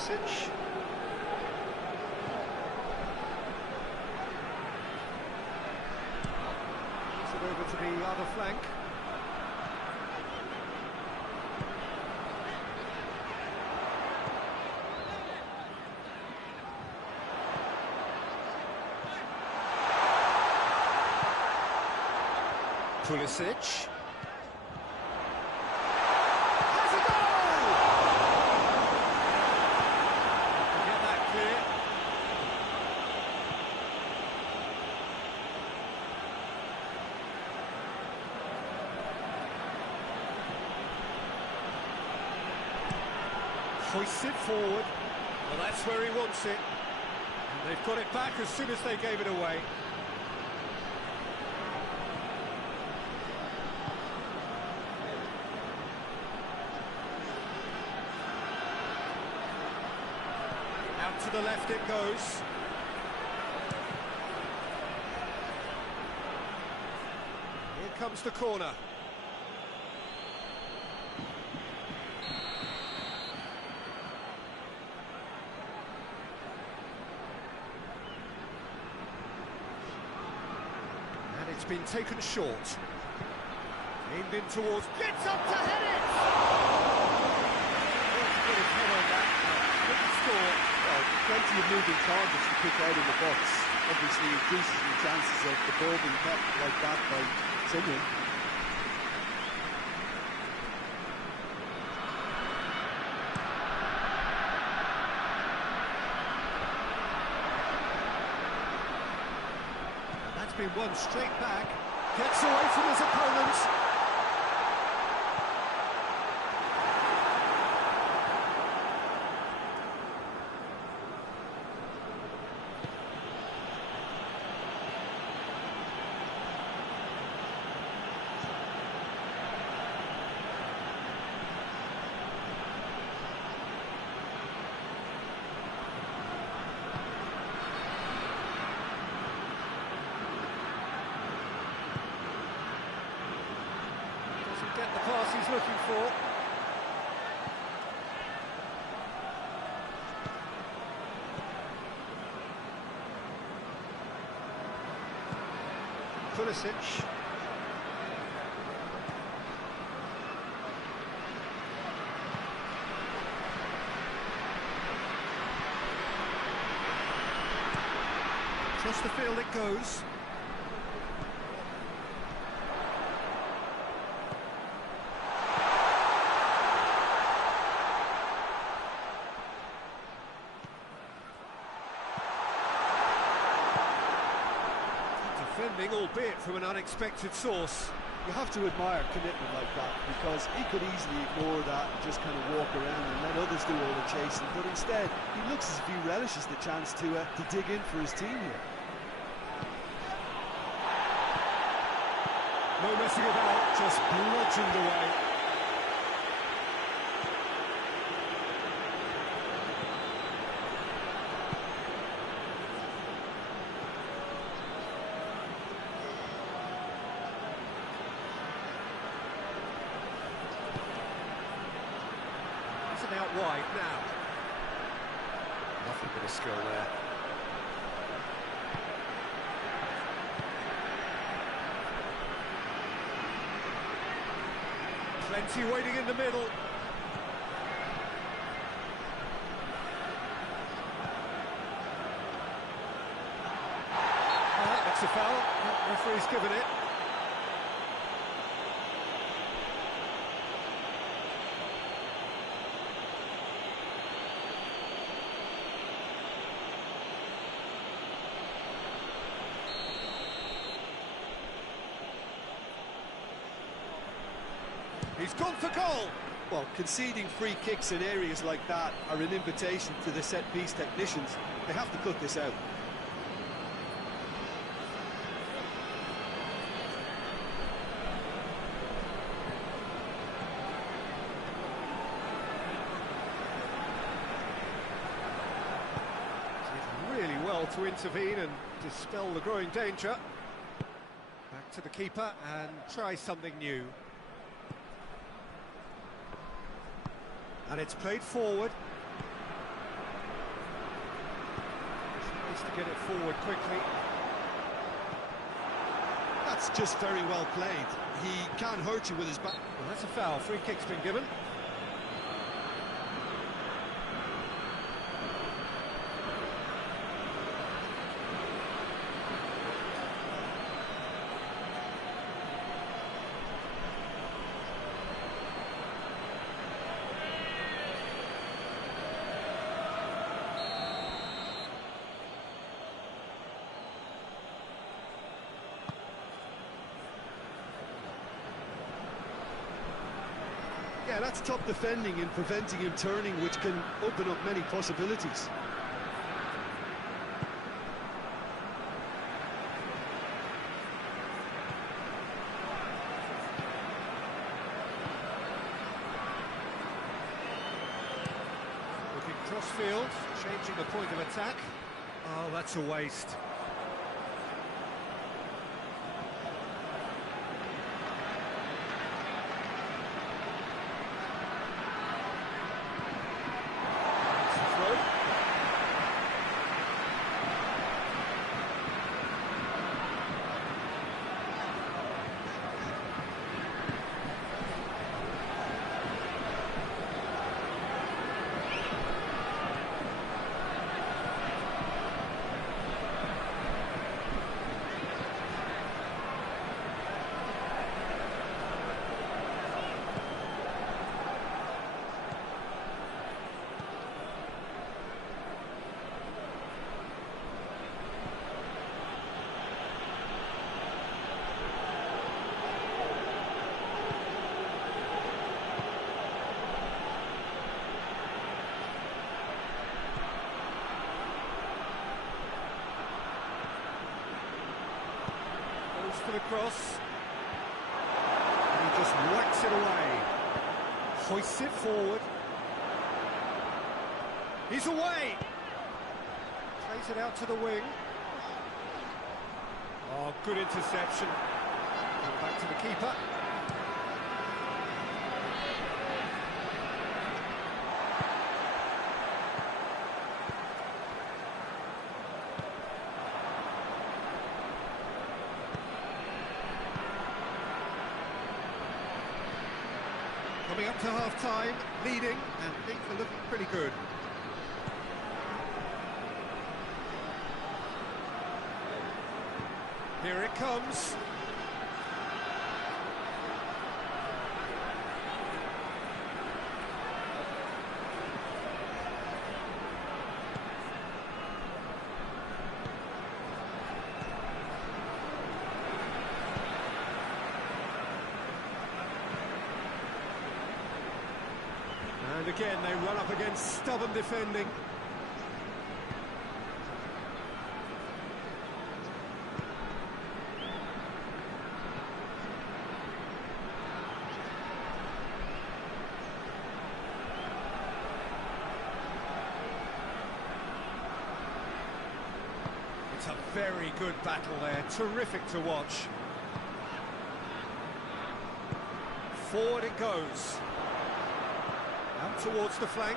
Pulisic. Moves it over to the other flank. Pulisic. Has a goal! Get that clear. Hoists it forward. Well, that's where he wants it. And they've got it back as soon as they gave it away. To the left it goes. Here comes the corner. And it's been taken short. Aimed in towards... Gets up to head it! Oh, put his head on that. Couldn't score. Plenty of moving targets to pick out in the box. Obviously increases the chances of the ball being kept like that by someone. And that's been won straight back. Gets away from his opponents. Get the pass he's looking for. Pulisic. Across the field it goes. Defending, albeit from an unexpected source. You have to admire commitment like that, because he could easily ignore that and just kind of walk around and let others do all the chasing, but instead he looks as if he relishes the chance to dig in for his team here. No messing about, just bludgeoned away. Out wide now. Nothing but a skill there. Plenty waiting in the middle. That's a foul. Referee's given it. He's gone for goal! Well, conceding free kicks in areas like that are an invitation to the set-piece technicians. They have to cut this out. Did really well to intervene and dispel the growing danger. Back to the keeper and try something new. And it's played forward. to get it forward quickly. That's just very well played. He can't hurt you with his back. Well, that's a foul. Free kick's been given. Yeah, that's top defending and preventing him turning, which can open up many possibilities. Looking cross-field, changing the point of attack. Oh, that's a waste. For the cross, and he just whacks it away, hoists it forward, he's away, plays it out to the wing. Oh, good interception, back to the keeper. Coming up to half-time, leading, and things are looking pretty good. Here it comes. And again, they run up against stubborn defending. It's a very good battle there, terrific to watch. Forward it goes. Out towards the flank.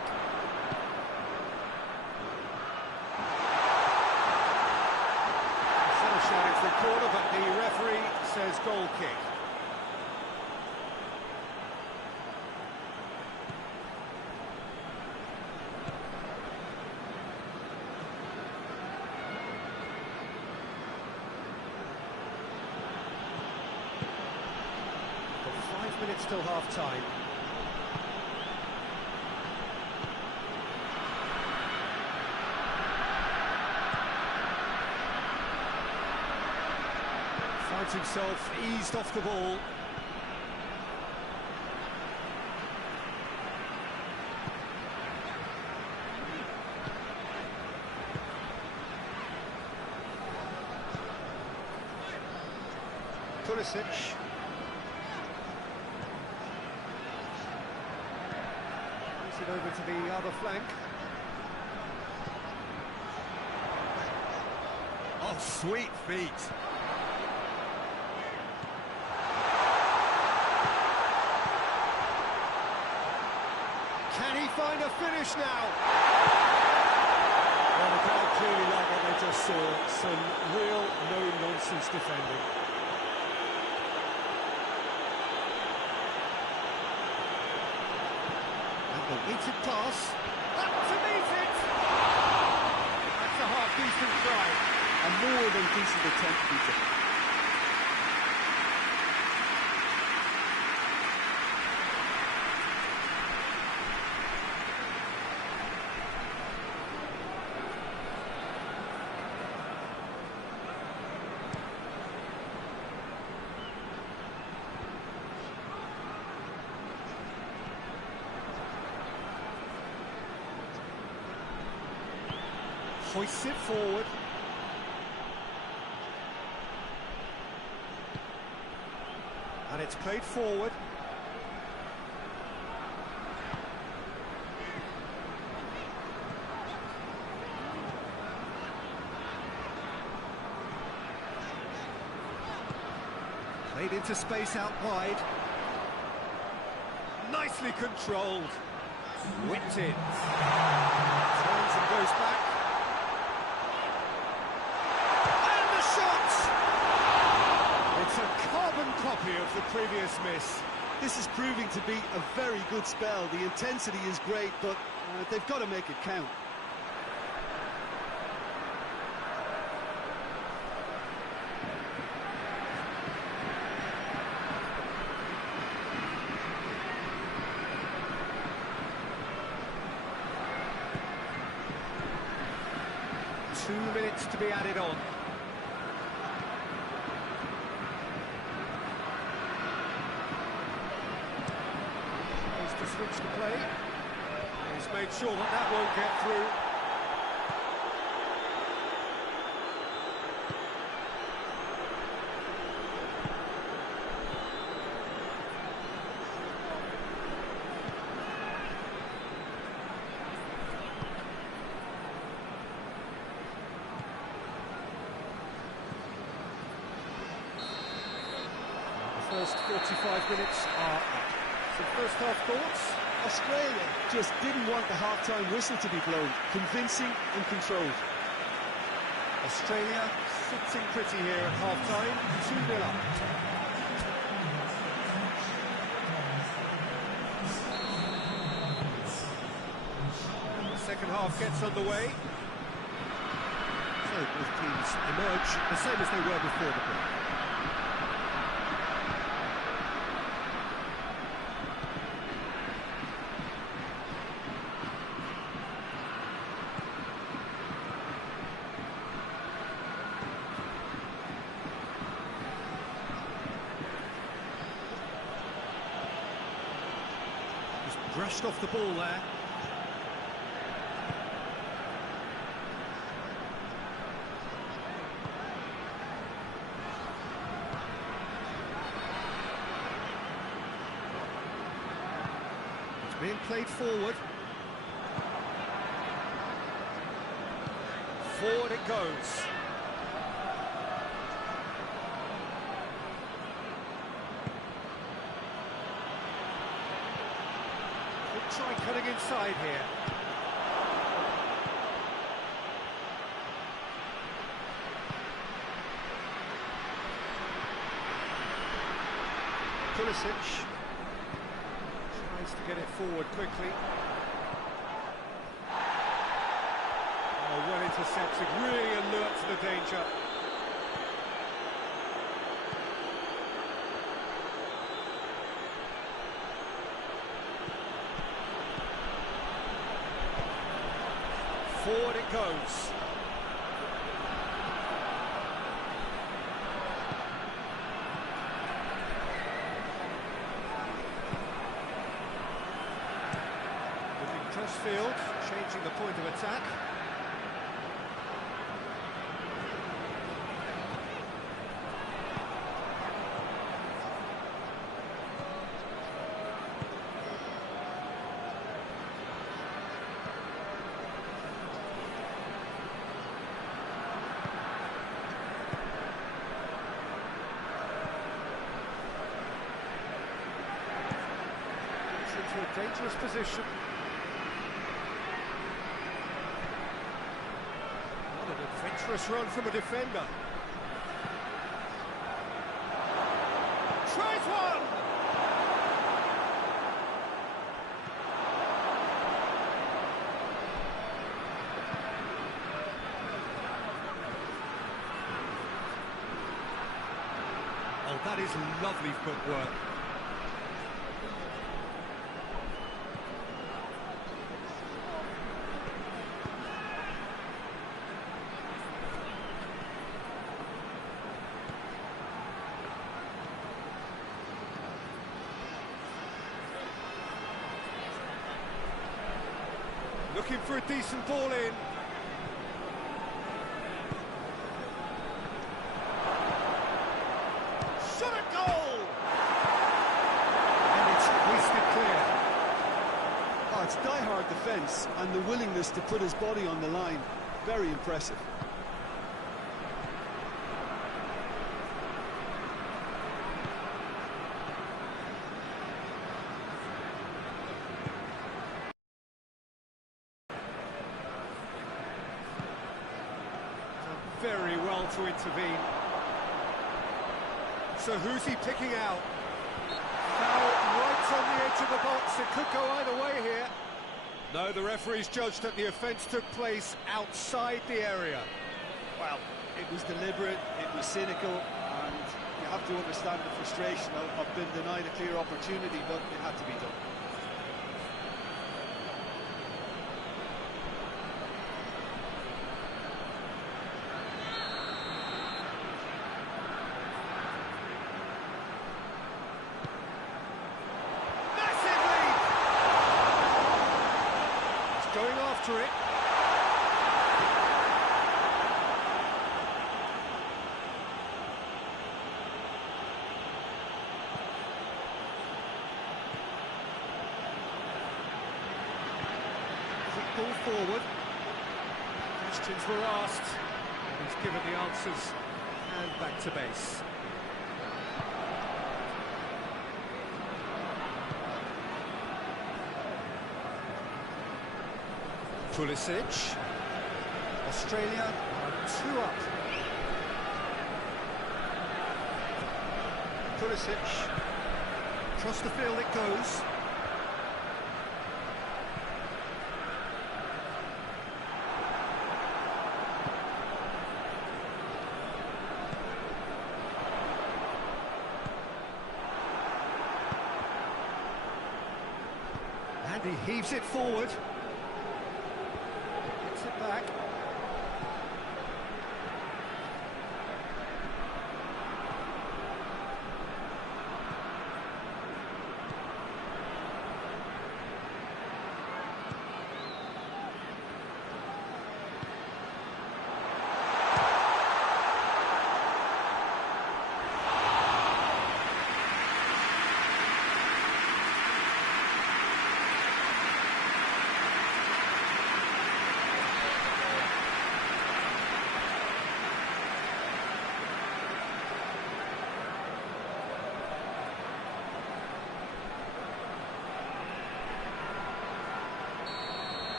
Instead of shouting for a corner, but the referee says goal kick. Got 5 minutes till half-time. Finds himself eased off the ball. Pulisic. Moves it over to the other flank. Oh, sweet feet. Can he find a finish now? Well, the crowd clearly like what they just saw. some real no-nonsense defending. And the weighted pass, up to meet it! That's a half-decent try. A more than decent attempt, Peter. Hoists it forward. And it's played forward. Played into space out wide. Nicely controlled. Whipped in. Turns and goes back. It's a carbon copy of the previous miss. This is proving to be a very good spell. The intensity is great, but they've got to make it count. Two minutes to be added on. To switch the play. He's made sure that that won't get through. The first 45 minutes are up. Some first half thoughts? Australia just didn't want the half-time whistle to be blown. Convincing and controlled. Australia sitting pretty here at half-time, 2-0 up. The second half gets underway. So both teams emerge the same as they were before the break. Brushed off the ball there. It's being played forward. Forward it goes. Try cutting inside here. Pulisic tries to get it forward quickly. Oh, well intercepted, really alert to the danger. Forward it goes. Looking cross-field, changing the point of attack. Into a dangerous position. What an Adventurous run from a defender. Tries one! Oh, that is lovely footwork. Looking for a decent ball in. Shot a goal! And it's hoisted clear. Oh, it's die-hard defence and the willingness to put his body on the line. Very impressive. Very well to intervene. So who's he picking out? Now right on the edge of the box, it could go either way here. No, the referee's judged that the offence took place outside the area. Well, it was deliberate, it was cynical, and you have to understand the frustration of being denied a clear opportunity, but it had to be done. Going after it. Quick ball forward. Questions were asked. And he's given the answers. And back to base. Pulisic. Australia are 2 up. Pulisic. Across the field it goes. And he heaves it forward. It back.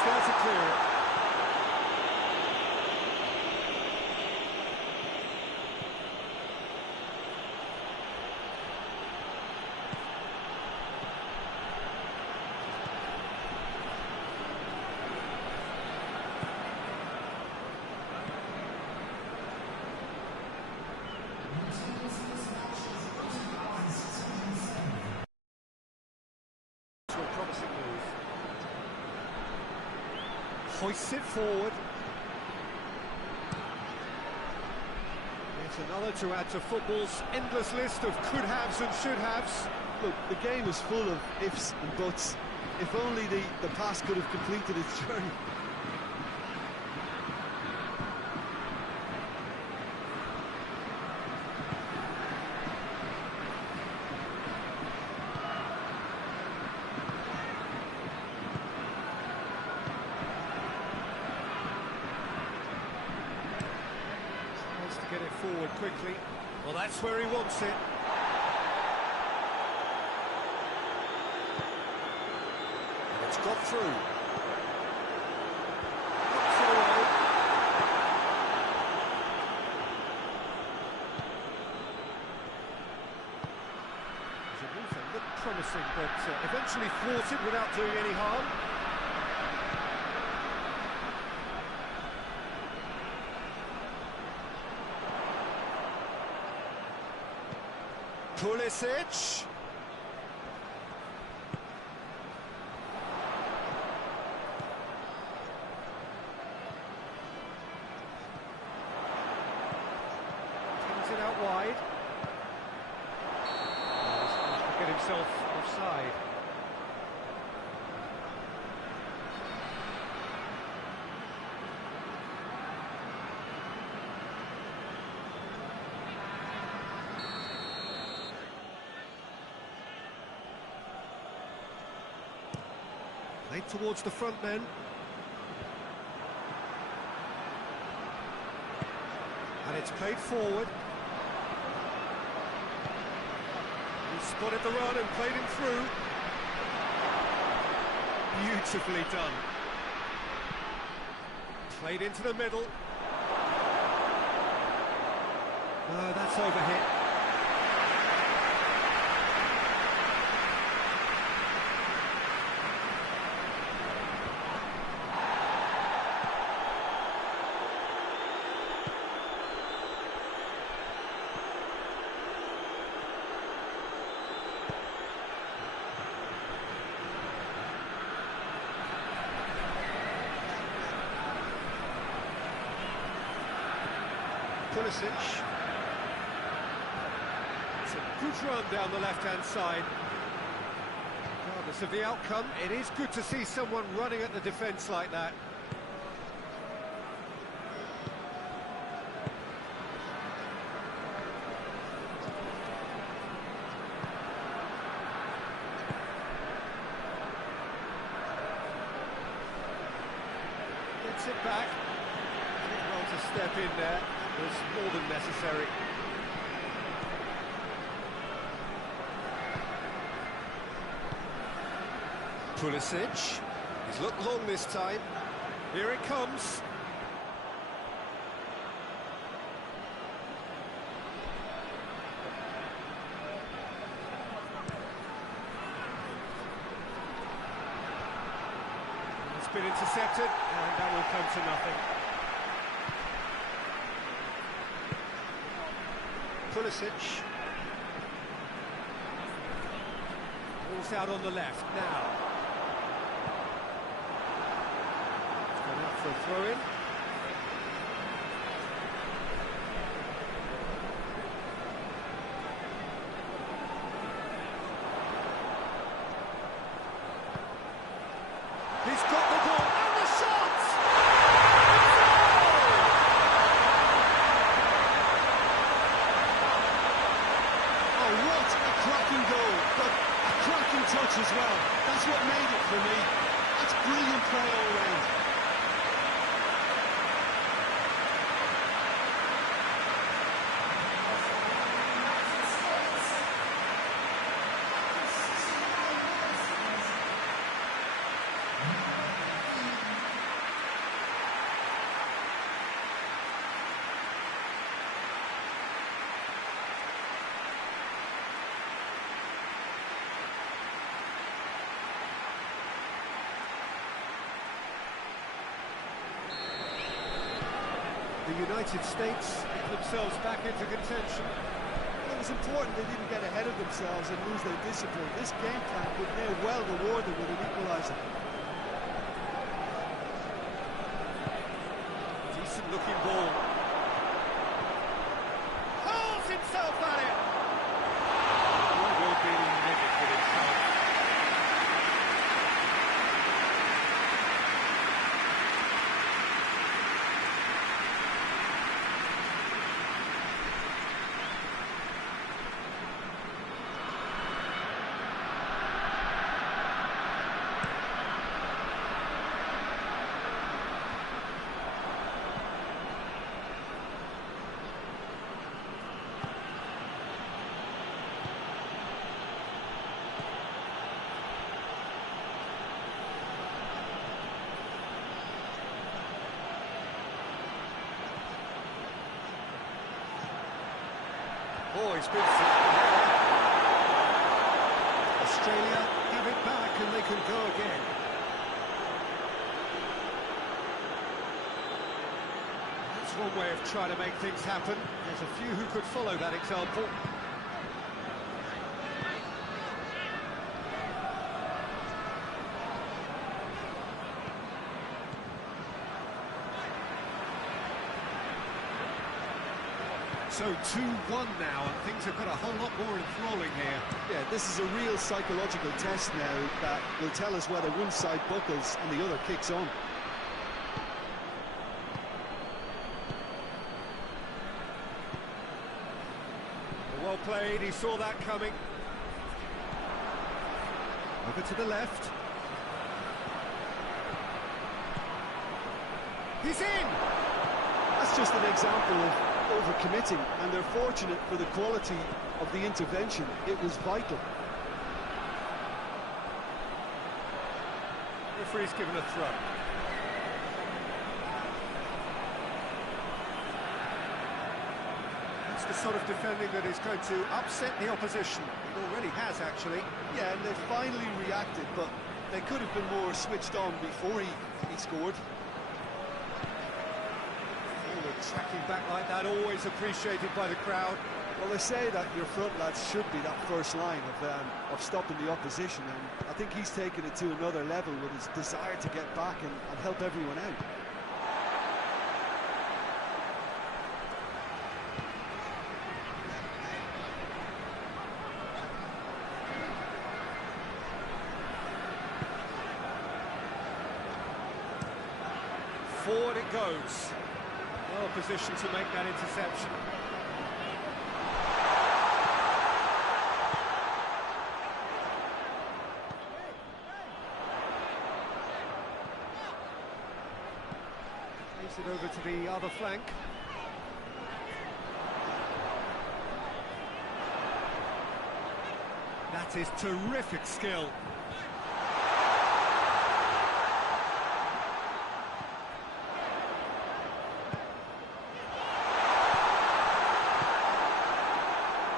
Starts to clear it. To a promising move. Hoists it forward. It's another to add to football's endless list of could-haves and should-haves. Look, the game is full of ifs and buts. If only the pass could have completed its journey. Wants to get it forward quickly. Well, that's where he wants it. And it's got through. Knocks it away. The movement looked promising, but eventually thwarted without doing any harm. Pulisic. Pings it out wide. He's managed to get himself offside. Played towards the front men. And it's played forward. He spotted the run and played him through. Beautifully done. Played into the middle. No, that's overhit. Pulisic. It's a good run down the left-hand side. Regardless of the outcome, it is good to see someone running at the defence like that. Gets it back. Did well to step in there. Was more than necessary. Pulisic. He's looked long this time. Here it comes. It's been intercepted, and that will come to nothing. Pulisic. Ball's out on the left now. It's gone out for a throw-in. He's got the ball and the shot! Cracking goal, but a cracking touch as well. That's what made it for me. That's brilliant play all round. The United States get themselves back into contention. It was important they didn't get ahead of themselves and lose their discipline. This game plan could now well reward them with an equaliser. Decent looking ball. Hurls himself at it! He will be livid with himself. Oh, he's been... Australia have it back and they can go again. That's one way of trying to make things happen. There's a few who could follow that example. So 2-1 now, and things have got a whole lot more enthralling here. Yeah, this is a real psychological test now that will tell us whether one side buckles and the other kicks on. Well played, he saw that coming. Over to the left. He's in! That's just an example of overcommitting, and they're fortunate for the quality of the intervention. It was vital. Referee's given a throw. That's the sort of defending that is going to upset the opposition. It already has, actually. Yeah, and they finally reacted, but they could have been more switched on before he scored. Tracking back like that, always appreciated by the crowd. Well, they say that your front lads should be that first line of stopping the opposition, and I think he's taken it to another level with his desire to get back and help everyone out. Forward it goes. Well positioned to make that interception. Plays it over to the other flank. That is terrific skill.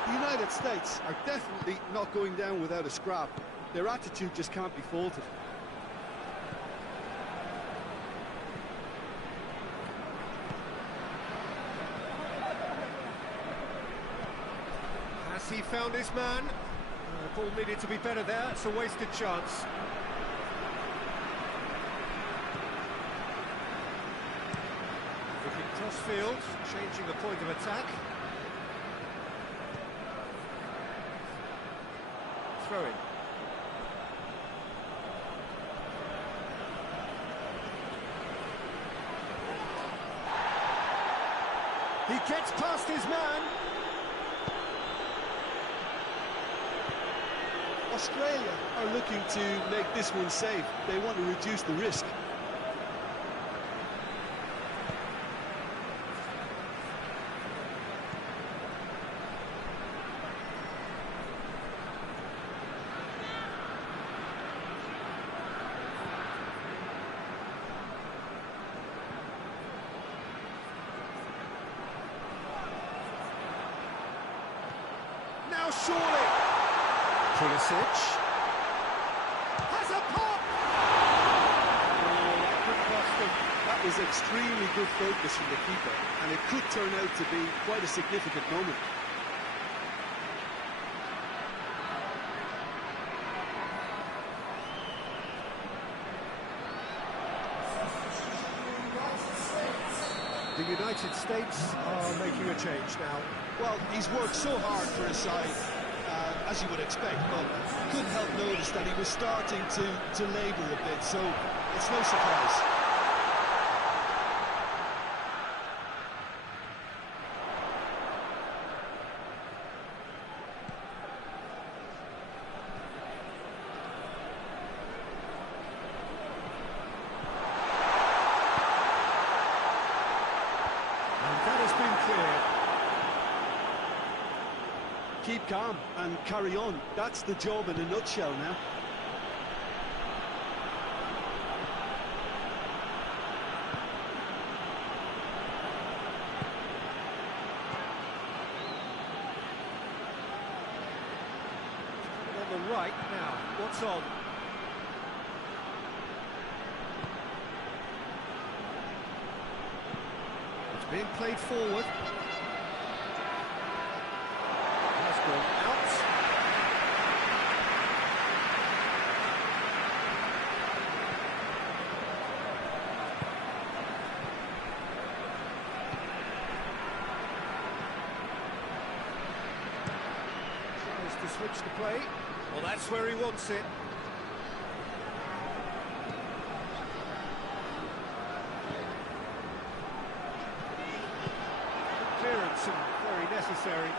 The United States are definitely not going down without a scrap. Their attitude just can't be faulted. Has he found his man? Ball needed to be better there, it's a wasted chance. Looking cross-field, changing the point of attack. Throwing. He gets past his man. Australia are looking to make this one safe. They want to reduce the risk. Now surely. Pulisic has a pop! Oh, that could cost them. That was extremely good focus from the keeper, and it could turn out to be quite a significant moment. The United States are making a change now. Well, he's worked so hard for his side, as you would expect, but couldn't help notice that he was starting to labour a bit, so it's no surprise. And that has been cleared. Keep calm and carry on. That's the job in a nutshell now. right. Now, what's on? It's being played forward. Has gone out. Tries to switch the play. Well, that's where he wants it. Clearance and very necessary.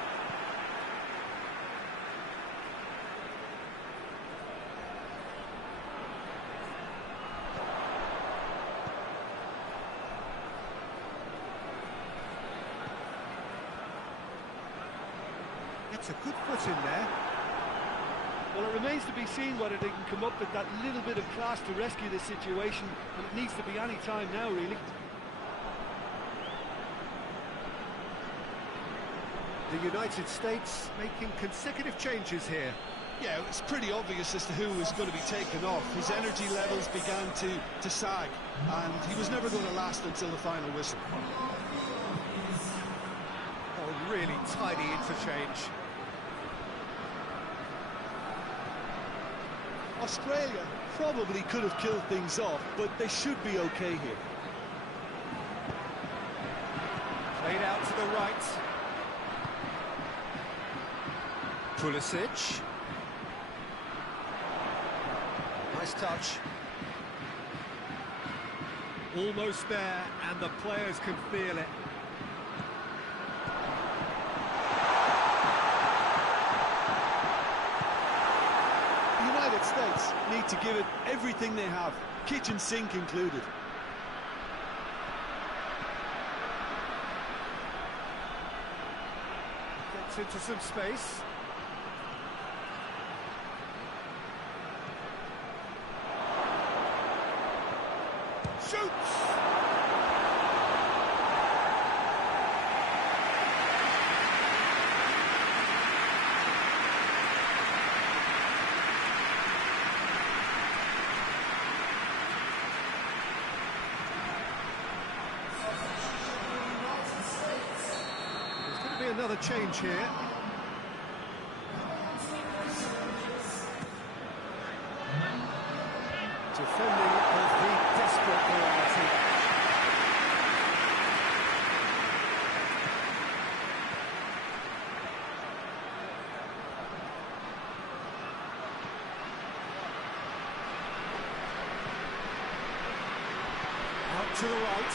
That's a good foot in there. Well, it remains to be seen whether they can come up with that little bit of class to rescue this situation, and it needs to be any time now, really. The United States making consecutive changes here. Yeah, it's pretty obvious as to who was going to be taken off. His energy levels began to sag, and he was never going to last until the final whistle. Oh, really tidy interchange. Australia probably could have killed things off, but they should be okay here. Played out to the right. Pulisic. Nice touch. Almost there, and the players can feel it. The United States need to give it everything they have, kitchen sink included. Gets into some space. Shoots! There's going to be another change here. Defending of the desperate variety. Out to the right.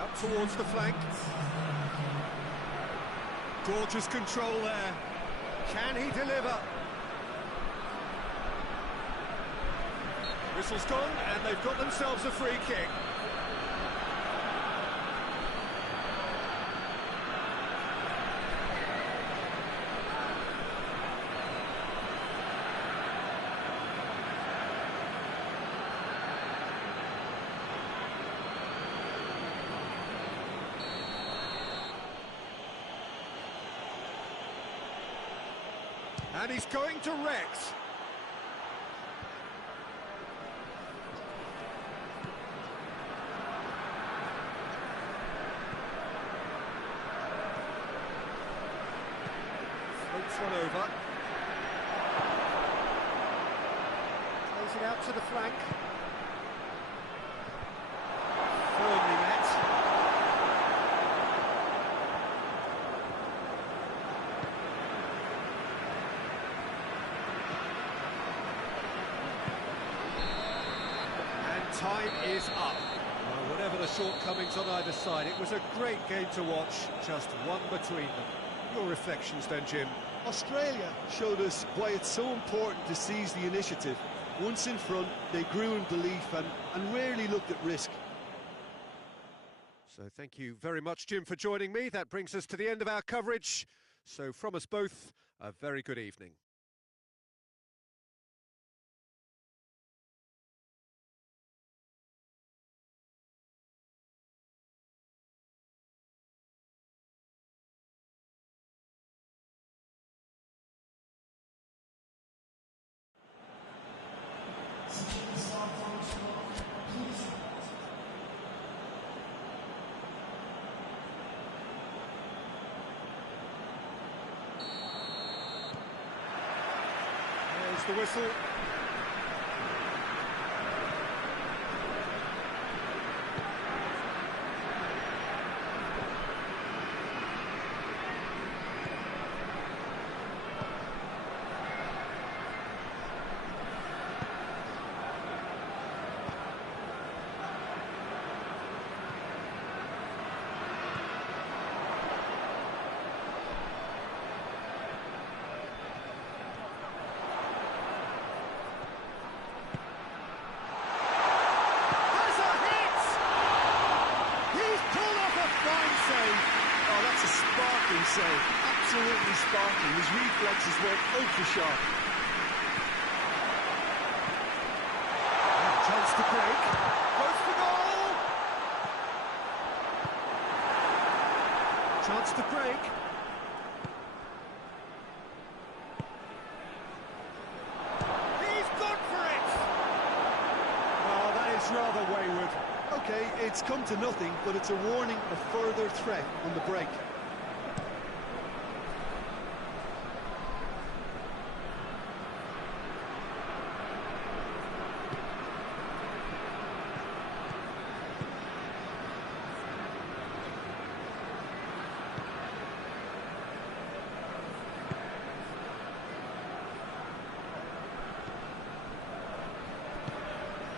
Up towards the flank. Gorgeous control there. Can he deliver? Whistle's gone, and they've got themselves a free kick. And he's going to Rex. Floats one over. Plays it out to the flank. Firmly met. Time is up. Well, whatever the shortcomings on either side, it was a great game to watch, just one between them. Your reflections then, Jim? Australia showed us why it's so important to seize the initiative. Once in front, they grew in belief and rarely looked at risk. So thank you very much, Jim, for joining me. That brings us to the end of our coverage. So from us both, a very good evening. whistle. Oh, that's a sparkling save. Absolutely sparkling. His reflexes work ultra sharp. Chance to break. Goes for goal! Chance to break. He's gone for it! Oh, that is rather wayward. Okay, it's come to nothing, but it's a warning of further threat on the break.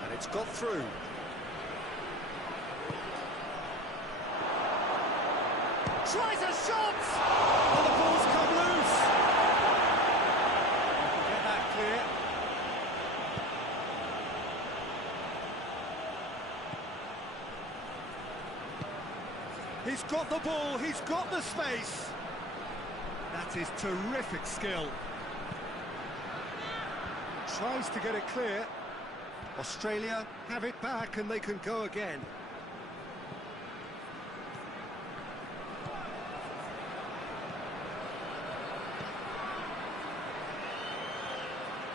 And it's got through. Tries a shot! Oh, the ball's come loose! Get that clear. He's got the ball, he's got the space. That is terrific skill. Tries to get it clear. Australia have it back and they can go again.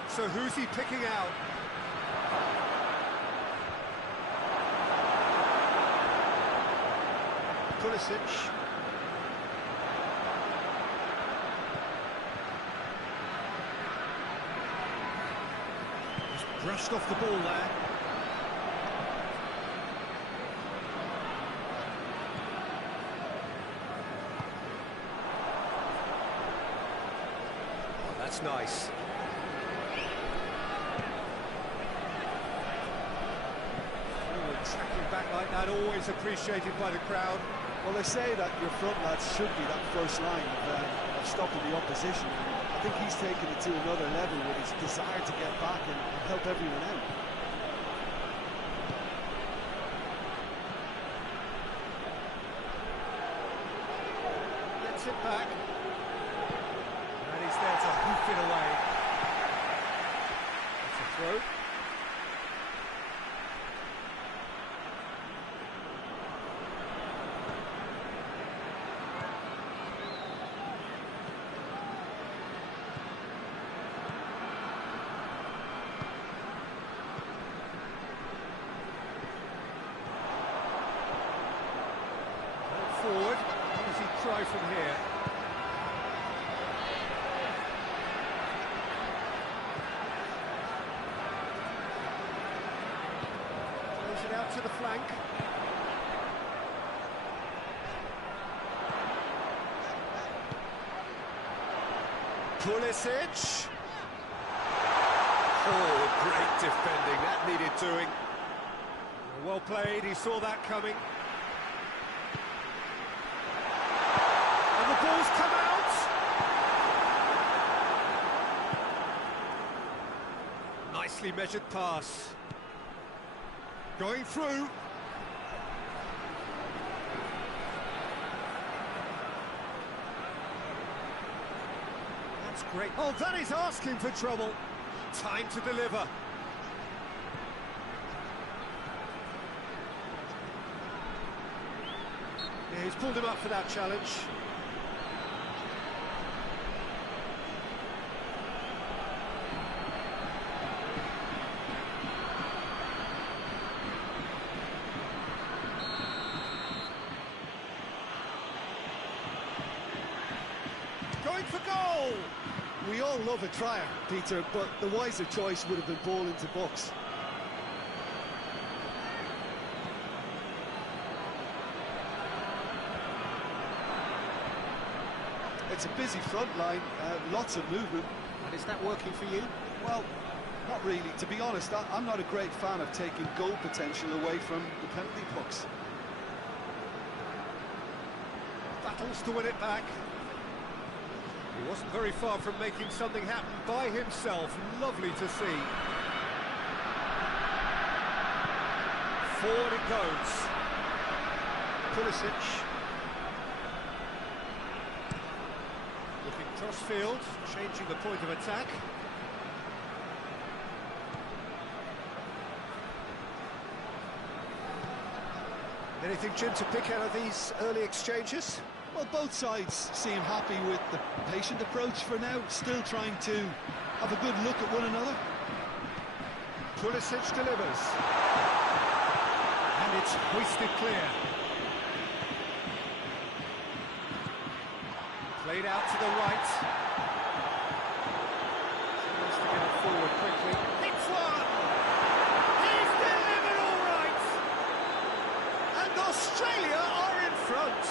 So who's he picking out? Pulisic. He's brushed off the ball there. Oh, that's nice. Tracking back like that, always appreciated by the crowd. Well, they say that your front lads should be that first line of stopping the opposition. And I think he's taken it to another level with his desire to get back and help everyone out. Gets it back. And he's there to hoof it away. That's a throw. Forward. What does he try from here? Plays it out to the flank. Pulisic. Oh, great defending. That needed doing. Well played. He saw that coming. The ball's come out. Nicely measured pass. Going through. That's great. Oh, that is asking for trouble. Time to deliver. Yeah, he's pulled him up for that challenge. Going for goal! We all love a trier, Peter, but the wiser choice would have been ball into box. It's a busy front line, lots of movement. And is that working for you? Well, not really. To be honest, I'm not a great fan of taking goal potential away from the penalty box. Battles to win it back. He wasn't very far from making something happen by himself. Lovely to see. Forward it goes. Pulisic. Looking cross-field, changing the point of attack. Anything, Jim, to pick out of these early exchanges? Well, both sides seem happy with the patient approach for now, still trying to have a good look at one another. Pulisic delivers. And it's hoisted clear. Played out to the right. He wants to get it forward quickly. It's one! He's delivered all right! And Australia are in front.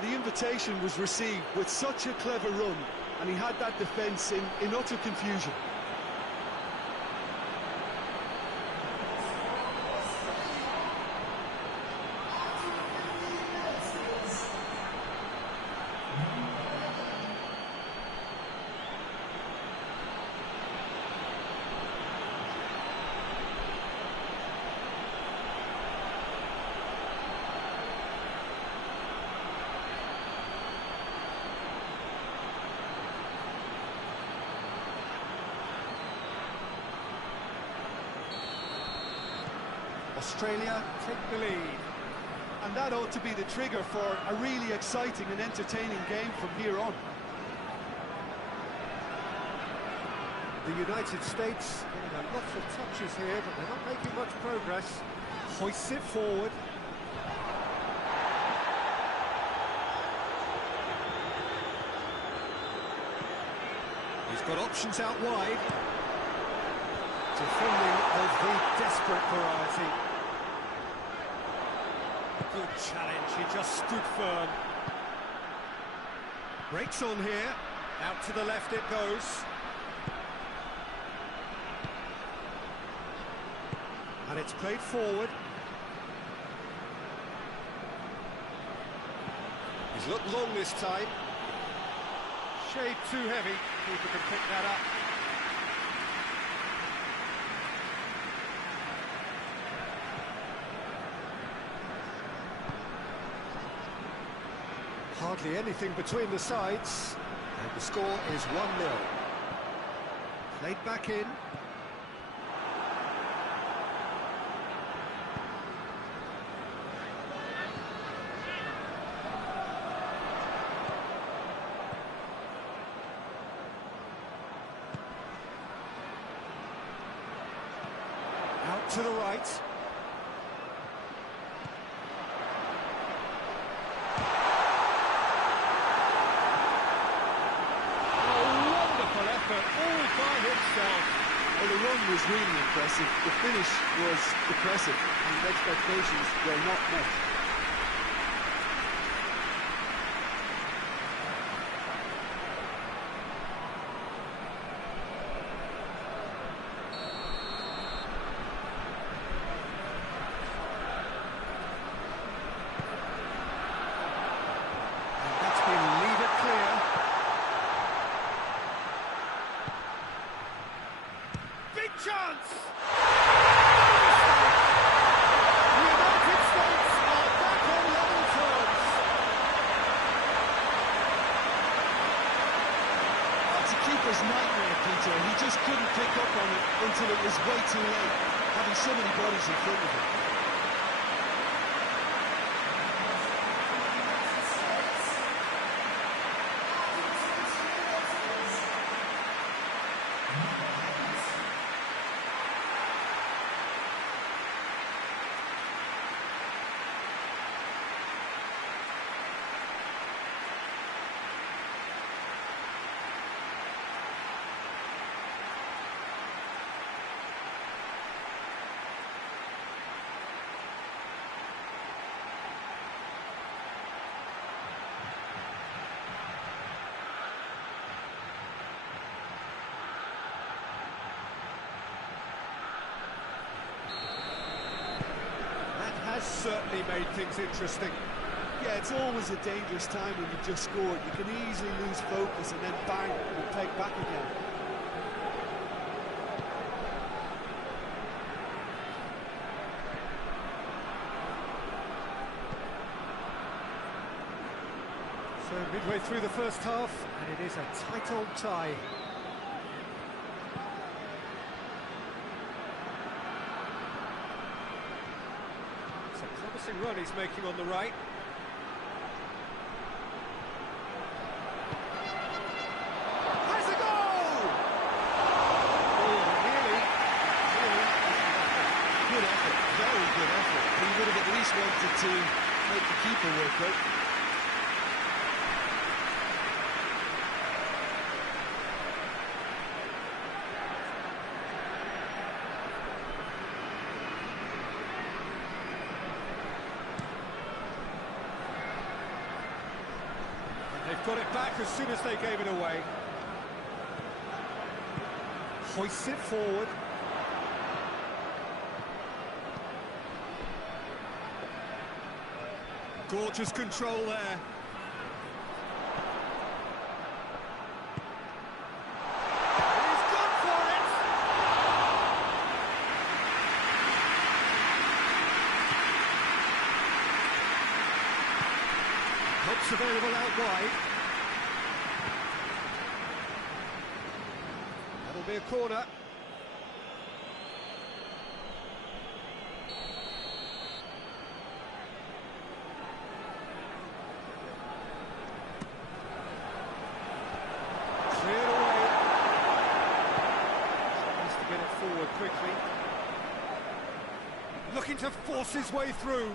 The invitation was received with such a clever run, and he had that defence in utter confusion. Australia take the lead. And that ought to be the trigger for a really exciting and entertaining game from here on. The United States getting lots of touches here, but they're not making much progress. Hoists it forward. He's got options out wide. Defending of the desperate variety. Good challenge, he just stood firm. Breaks on here, out to the left it goes. And it's played forward. He's looked long this time. Shade too heavy, keeper can pick that up. Hardly anything between the sides, and the score is 1-0. Played back in. Out to the right. All by himself. Well, the run was really impressive. The finish was impressive, and expectations were not met. And that's been leave it clear. Big chance! The United States are back on level terms. That's a keeper's nightmare, Peter. He just couldn't pick up on it until it was way too late, having so many bodies in front of him. certainly made things interesting. Yeah, it's always a dangerous time when you've just scored. You can easily lose focus and then bang, you're pegged back again. So midway through the first half, and it is a tight old tie. It's a promising run he's making on the right. Has a goal! Oh, nearly. Good effort, very good effort. He would have at least wanted to make the keeper work out. They've got it back as soon as they gave it away. Hoists it forward. Gorgeous control there. He's gone for it! Help's available out wide. That'll be a corner. Cleared away. Has to get it forward quickly. Looking to force his way through.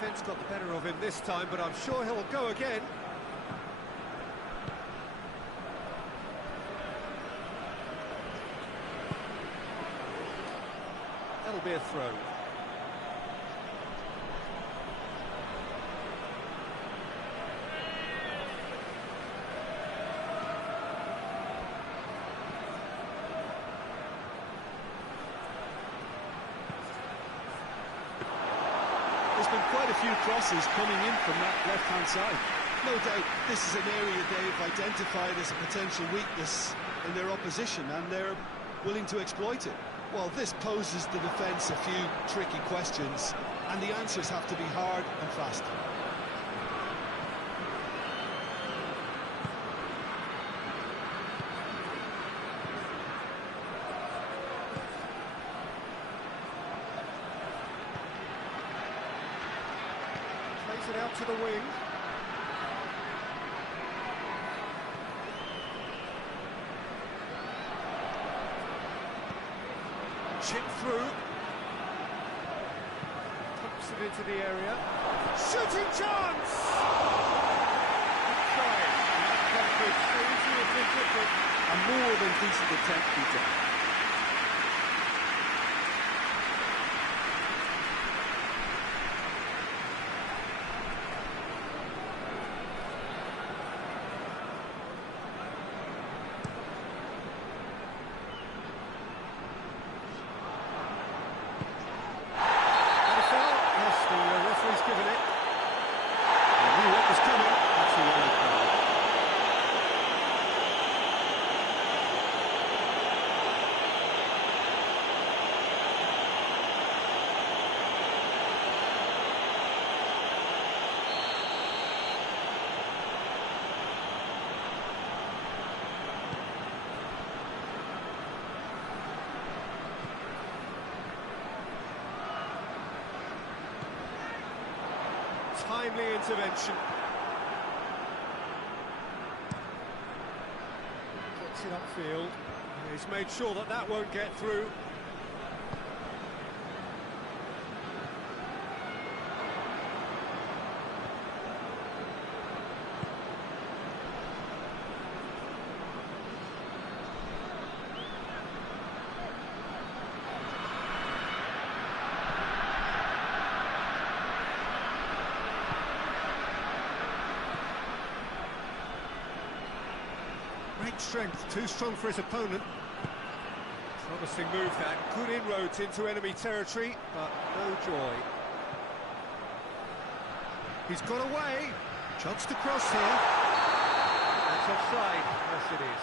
Defence got the better of him this time, but I'm sure he'll go again. That'll be a throw. There's been quite a few crosses coming in from that left-hand side. No doubt this is an area they've identified as a potential weakness in their opposition, and they're willing to exploit it. Well, this poses the defence a few tricky questions, and the answers have to be hard and fast. Plays it out to the wing. Chip through. Pumps it into the area. Shooting chance! Good try. The outcome could easily have been different. A more than decent attempt, Peter. Given it. He knew what was coming. That's the yellow card. Timely intervention. Gets it upfield. He's made sure that that won't get through. strength, too strong for his opponent. Promising move that, good inroads into enemy territory, but no joy. He's got away, chance to cross here. That's offside, yes it is.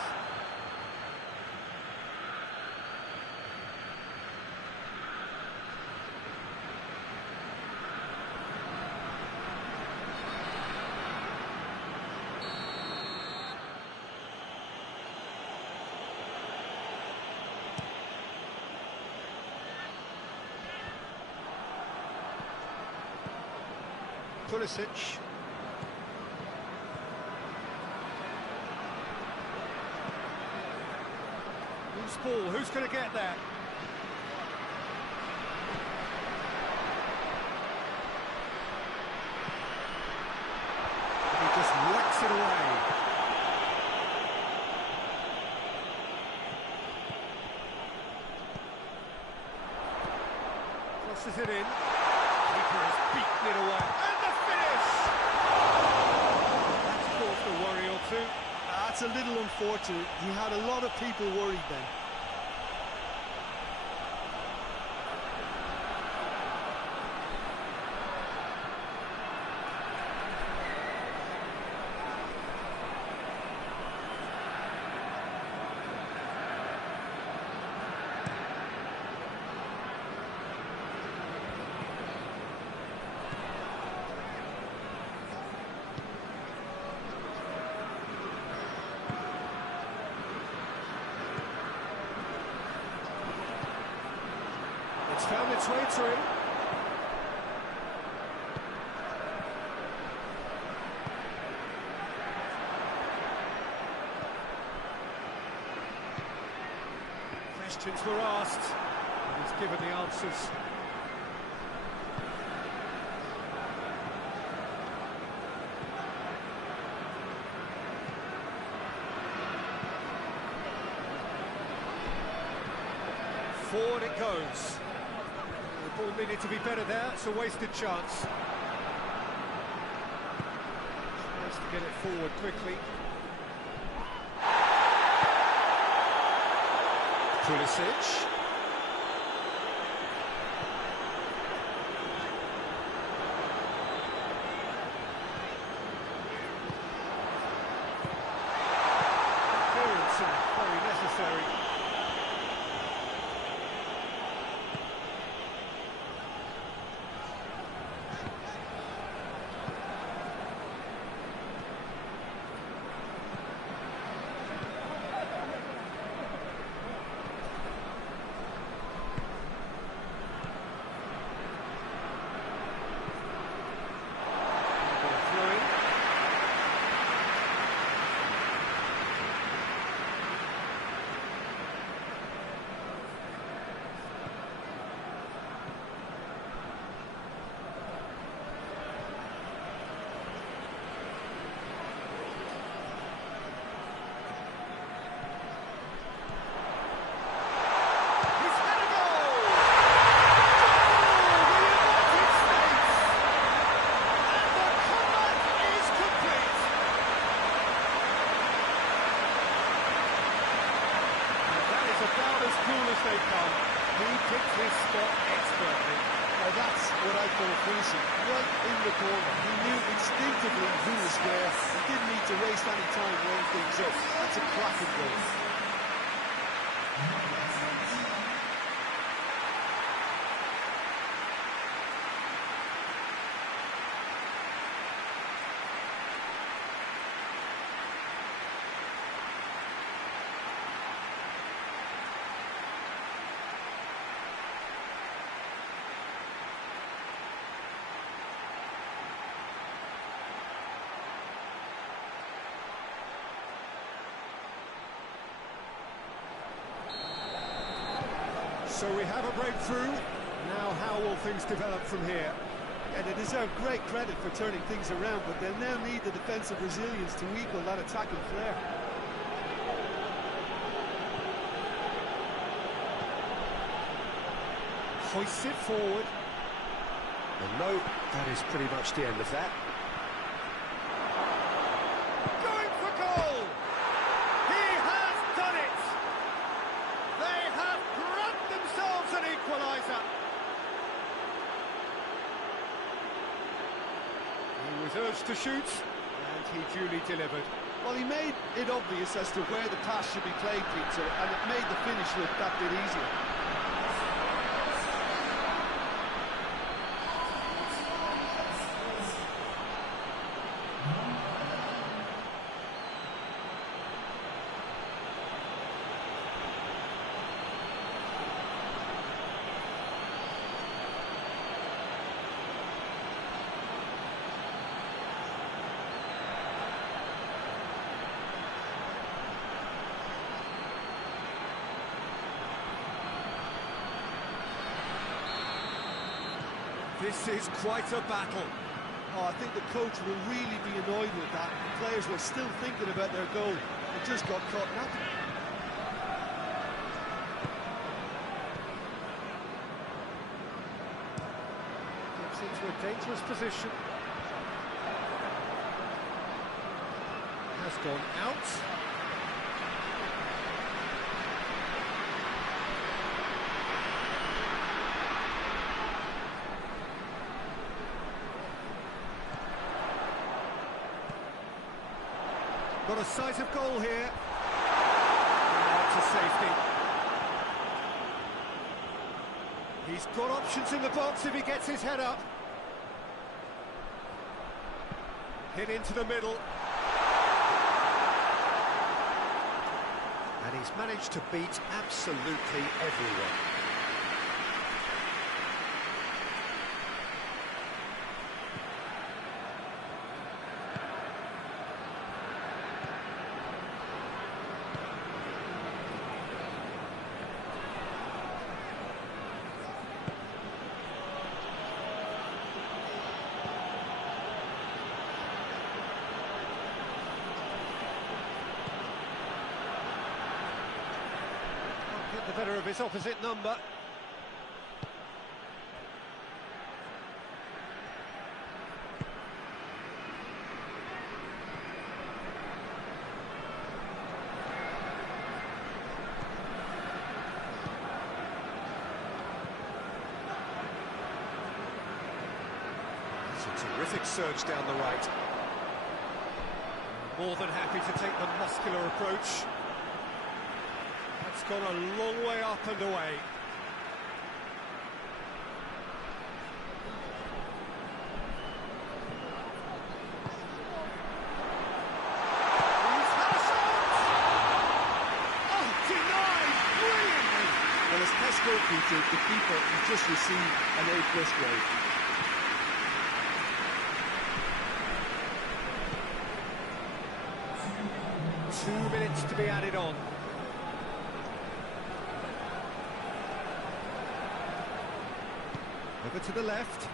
Pulisic. Loose ball, who's going to get that? He just whacks it away. Crosses it in. Keeper has beaten it away. And the finish! That's caused a worry or two. That's a little unfortunate. He had a lot of people worried then. It's found its way to him. Questions were asked, and he's given the answers. Forward it goes. The ball needed to be better there, it's a wasted chance. Tries to get it forward quickly. Pulisic. Clearance and very necessary. They come. He picked his spot expertly. Now that's what I call finishing. Right in the corner. He knew instinctively who was where. He didn't need to waste any time weighing things up. That's a cracking goal. So we have a breakthrough. Now how will things develop from here? And they deserve great credit for turning things around, but they'll now need the defensive resilience to equal that attacking flair. Hoists it forward. And no, that is pretty much the end of that. Going for goal! He has chance to shoot, and he duly delivered. Well, he made it obvious as to where the pass should be played, Peter, and it made the finish look that bit easier. This is quite a battle. Oh, I think the coach will really be annoyed with that. The players were still thinking about their goal. They just got caught napping. Gets into a dangerous position. Has gone out. Got a sight of goal here. Out to safety. He's got options in the box if he gets his head up. Hit into the middle. And he's managed to beat absolutely everyone. The better of his opposite number. It's a terrific surge down the right. More than happy to take the muscular approach. It's gone a long way up and away. He's had a shot! Oh, denied brilliantly! Well, as Pesco featured, the keeper has just received an A+ grade. Two minutes to be added on. Over to the left.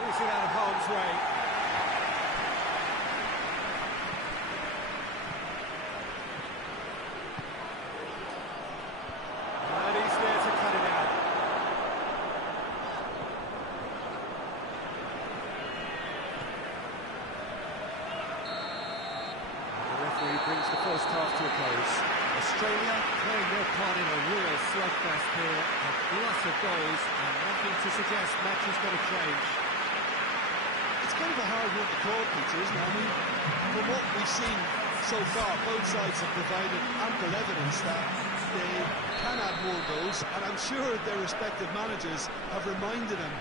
He's it out of harm's way. Brings the first half to a close. Australia playing their part in a real slugfest here, a glut of goals, and nothing to suggest match is going to change. It's kind of a hard one to call, Peter, isn't it? I mean, from what we've seen so far, both sides have provided ample evidence that they can add more goals, and I'm sure their respective managers have reminded them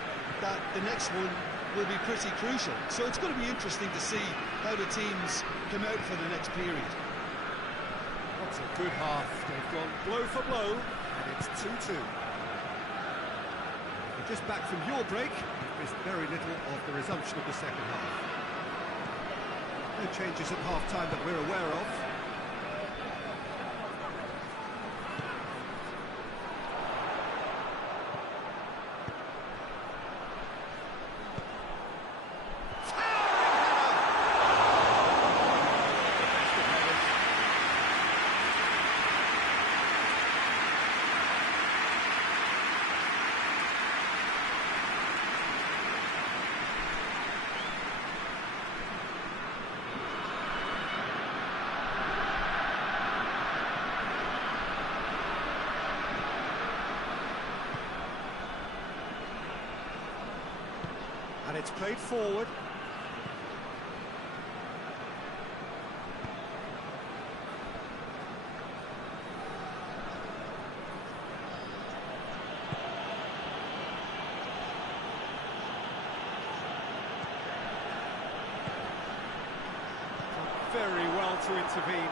that the next one will be pretty crucial. So it's going to be interesting to see how the teams come out for the next period. That's a good half. They've gone blow for blow, and it's 2-2. We're just back from your break. There's very little of the resumption of the second half. No changes at half-time that we're aware of. Played forward. Very well to intervene.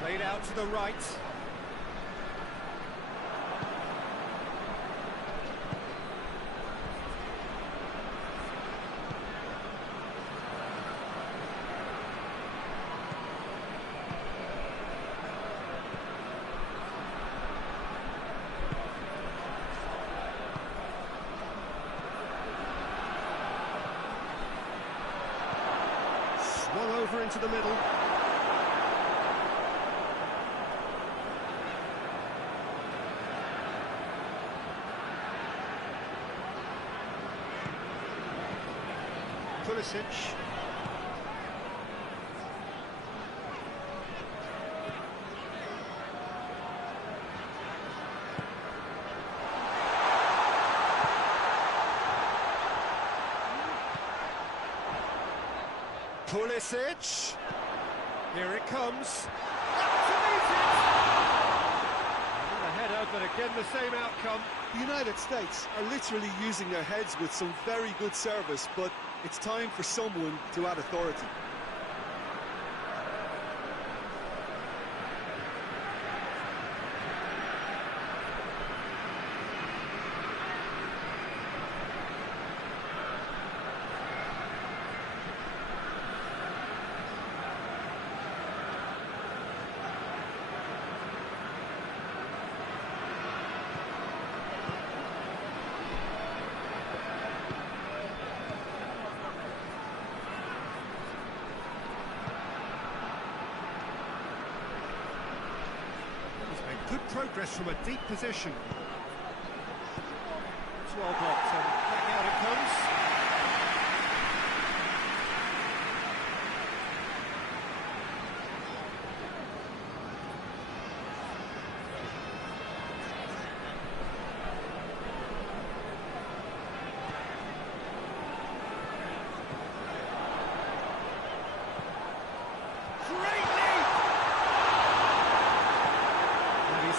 Played out to the right. Swung over into the middle. Pulisic. Pulisic. Here it comes. Up to meet it. And a header, but again the same outcome. The United States are literally using their heads with some very good service, but it's time for someone to add authority. Good progress from a deep position. It's well blocked, and back out it comes.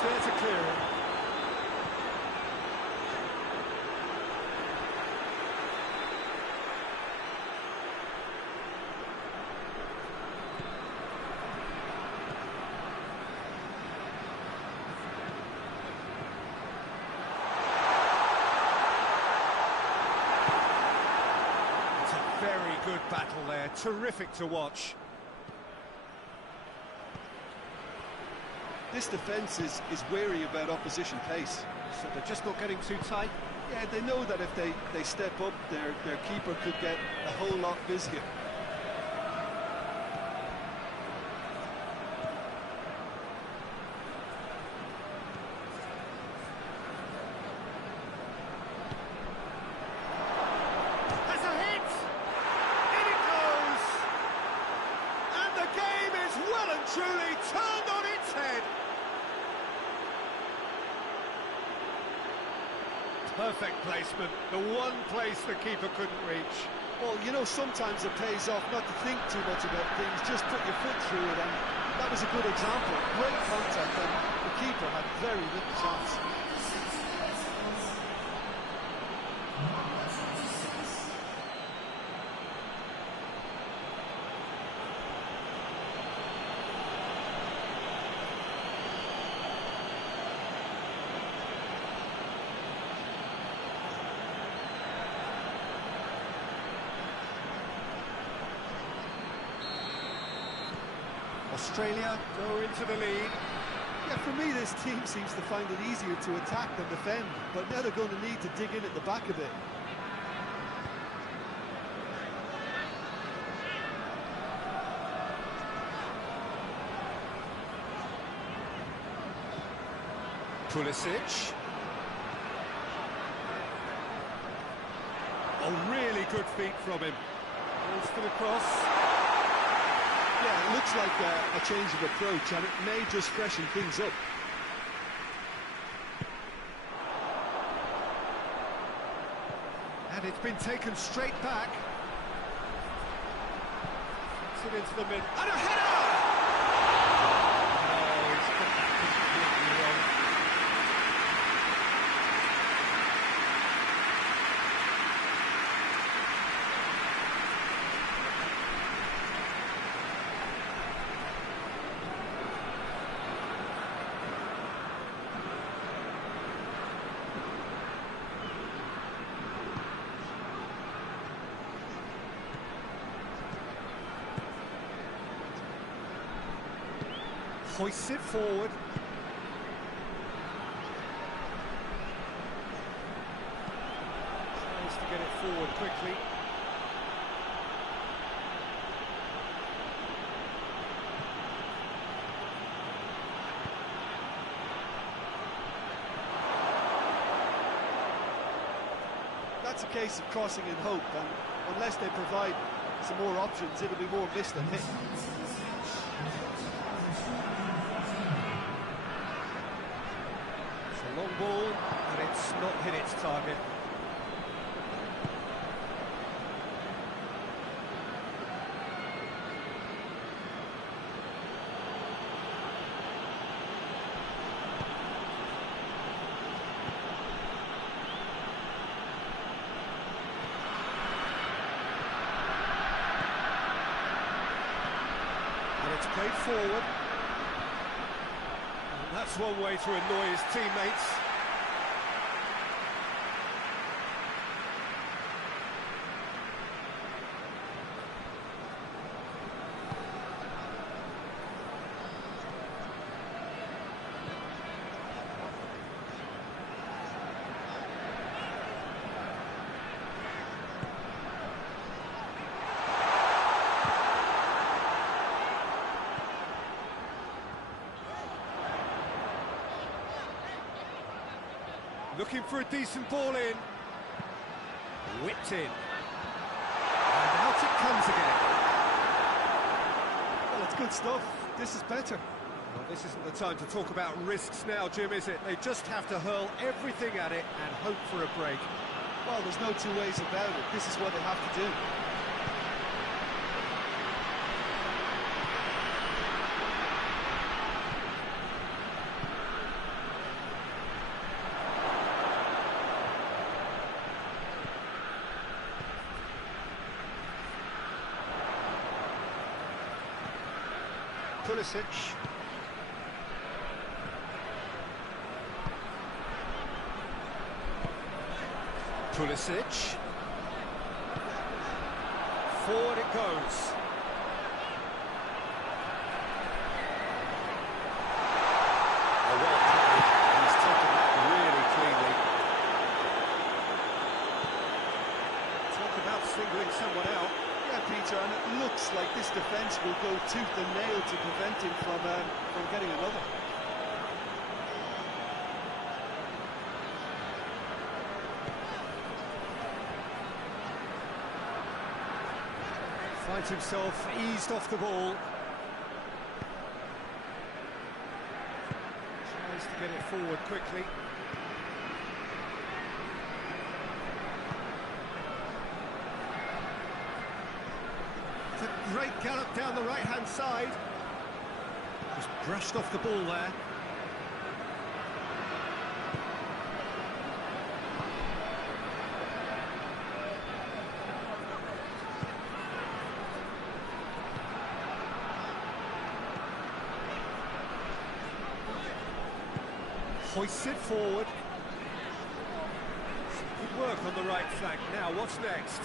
There to clear it. It's a very good battle there, terrific to watch. This defence is wary about opposition pace. So they're just not getting too tight? Yeah, they know that if they step up, their keeper could get a whole lot busier. That's a hit! In it goes! And the game is well and truly turned on its head. Perfect placement, the one place the keeper couldn't reach. Well, you know, sometimes it pays off not to think too much about things, just put your foot through it, and that was a good example. Great contact, and the keeper had very little chance. Australia go into the lead. Yeah, Yeah, for me, this team seems to find it easier to attack than defend, but now they're going to need to dig in at the back a bit. Pulisic. Oh, really good feet from him. Balls for the cross. Yeah, it looks like a change of approach, and it may just freshen things up. And it's been taken straight back. Puts it into the mid. And a header! Oh, he's got that completely wrong. Hoists it forward. Tries to get it forward quickly. That's a case of crossing in hope, and unless they provide some more options, it'll be more miss than hit. Long ball, and it's not hit its target. And it's played forward. That's one way to annoy his teammates. Looking for a decent ball in. Whipped in. And out it comes again. Well, it's good stuff. This is better. Well, this isn't the time to talk about risks now, Jim, is it? They just have to hurl everything at it and hope for a break. Well, there's no two ways about it. This is what they have to do. Pulisic. Pulisic. Forward it goes. Oh, well played. He's taken that really cleanly. Talk about singling someone out. Yeah, Peter, and it looks like this defence will go tooth and nail to prevent him from getting another. Finds himself eased off the ball. Tries to get it forward quickly. It's a great gallop down the right-hand side. Just brushed off the ball there. Hoists it forward. Good work on the right flank. Now, what's next?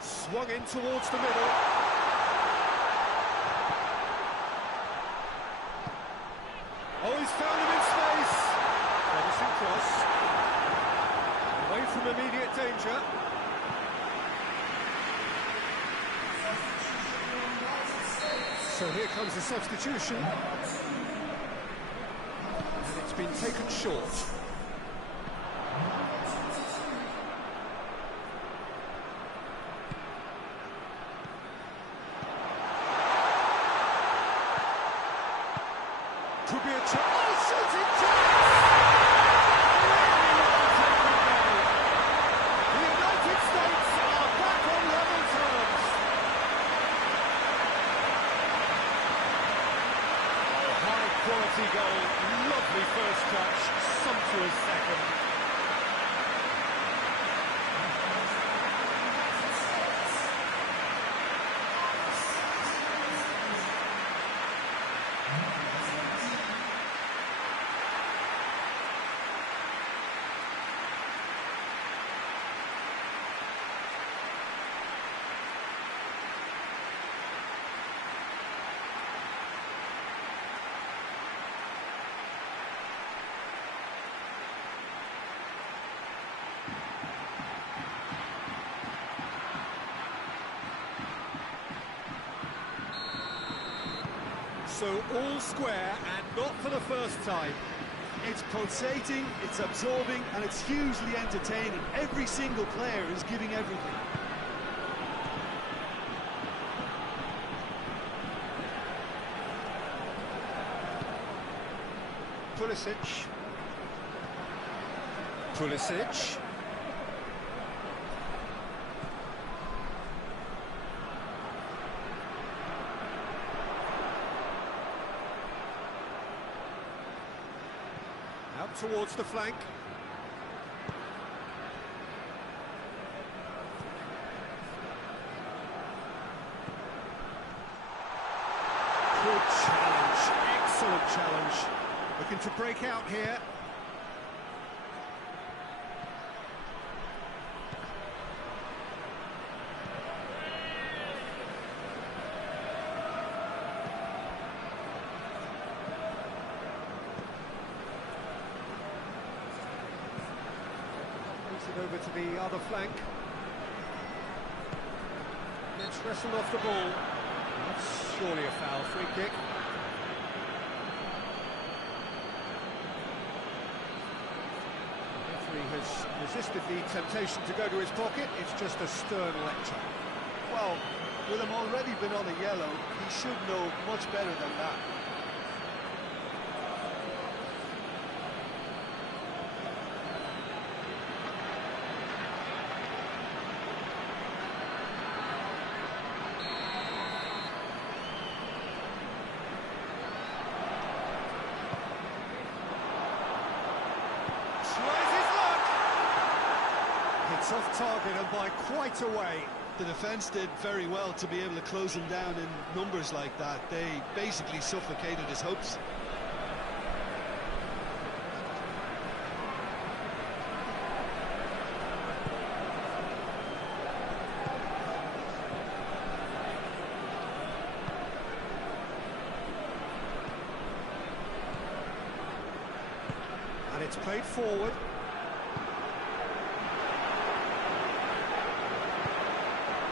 Swung in towards the middle. Oh, he's found him in space. Promising cross. Away from immediate danger. So here comes the substitution. And it's been taken short. Could be a chance. Oh, shooting chance! Really well taken goal. The United States are back on level terms. High quality goal, lovely first touch, sumptuous second. So all square, and not for the first time. It's pulsating, it's absorbing, and it's hugely entertaining. Every single player is giving everything. Pulisic. Pulisic. Out towards the flank. Good challenge, excellent challenge. Looking to break out here. It over to the other flank. Gets wrestled off the ball. That's surely a foul, free kick. The referee has resisted the temptation to go to his pocket. It's just a stern lecture. Well, with him already been on a yellow, he should know much better than that. It's off target and by quite a way. The defence did very well to be able to close him down in numbers like that. They basically suffocated his hopes. And it's played forward.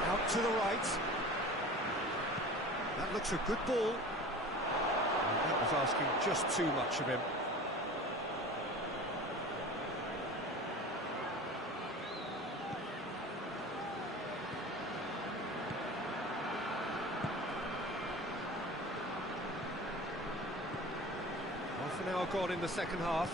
Out to the right. That looks a good ball. And that was asking just too much of him. Half an hour gone in the second half.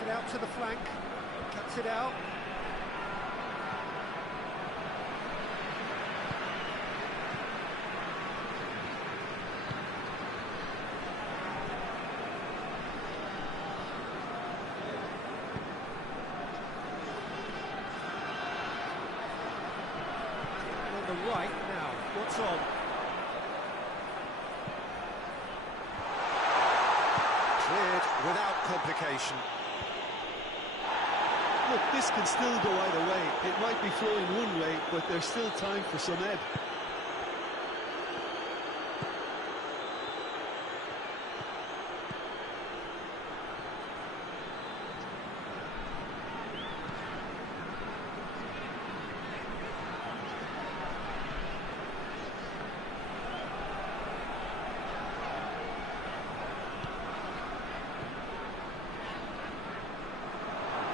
It out to the flank, cuts it out. On the right now, what's on? Cleared without complication. Look, this can still go either way. It might be flowing one way, but there's still time for some ebb.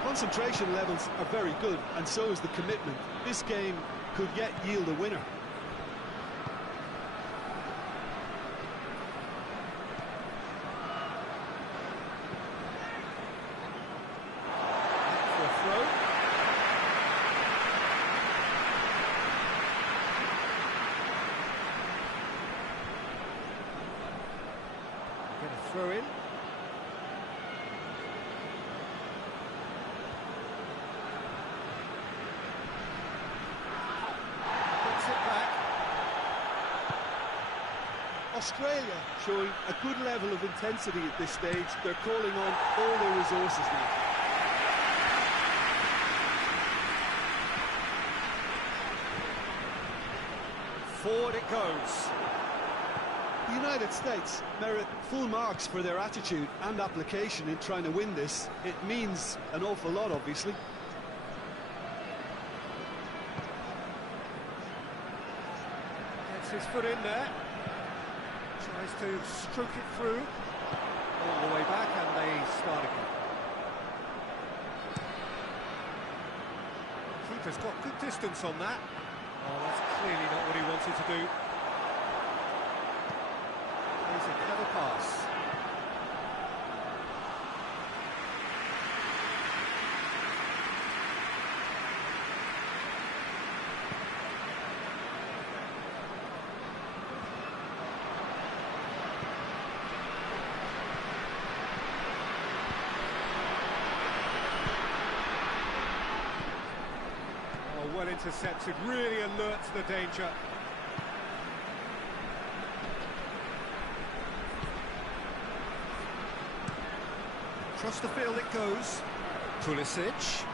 Concentration levels are very good, and so is the commitment. This game could yet yield a winner. For a throw. Get a throw in. Australia showing a good level of intensity at this stage. They're calling on all their resources now. Forward it goes. The United States merit full marks for their attitude and application in trying to win this. It means an awful lot, obviously. Gets his foot in there. Tries to stroke it through. All the way back, and they start again. Keeper's got good distance on that. Oh, that's clearly not what he wanted to do. There's a clever pass. Well intercepted, really alert to the danger. Across the field it goes. Pulisic.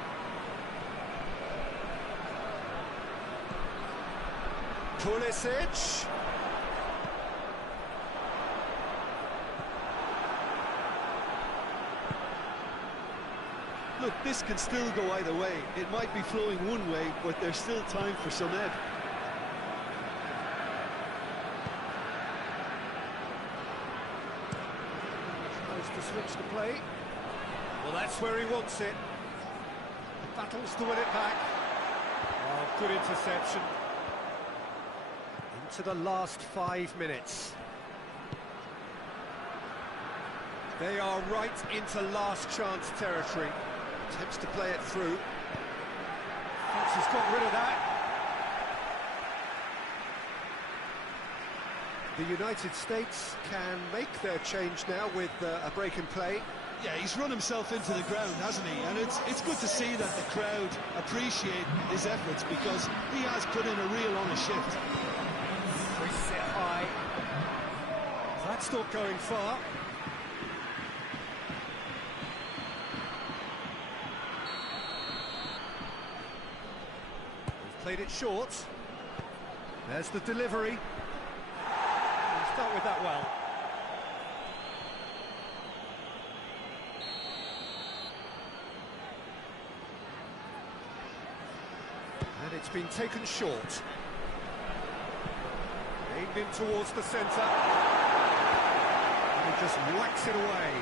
Pulisic. Look, this can still go either way. It might be flowing one way, but there's still time for some ebb. Tries to switch the play. Well, that's where he wants it. Battles to win it back. Oh, good interception. Into the last 5 minutes. They are right into last chance territory. Attempts to play it through. Thinks he's got rid of that. The United States can make their change now with a break in play. Yeah, he's run himself into the ground, hasn't he? And it's good to see that the crowd appreciate his efforts, because he has put in a real honest shift. Hoists it high. That's not going far. Played it short. There's the delivery. He's dealt with that well. And it's been taken short. Aimed in towards the centre. And he just whacks it away.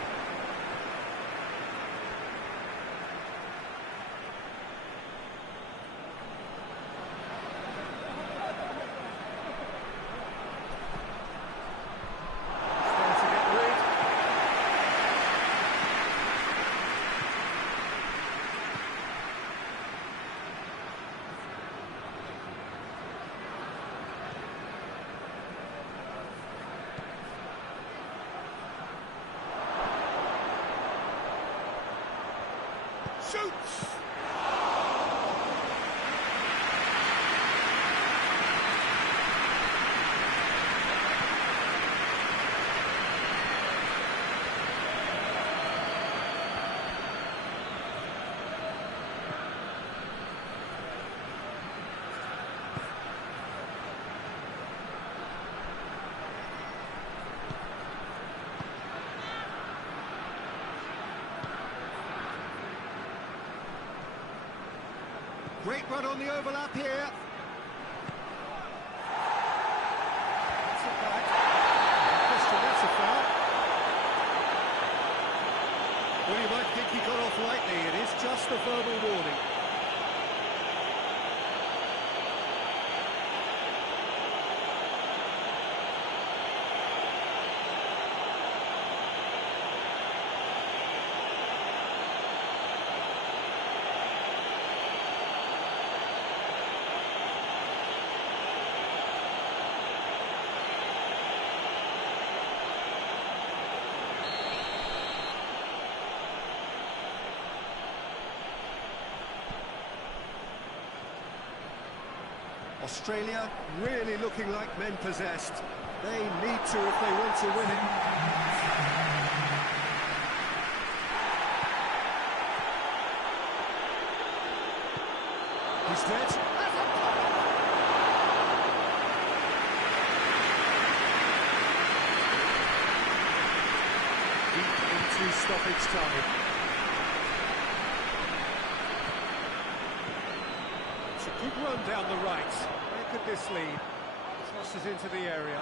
Shoots! Great run on the overlap here. That's it back. Question, that's a foul. Well, you might think he got off lightly. It is just a verbal warning. Australia really looking like men possessed. They need to if they want to win it. He's dead. Deep into stoppage time. It's a good run down the right. Where could this lead? Crosses into the area.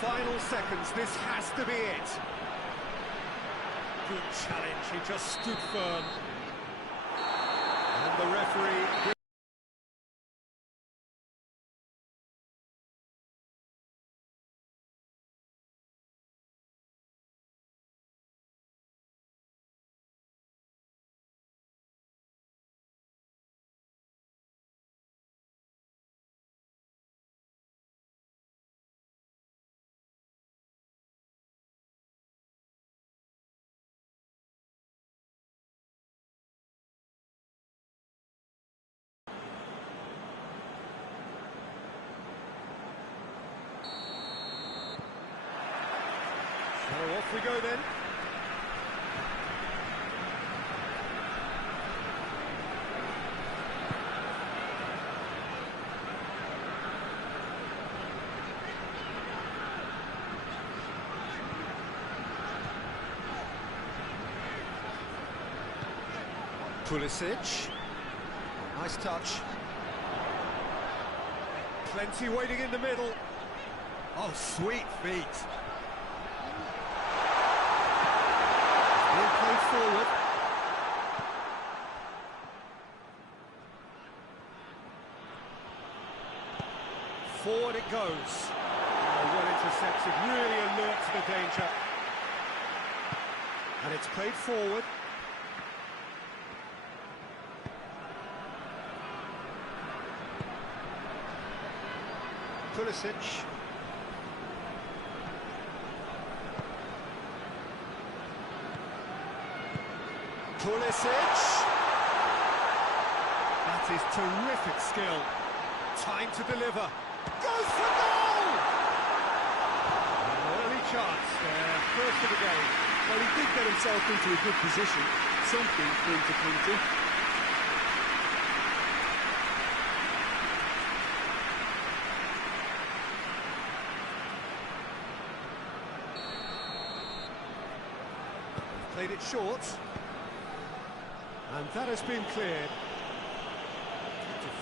Final seconds, this has to be it. Good challenge, he just stood firm. And the referee... So off we go then. Pulisic. Nice touch. Plenty waiting in the middle. Oh, sweet feet. Being played forward. Forward it goes. Oh, well intercepted, really alert to the danger. And it's played forward. Pulisic. Pulisic! That is terrific skill. Time to deliver. Goes for goal! An early chance there, first of the game. Well, he did get himself into a good position. Something for him to come to. Played it short. And that has been cleared.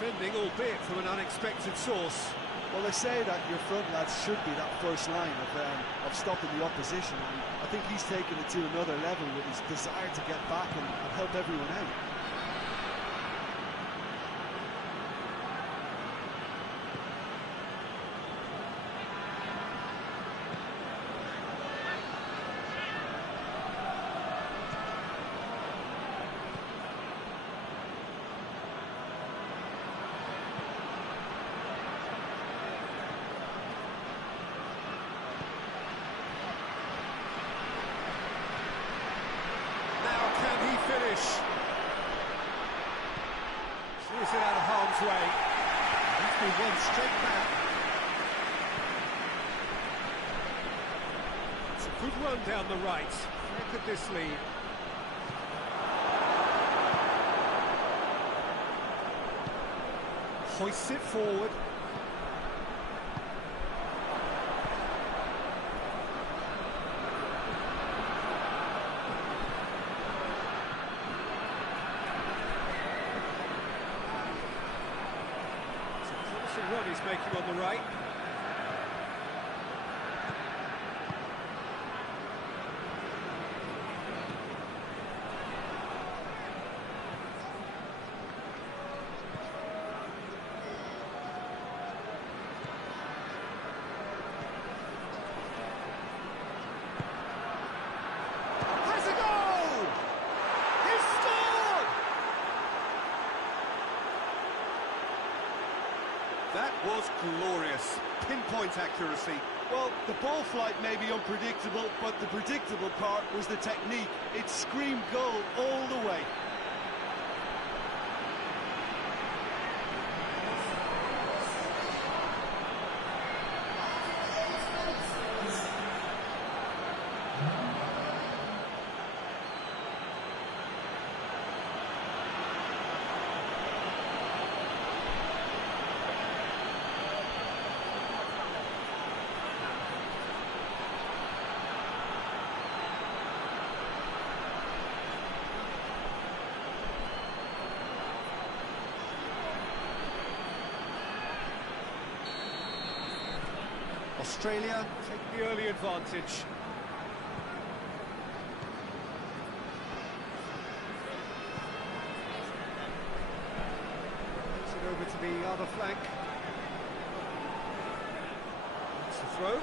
Defending, albeit from an unexpected source. Well, they say that your front lads should be that first line of stopping the opposition, and I think he's taken it to another level with his desire to get back and help everyone out. Finish. Clears it out of harm's way. He's been one straight back. Good run down the right. Where could this lead? Hoists it forward. It's a promising run he's making on the right. That was glorious. Pinpoint accuracy. Well, the ball flight may be unpredictable, but the predictable part was the technique. It screamed goal all the way. Australia take the early advantage. Takes it over to the other flank. That's the throw.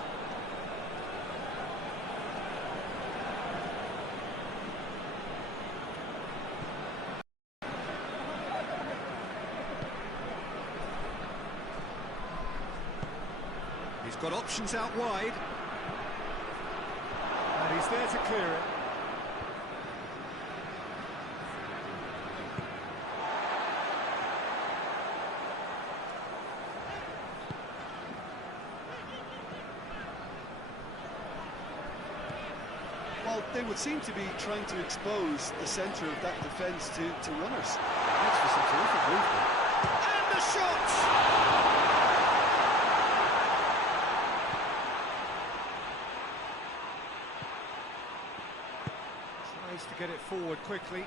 He's got options out wide, and he's there to clear it. Well, they would seem to be trying to expose the centre of that defence to runners. That's for some terrific movement. And the shot! To get it forward quickly.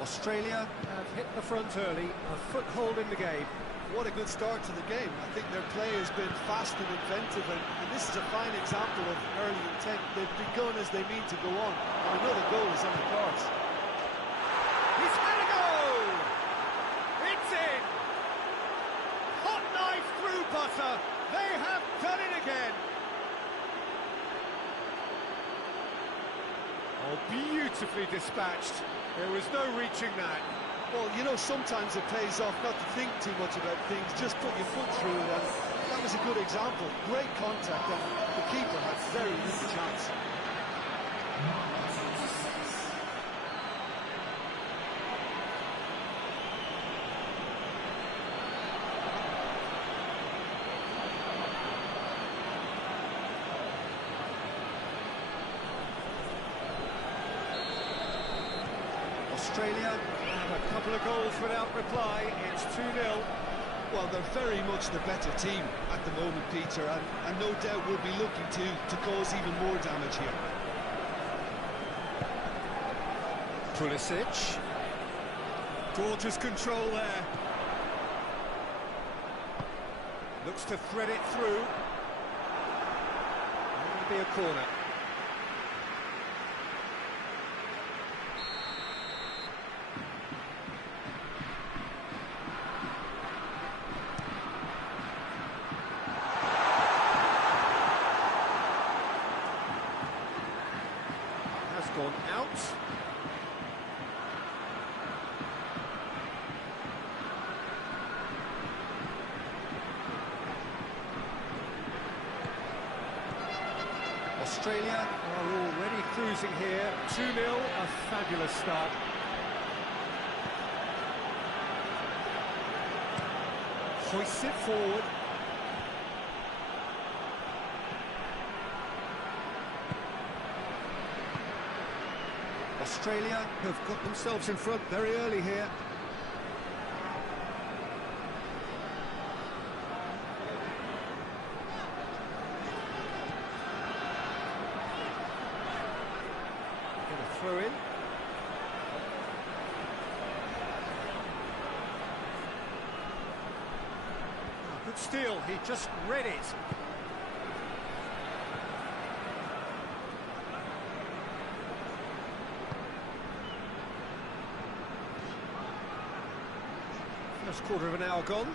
Australia have hit the front early, a foothold in the game. What a good start to the game. I think their play has been fast and inventive, and this is a fine example of early intent. They've begun as they mean to go on, and another goal is on the cards. He's had a goal! It's in! Hot knife through butter. They have done it again. Oh, beautifully dispatched. There was no reaching that. Well, you know, sometimes it pays off not to think too much about things, just put your foot through it, and that was a good example. Great contact, and the keeper had very little chance. Australia have a couple of goals without reply. It's 2-0. Well, they're very much the better team at the moment, Peter, and no doubt will be looking to cause even more damage here. Pulisic. Gorgeous control there. Looks to thread it through. It'll be a corner. Gone out. Australia are already cruising here. 2-0, a fabulous start. Hoists it forward. Australia have got themselves in front very early here. Get a throw in. Oh, good steal, he just read it. First quarter of an hour gone.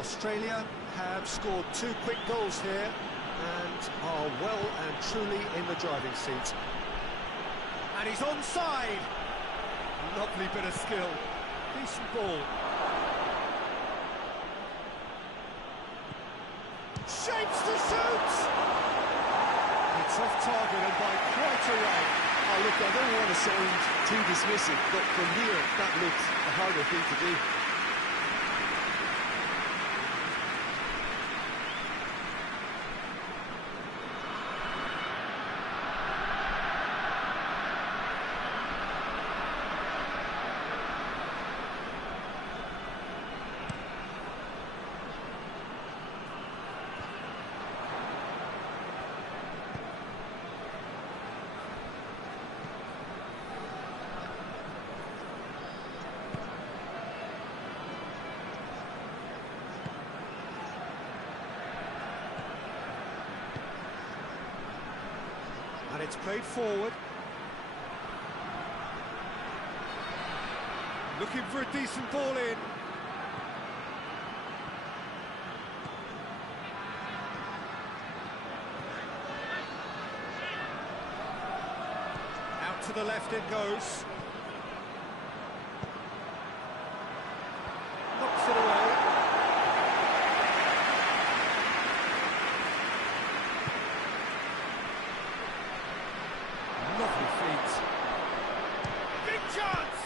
Australia have scored 2 quick goals here and are well and truly in the driving seat. And he's onside. Lovely bit of skill. Decent ball. Shapes to shoot! It's off target and by quite a way. Oh, look, I don't want to sound too dismissive, but from here, that looked a harder thing to do. And it's played forward. Looking for a decent ball in. Out to the left it goes. Knocks it away. Lovely feet. Big chance!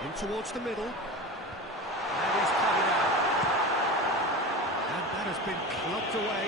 In towards the middle. And he's cut it out. And that has been clubbed away.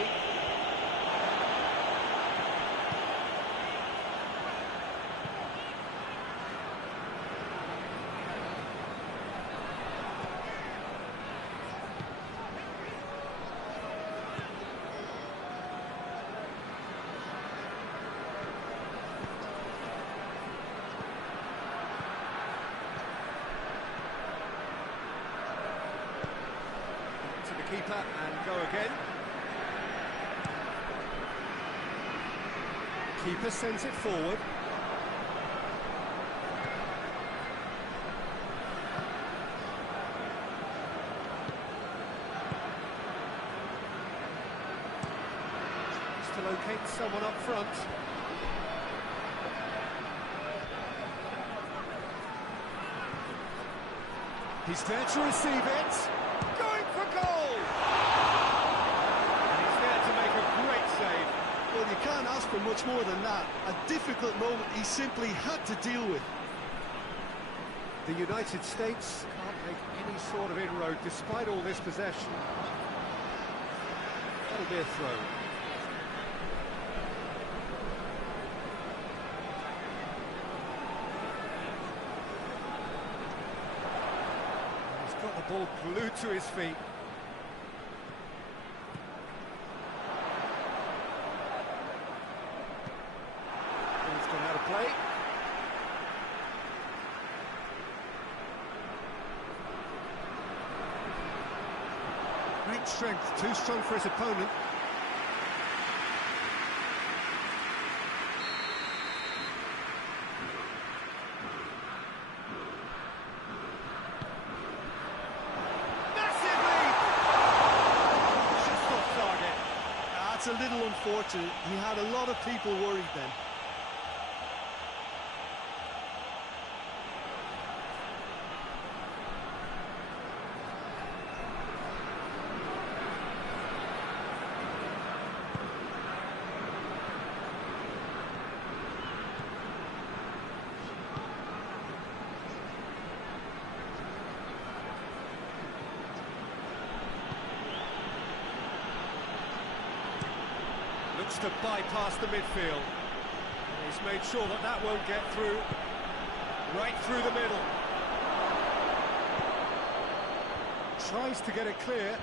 To the keeper and go again. Keeper sends it forward. Just to locate someone up front. He's there to receive it. Going for goal! And he's there to make a great save. Well, you can't ask for much more than that. A difficult moment he simply had to deal with. The United States can't make any sort of inroad despite all this possession. That'll be a throw. He's got the ball glued to his feet. Ball's gone out of play. Great strength, too strong for his opponent. Massive lead! Just off target. That's a little unfortunate. He had a lot of people worried then. wants to bypass the midfield. He's made sure that that won't get through. Right through the middle. Tries to get it clear.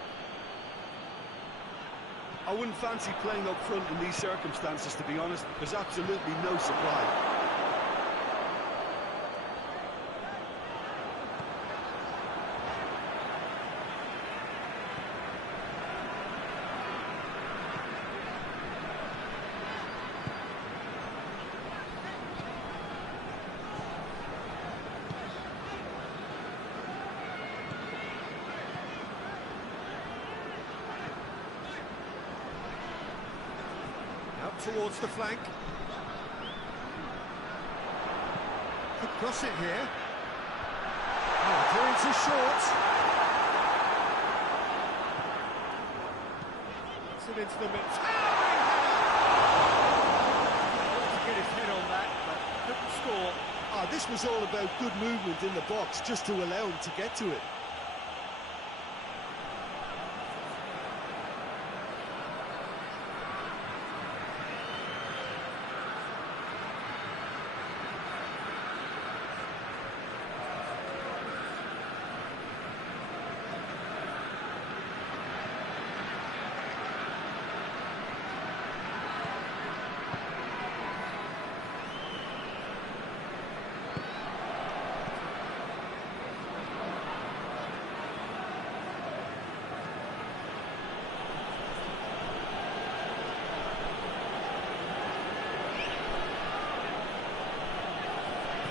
I wouldn't fancy playing up front in these circumstances, to be honest. There's absolutely no supply. Towards the flank. Could cross it here. Oh, clearance is short. It's it into the mid. Towering header! To get his head on that, but couldn't score. This was all about good movement in the box, just to allow him to get to it.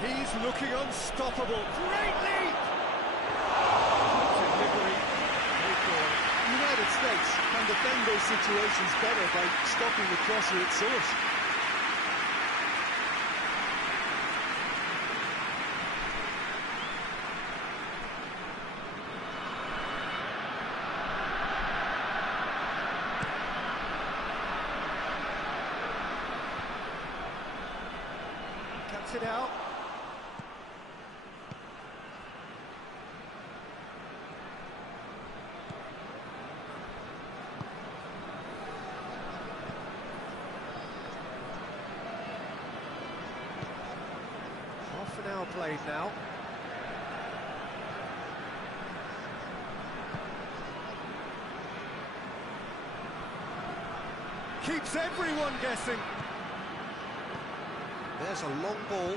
He's looking unstoppable. Great leap! Delivery. The United States can defend those situations better by stopping the crosser at source. Cuts it out. Half an hour played now. Keeps everyone guessing. There's a long ball.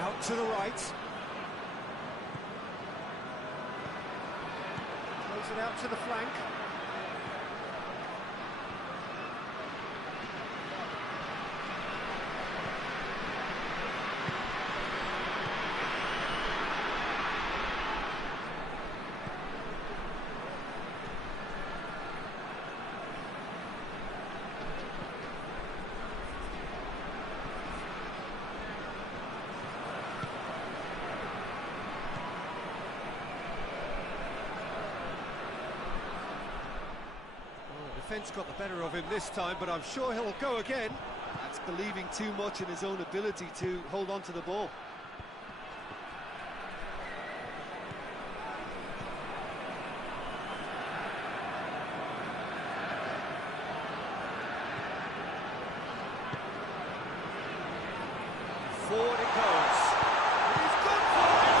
Out to the right. Throws it out to the flank. Defence got the better of him this time, but I'm sure he'll go again. That's believing too much in his own ability to hold on to the ball. Forward it goes. He's gone for it!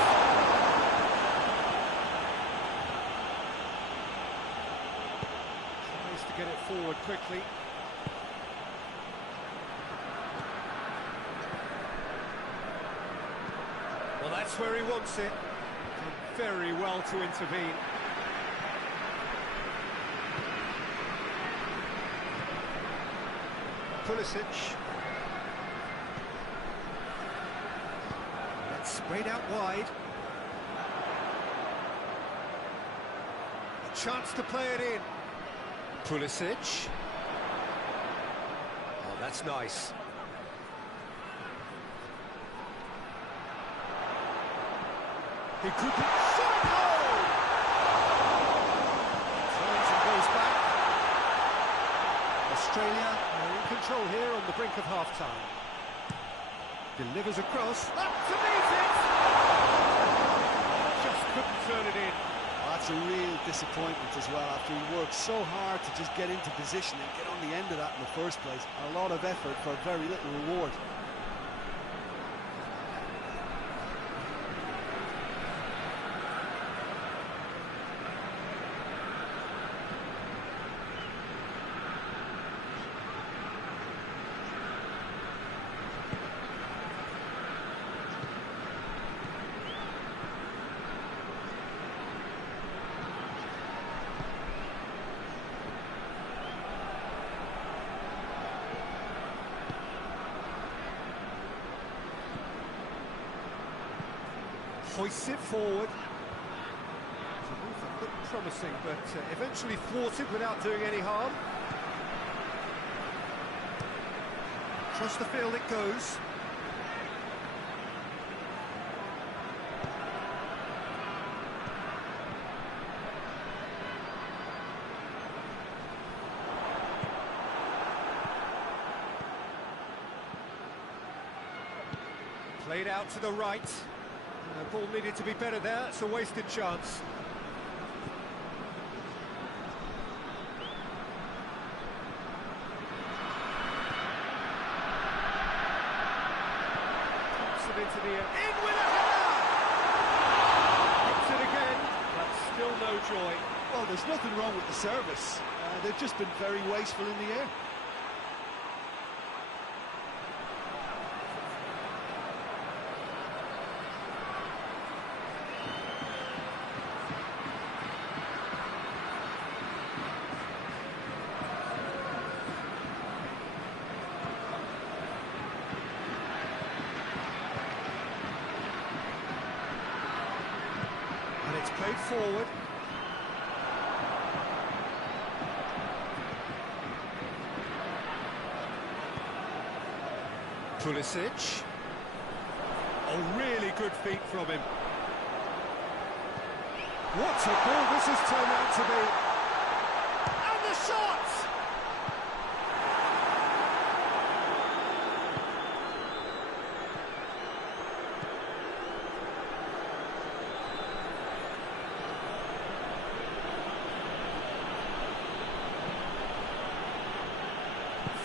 Tries to get it forward quickly. Well, that's where he wants it. Done very well to intervene. Pulisic. Sprayed out wide. A chance to play it in. Pulisic. Oh, that's nice. He could be... Shot goal! Turns and goes back. Australia are in control here on the brink of half-time. Delivers across. Up to meet it! disappointment as well after he worked so hard to just get into position and get on the end of that in the first place. A lot of effort for very little reward. Hoists it forward. The move looked promising, but eventually thwarted without doing any harm. Across the field it goes. Played out to the right. The ball needed to be better there, it's a wasted chance. Pops it into the air. In with a header! Hits it again, but still no joy. Well, there's nothing wrong with the service. They've just been very wasteful in the air. And it's played forward. Pulisic. Oh, really good feet from him. What a ball this has turned out to be. And the shot!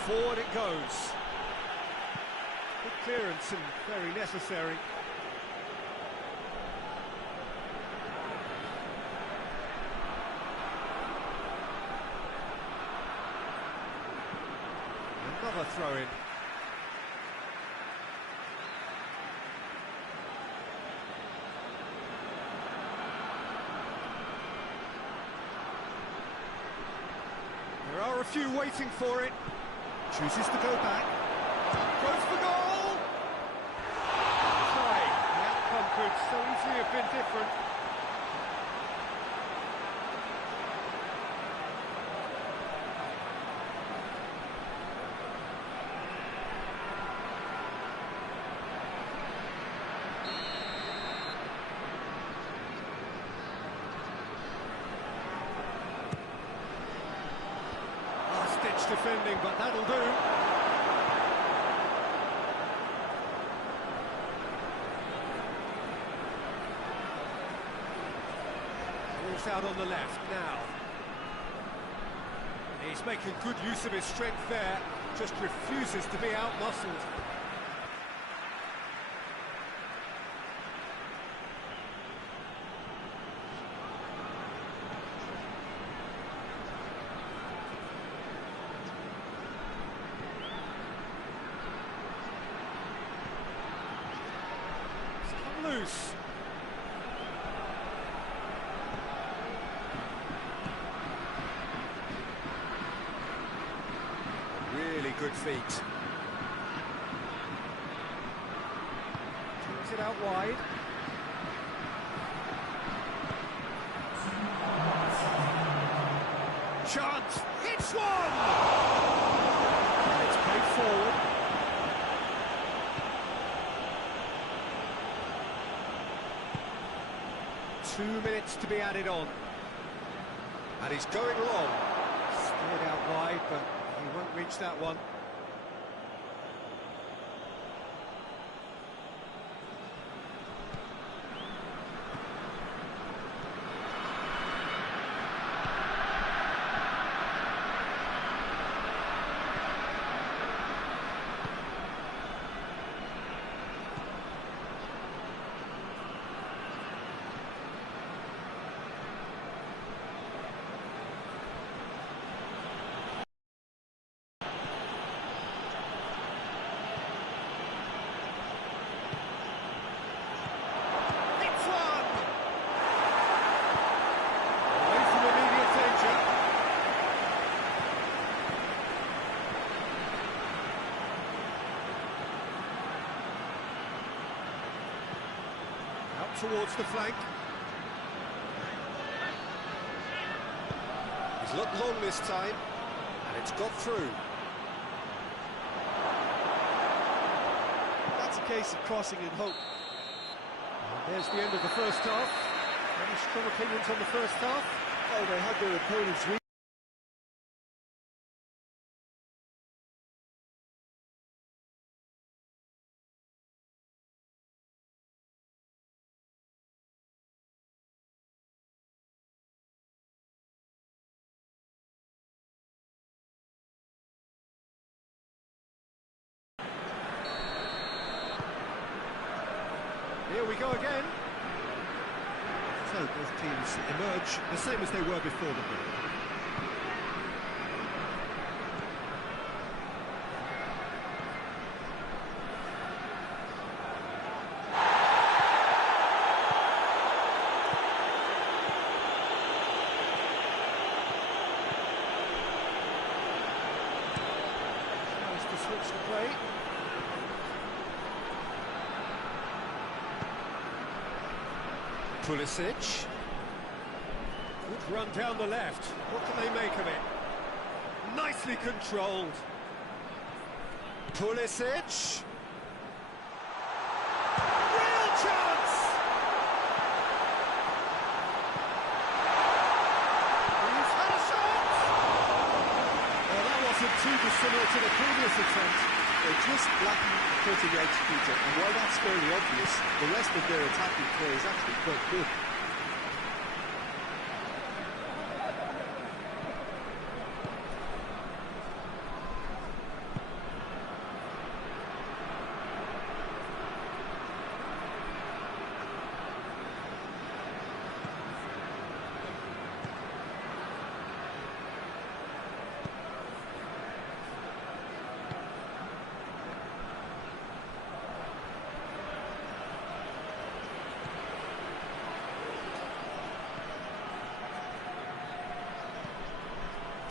Forward it goes. Good clearance and very necessary. Another throw-in. There are a few waiting for it. Chooses to go back. Goes for goal! Try. The outcome could so easily have been different. Last-ditch defending, but that'll do. Ball's out on the left now. He's making good use of his strength there, just refuses to be out-muscled. Loose. Really good feet. Turns it out wide. Chance. Hits one! It's played forward. 2 minutes to be added on. And he's going long. Steered out wide, but he won't reach that one. towards the flank. He's looked long this time, and it's got through. That's a case of crossing in hope. And there's the end of the first half. Any strong opinions on the first half? Oh, they had their opponents weak. Here we go again. So both teams emerge the same as they were before the break. Tries to switch the play. Pulisic. Good run down the left. What can they make of it? Nicely controlled. Pulisic. Real chance! He's had a shot! Well, that wasn't too dissimilar to the previous attempt. They're just lacking cutting edge, Peter, and while that's fairly obvious, the rest of their attacking play is actually quite good.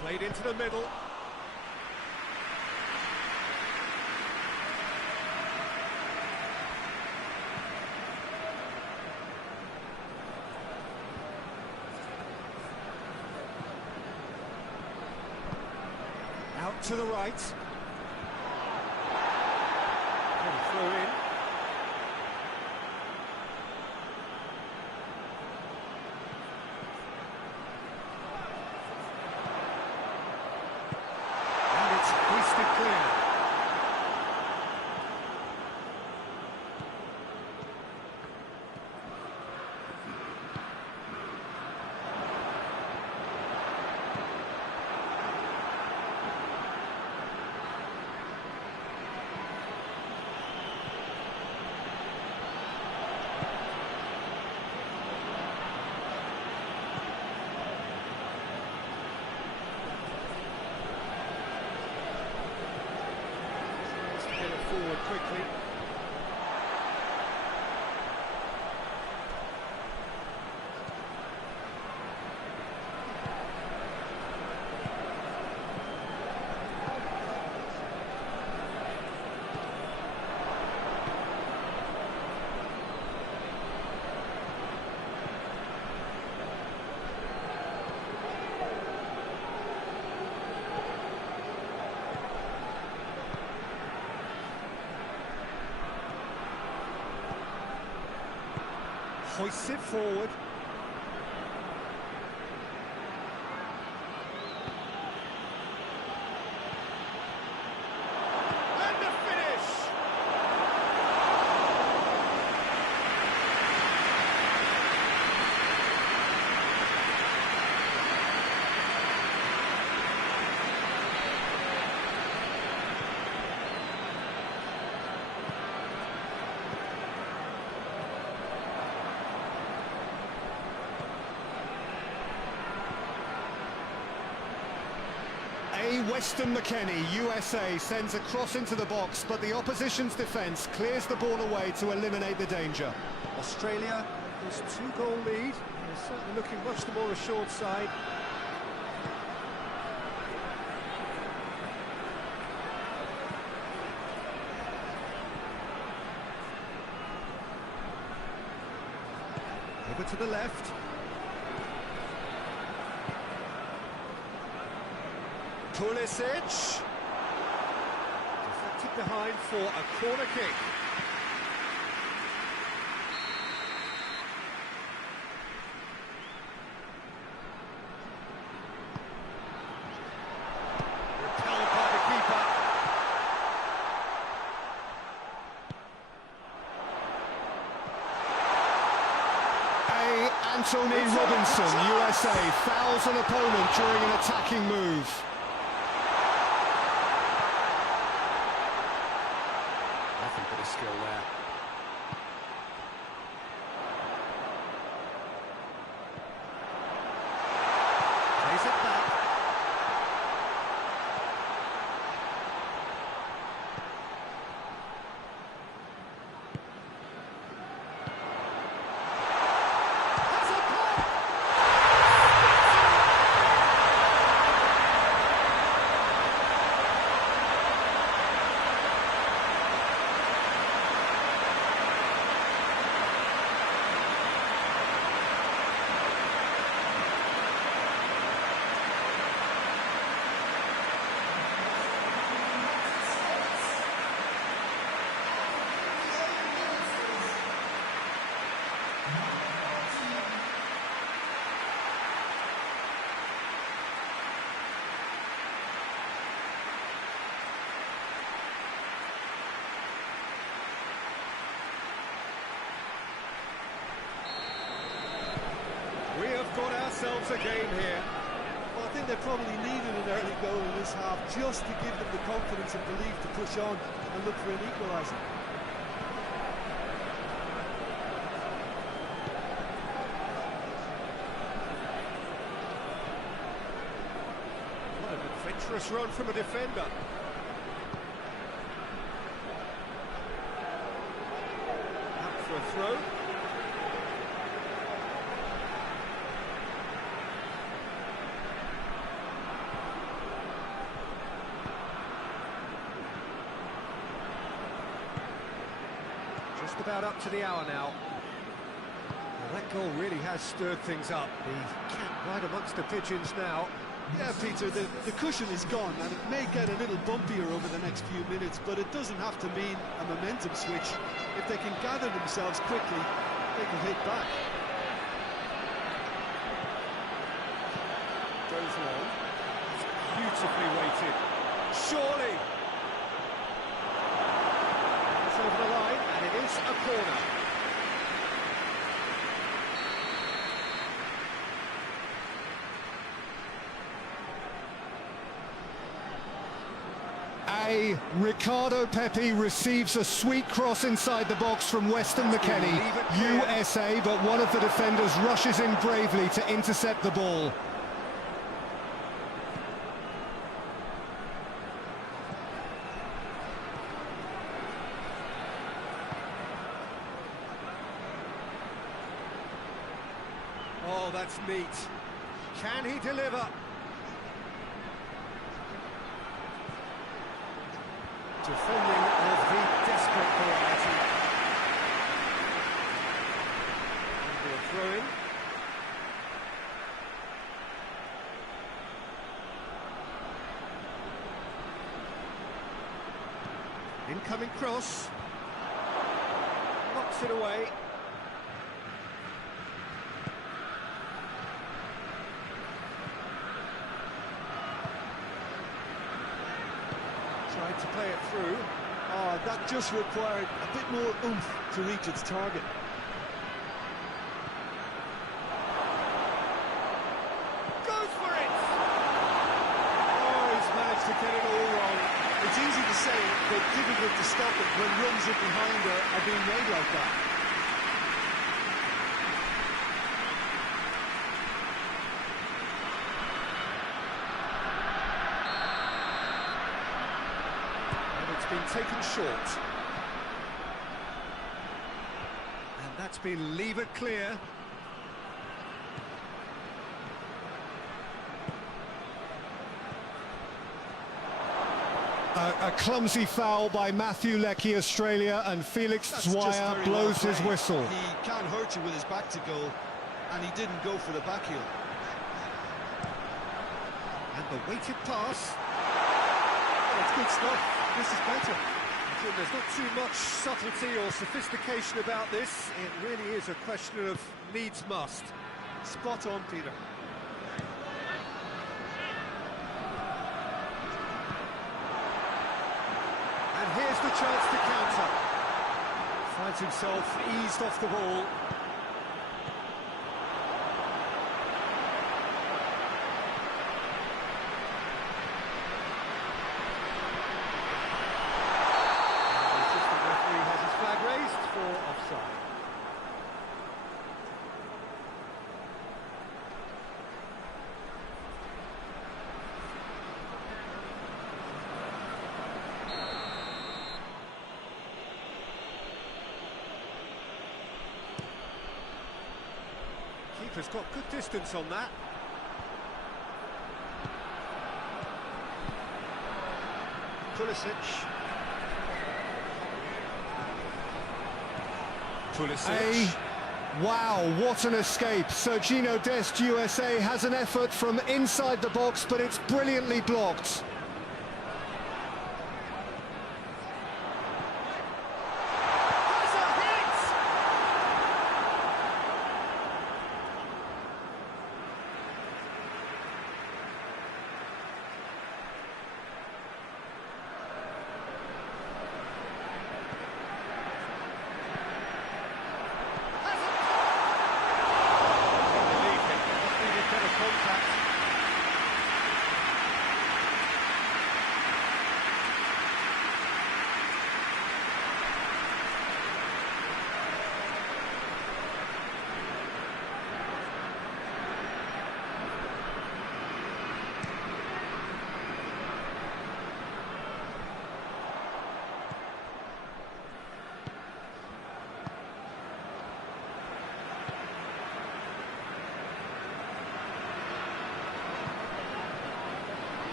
Played into the middle. Out to the right. And throw in. Hoisted clear. Get it forward quickly. Hoists it forward. And the finish! Weston McKennie, USA, sends a cross into the box, but the opposition's defence clears the ball away to eliminate the danger. Australia, this two-goal lead. They're certainly looking much the more assured side. Over to the left. Pulisic. Deflected behind for a corner kick. Repelled by the keeper. Anthony Robinson, USA, fouls an opponent during an attacking move. Nothing but a skill there. Plays it back. We have got ourselves a game here. Well, I think they probably needed an early goal in this half just to give them the confidence and belief to push on and look for an equaliser. What an adventurous run from a defender. Out for a throw. Just about up to the hour now. Well, that goal really has stirred things up. The cat right amongst the pigeons now. Yeah, Peter, the cushion is gone, and it may get a little bumpier over the next few minutes, but it doesn't have to mean a momentum switch. If they can gather themselves quickly, they can hit back. Goes long. It's beautifully weighted. Surely. It's over the line, and it is a corner. Ricardo Pepi receives a sweet cross inside the box from Weston McKennie, USA, but one of the defenders rushes in bravely to intercept the ball. Oh, that's neat. Can he deliver? Defending of the desperate variety. A throw-in. Incoming cross. Knocks it away. Tried to play it through. Oh, that just required a bit more oomph to reach its target. Goes for it! Oh, he's managed to get it all wrong. It's easy to say, but difficult to stop it when runs in behind are being made like that. Been taken short, and that's been levered clear. A clumsy foul by Matthew Leckie, Australia, and Felix Zweier blows his whistle. He can't hurt you with his back to goal, and he didn't go for the back heel. And the weighted pass. That's good stuff. This is better. There's not too much subtlety or sophistication about this. It really is a question of needs must. Spot on, Peter. And here's the chance to counter. Finds himself eased off the ball. Offside. Keeper's got good distance on that. Pulisic. Wow, what an escape. Sergino Dest, USA, has an effort from inside the box, but it's brilliantly blocked.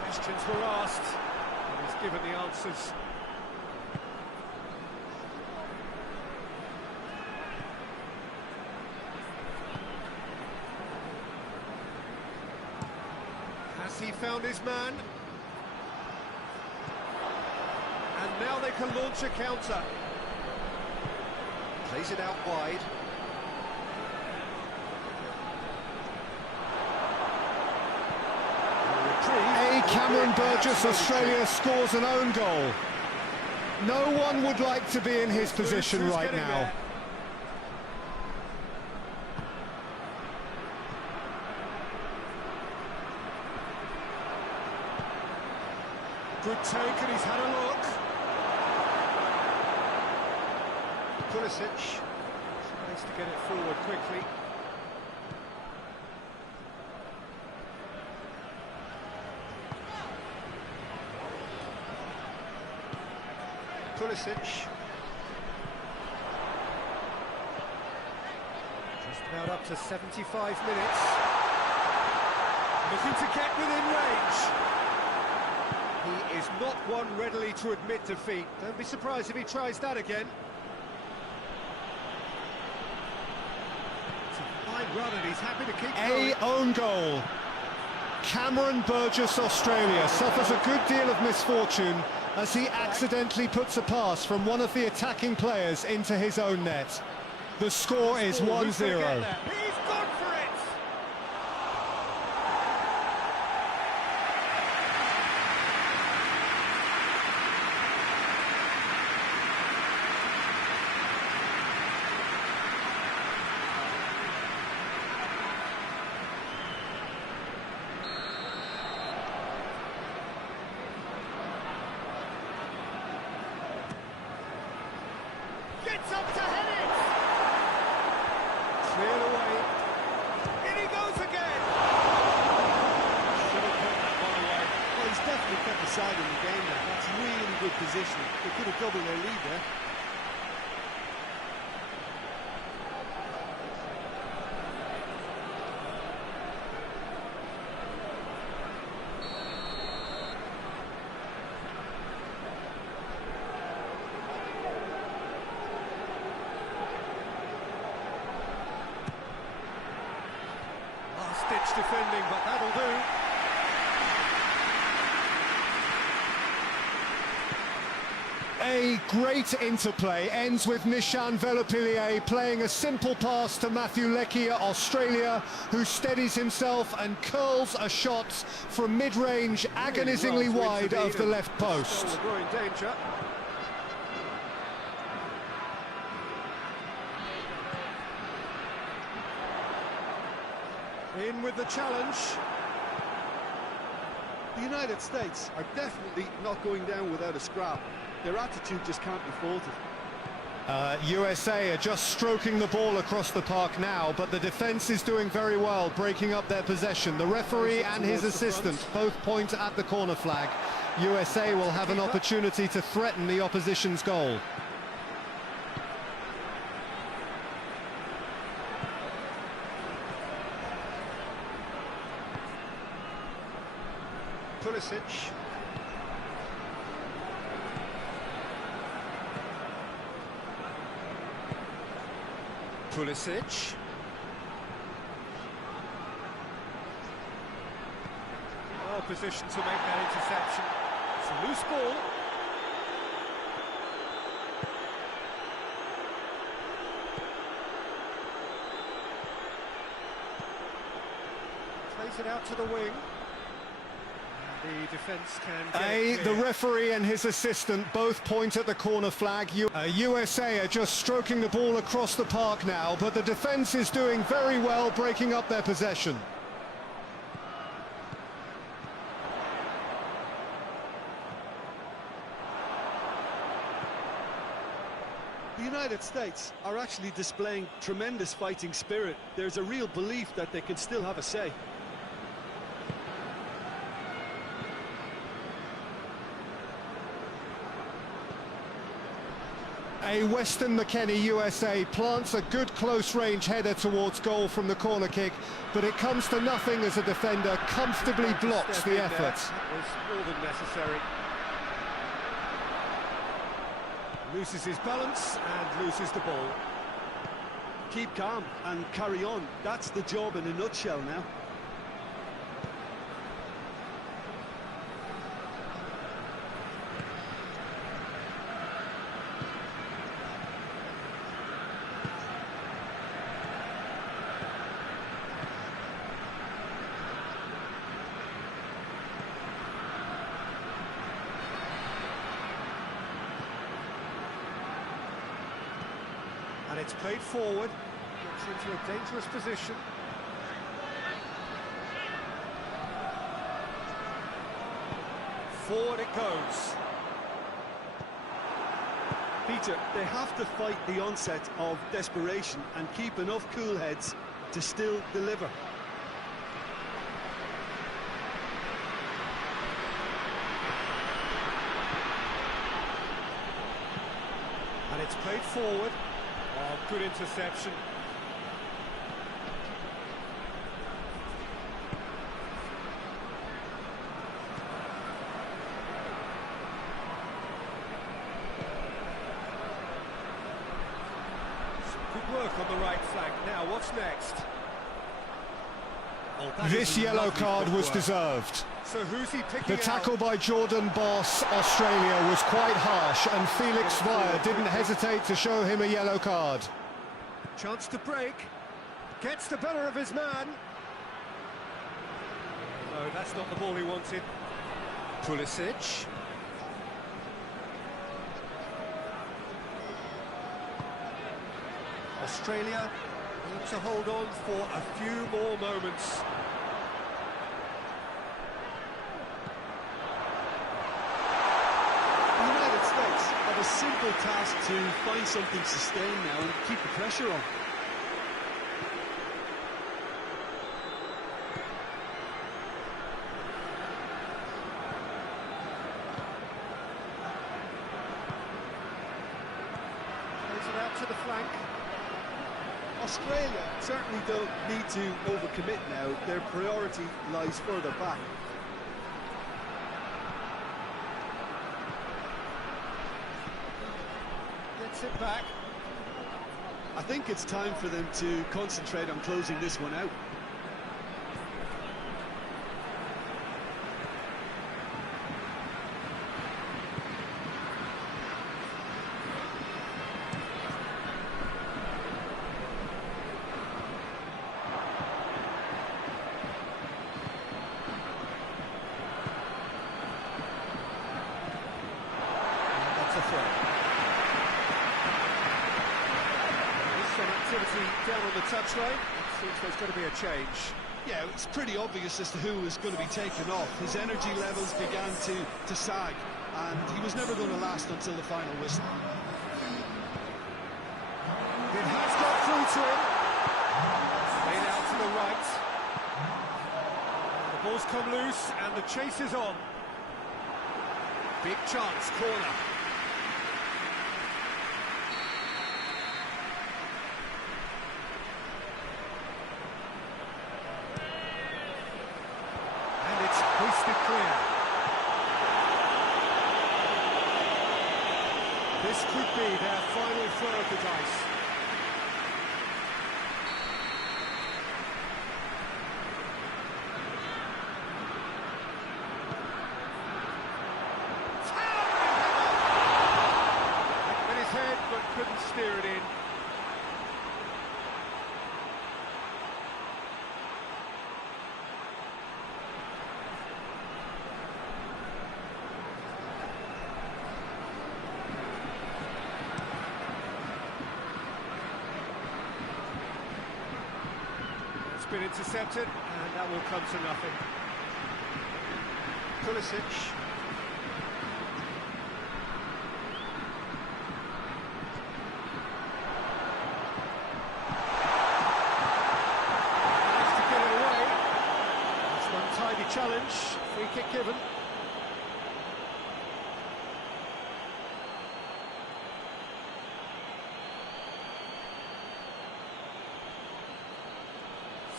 Questions were asked, and he's given the answers. Has he found his man? And now they can launch a counter. Plays it out wide. Cameron Burgess, Australia, scores an own goal. No one would like to be in his position right now. Good take, and he's had a look. Pulisic tries to get it forward quickly. Pulisic. Just about up to 75 minutes. Looking to get within range. He is not one readily to admit defeat. Don't be surprised if he tries that again. It's a fine run and he's happy to keep going. Own goal. Cameron Burgess, Australia, suffers a good deal of misfortune as he accidentally puts a pass from one of the attacking players into his own net. The score is 1-0. He's gone for it! Gets up to head it! Cleared away. In he goes again! Should have put that one away. Well, he's definitely kept the side in the game there. That's really good positioning. They could have doubled their lead there. defending, but that'll do. A great interplay ends with Nishan Velupillay playing a simple pass to Matthew Leckie, Australia, who steadies himself and curls a shot from mid-range, agonisingly wide of the left post. We're in danger. In with the challenge. The United States are definitely not going down without a scrap. Their attitude just can't be faulted. USA are just stroking the ball across the park now, but the defence is doing very well, breaking up their possession. The referee and his assistant both point at the corner flag. USA will have an opportunity to threaten the opposition's goal. Pulisic. Pulisic. Well positioned to make that interception. It's a loose ball. Plays it out to the wing. The defence can get The referee and his assistant both point at the corner flag. USA are just stroking the ball across the park now, but the defence is doing very well, breaking up their possession. The United States are actually displaying tremendous fighting spirit. There's a real belief that they can still have a say. A Weston McKennie, USA, plants a good close-range header towards goal from the corner kick, but it comes to nothing as a defender comfortably blocks the effort. That was more than necessary. Loses his balance and loses the ball. Keep calm and carry on. That's the job in a nutshell now. And it's played forward, gets into a dangerous position. Forward it goes. Peter, they have to fight the onset of desperation and keep enough cool heads to still deliver. And it's played forward. Oh, good interception. Some good work on the right flank. Now, what's next? Oh, This yellow card was deserved. So who's he picking The out? tackle by Jordan Boss, Australia, was quite harsh, and Felix Zweier didn't hesitate to show him a yellow card. Chance to break. Gets the better of his man. No, that's not the ball he wanted. Pulisic. Australia need to hold on for a few more moments. A simple task to find something sustained now and keep the pressure on. Plays it out to the flank. Australia certainly don't need to overcommit now. Their priority lies further back. It back. I think it's time for them to concentrate on closing this one out. throw. There's some activity down on the touchline. It seems there's going to be a change. Yeah, it's pretty obvious as to who was going to be taken off. His energy levels began to sag, and he was never going to last until the final whistle. It has got through to him. Laid out to the right. The ball's come loose and the chase is on. Big chance, corner. And it's hoisted clear. This could be their final throw of the dice. But couldn't steer it in. It's been intercepted, and that will come to nothing. Pulisic. Challenge, free kick given.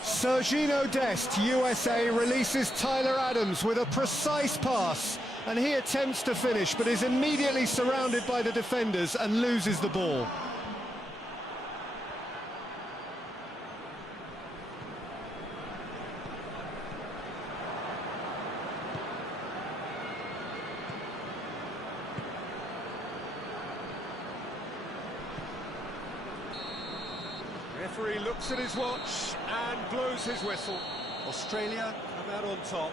Sergino Dest, USA, releases Tyler Adams with a precise pass, and he attempts to finish but is immediately surrounded by the defenders and loses the ball. Referee looks at his watch and blows his whistle. Australia come out on top.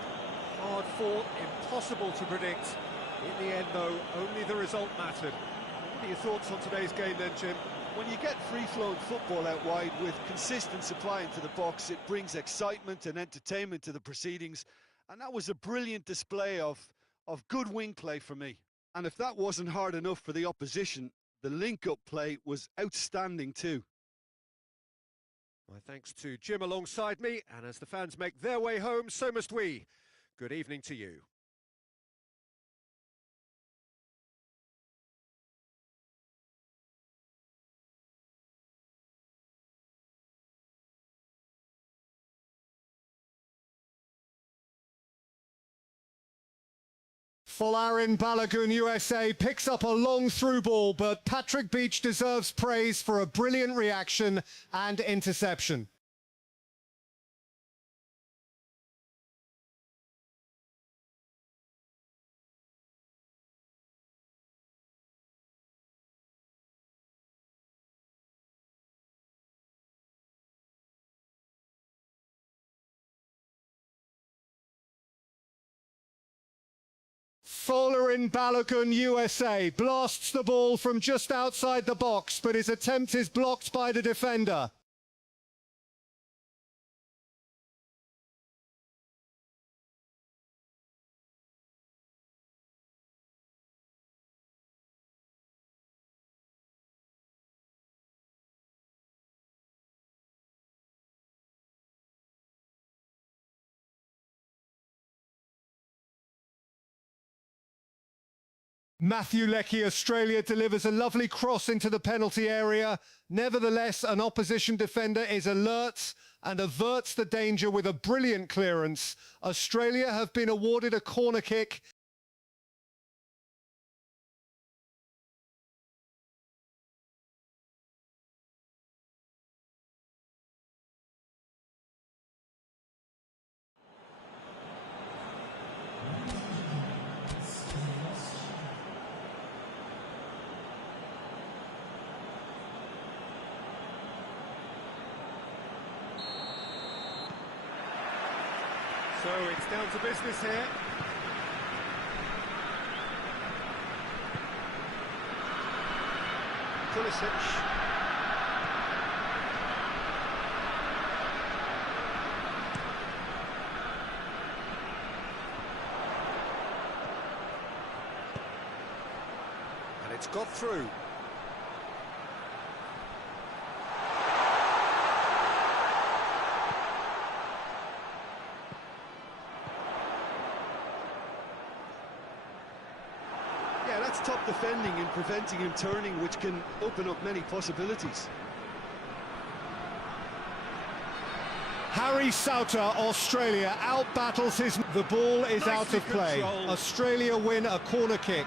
Hard fought, impossible to predict. In the end, though, only the result mattered. What are your thoughts on today's game then, Jim? When you get free-flowing football out wide with consistent supply into the box, it brings excitement and entertainment to the proceedings. And that was a brilliant display of good wing play for me. And if that wasn't hard enough for the opposition, the link-up play was outstanding too. My thanks to Jim alongside me, and as the fans make their way home, so must we. Good evening to you. Folarin Balogun, USA, picks up a long through ball, but Patrick Beach deserves praise for a brilliant reaction and interception. Folarin Balogun, USA, blasts the ball from just outside the box, but his attempt is blocked by the defender. Matthew Leckie, Australia, delivers a lovely cross into the penalty area. Nevertheless, an opposition defender is alert and averts the danger with a brilliant clearance. Australia have been awarded a corner kick. So it's down to business here. Pulisic. And it's got through. Yeah, that's top defending and preventing him turning, which can open up many possibilities. Harry Souter, Australia, out-battles his... The ball is out of play. Australia win a corner kick.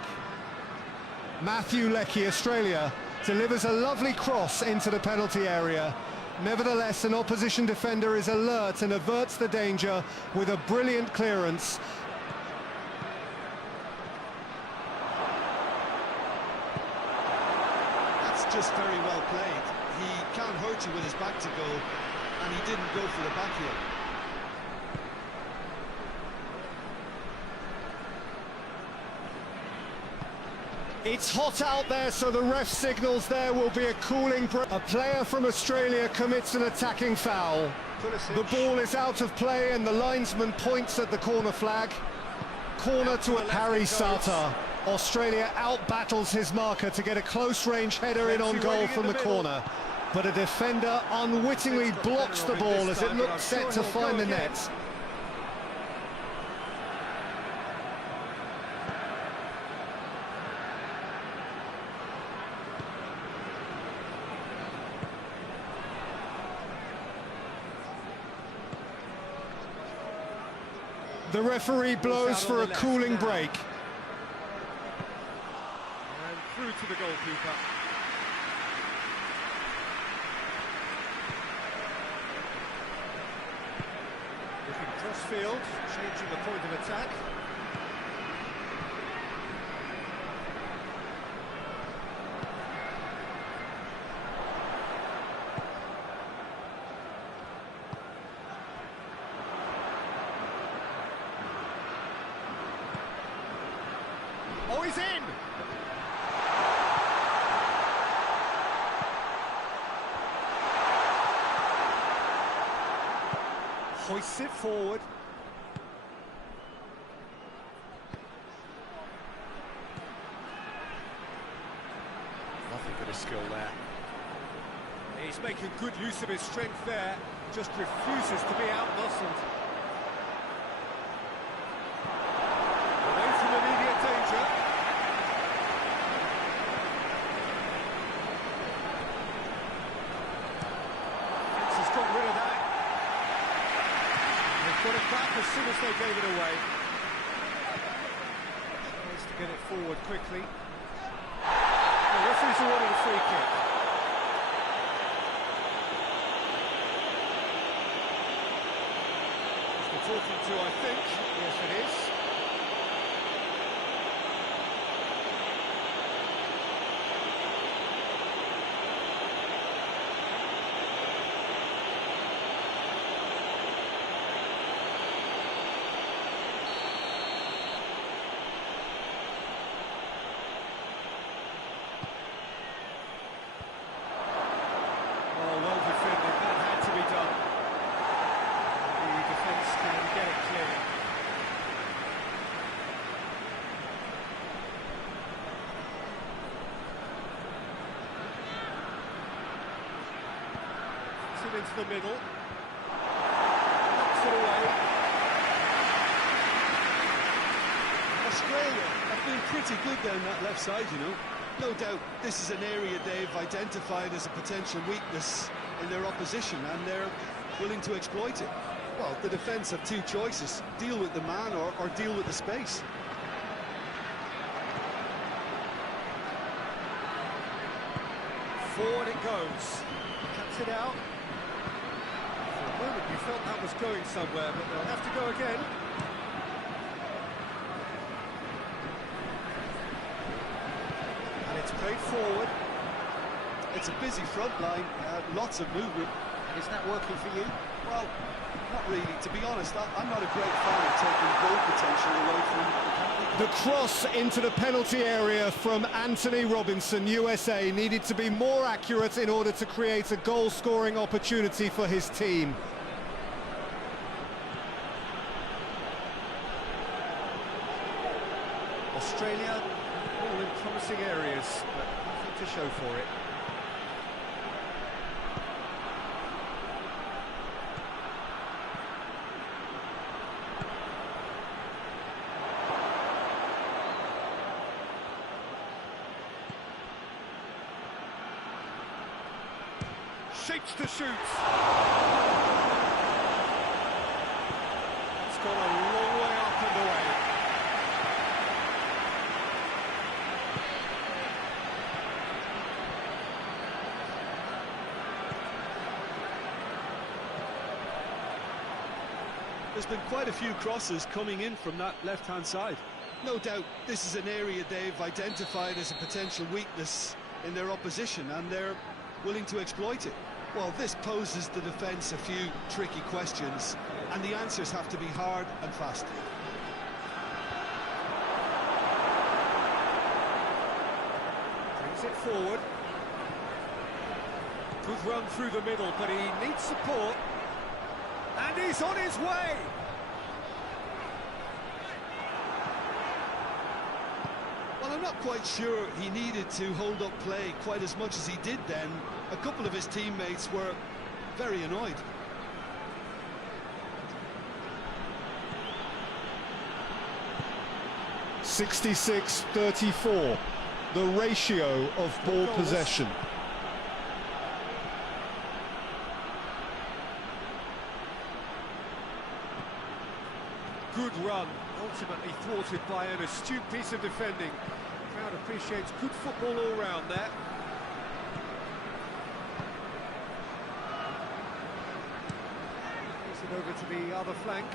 Matthew Leckie, Australia, delivers a lovely cross into the penalty area. Nevertheless, an opposition defender is alert and averts the danger with a brilliant clearance. That's just very well played. He can't hurt you with his back to goal, and he didn't go for the back heel. It's hot out there, so the ref signals there will be a cooling break. A player from Australia commits an attacking foul. Pulisic. The ball is out of play and the linesman points at the corner flag. Corner to Harry Souter. Australia out-battles his marker to get a close-range header in on goal from the corner. But a defender unwittingly blocks the ball as it looked set to find the net. The referee blows for a cooling break. And through to the goalkeeper. Looking cross-field, changing the point of attack. Oh, he's in! Hoists it forward. Nothing but a skill there. He's making good use of his strength there, just refuses to be out-muscled. Away from immediate danger. Has got rid of that. They've got it back as soon as they gave it away. Tries to get it forward quickly. The referee's awarded a free kick. He's talking to, I think. Yes, it is. Into the middle, knocks it away. Australia have been pretty good down that left side, you know. No doubt this is an area they've identified as a potential weakness in their opposition, and they're willing to exploit it. Well, the defence have two choices: deal with the man or deal with the space. Forward it goes. Cuts it out. For a moment you felt that was going somewhere, but they'll have to go again. And it's played forward. It's a busy front line, lots of movement. Is that working for you? Well, not really. To be honest, I'm not a great fan of taking goal potential away from the The cross into the penalty area from Anthony Robinson, USA, needed to be more accurate in order to create a goal-scoring opportunity for his team. Australia, all in promising areas, but nothing to show for it. Shapes to shoot. It's gone a long way up and away. There's been quite a few crosses coming in from that left-hand side. No doubt this is an area they've identified as a potential weakness in their opposition, and they're willing to exploit it. Well, this poses the defence a few tricky questions, and the answers have to be hard and fast. Brings it forward. Good run through the middle, but he needs support. And he's on his way! Well, I'm not quite sure he needed to hold up play quite as much as he did then. A couple of his teammates were very annoyed. (66-34), the ratio of ball possession. Good run, ultimately thwarted by an astute piece of defending. The crowd appreciates good football all round there. Takes it over to the other flank.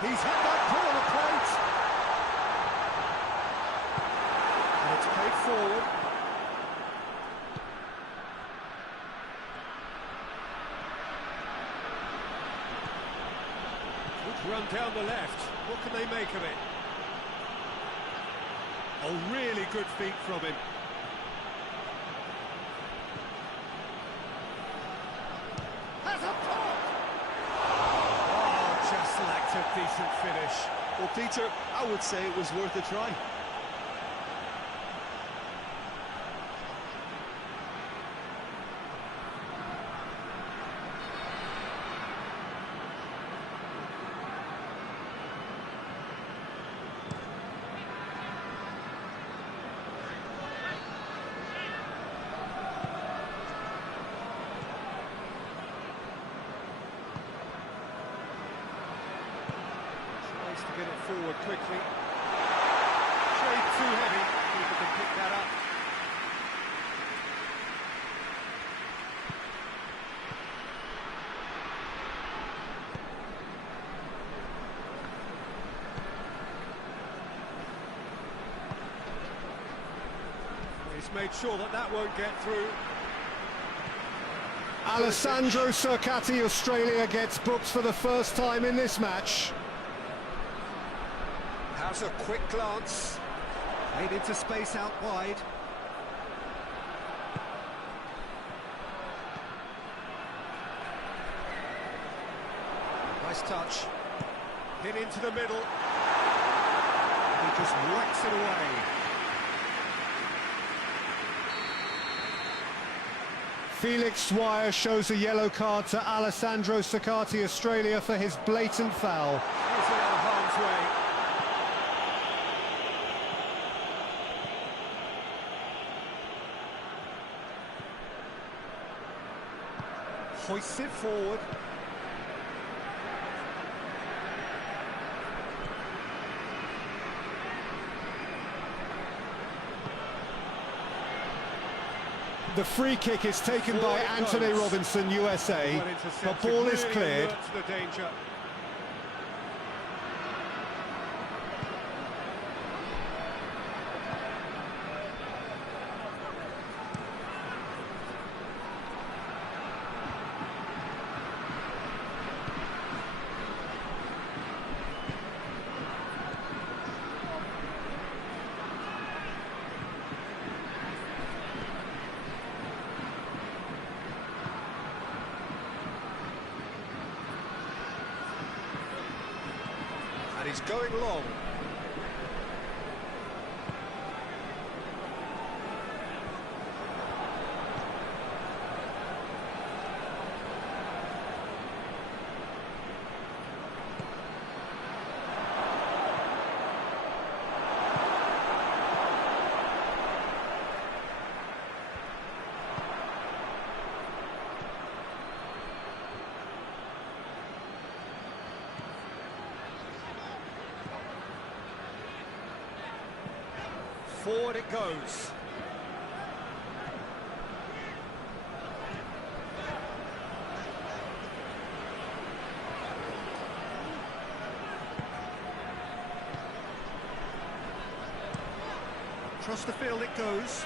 He's had that put on the plate. And it's played forward. Good run down the left. What can they make of it? Oh, really good feet from him. Has a pop! Lacked a decent finish. Well, Peter, I would say it was worth a try. To get it forward quickly. Shade too heavy. Keeper can pick that up. He's made sure that that won't get through. Alessandro Cercati, Australia, gets booked for the first time in this match. Has a quick glance. Played into space out wide. Nice touch. Hit into the middle. And he just whacks it away. Felix Dwyer shows a yellow card to Alessandro Cercati, Australia, for his blatant foul. He's in out of harm's way. Hoists it forward. The free kick is taken by Anthony Robinson, USA. The ball is cleared. To the danger. And he's going long. Forward it goes. Across the field it goes.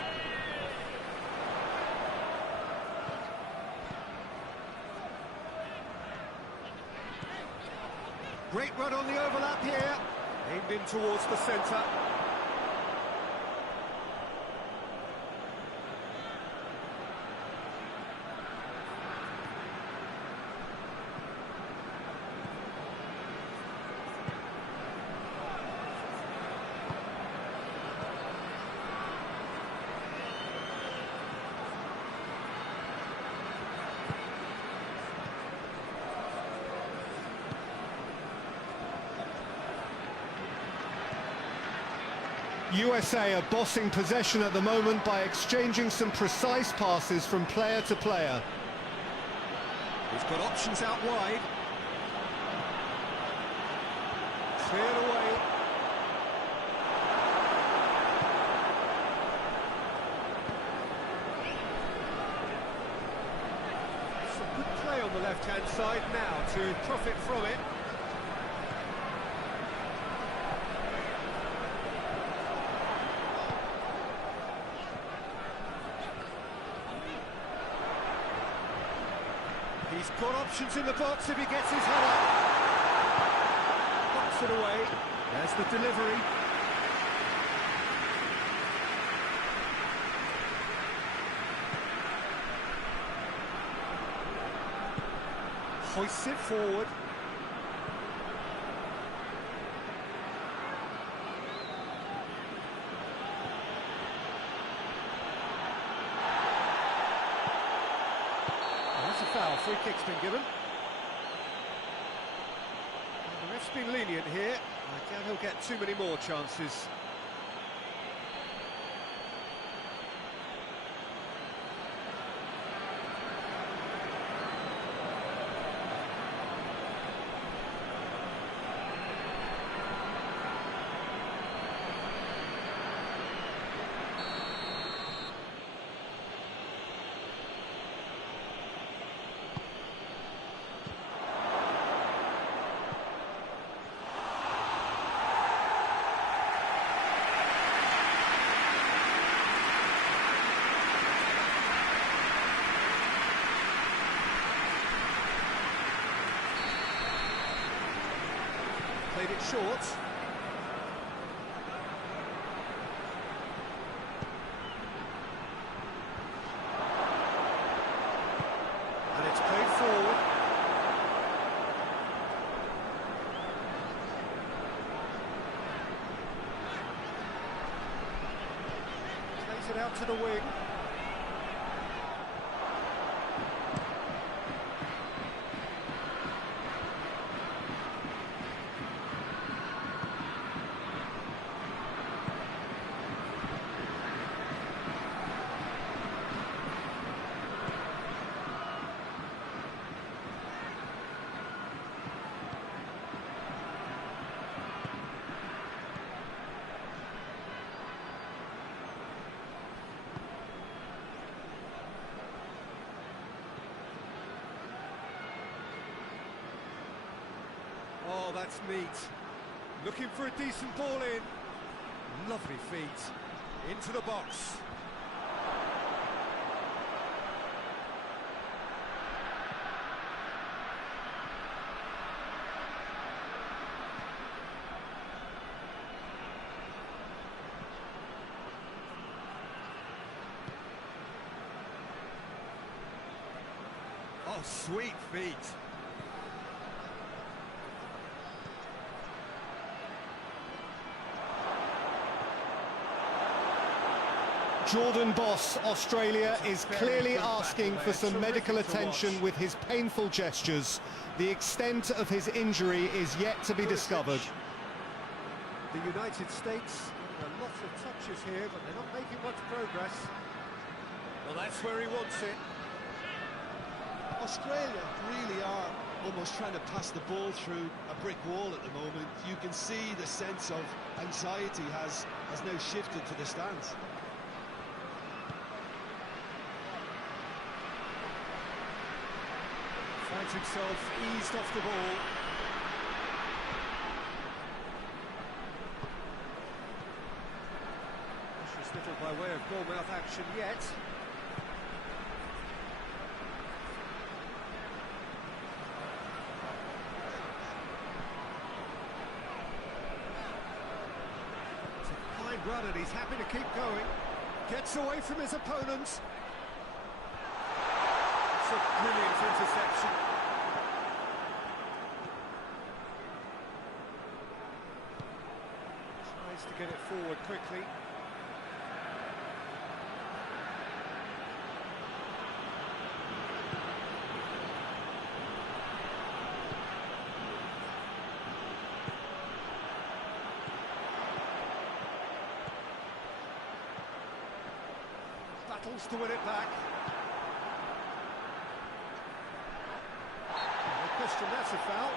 Great run on the overlap here. Aimed in towards the centre. USA are bossing possession at the moment by exchanging some precise passes from player to player. He's got options out wide. Cleared away. Some good play on the left-hand side now to profit from it. He's got options in the box if he gets his head up. Knocks it away. There's the delivery. Hoists it forward. Foul, free kick's been given. And the ref's been lenient here. I doubt he'll get too many more chances. Played it short. And it's played forward. Plays it out to the wing. Oh, that's neat. Looking for a decent ball in. Lovely feet. Into the box. Oh, sweet feet. Jordan Boss, Australia, is clearly asking for some medical attention with his painful gestures. The extent of his injury is yet to be discovered. The United States, lots of touches here, but they're not making much progress. Well, that's where he wants it. Australia really are almost trying to pass the ball through a brick wall at the moment. You can see the sense of anxiety has now shifted to the stands. Finds himself eased off the ball. Precious little by way of goal-mouth action yet. It's a fine run and he's happy to keep going. Gets away from his opponents. It's a brilliant interception. Tries to get it forward quickly. Battles to win it back. No question, that's a foul.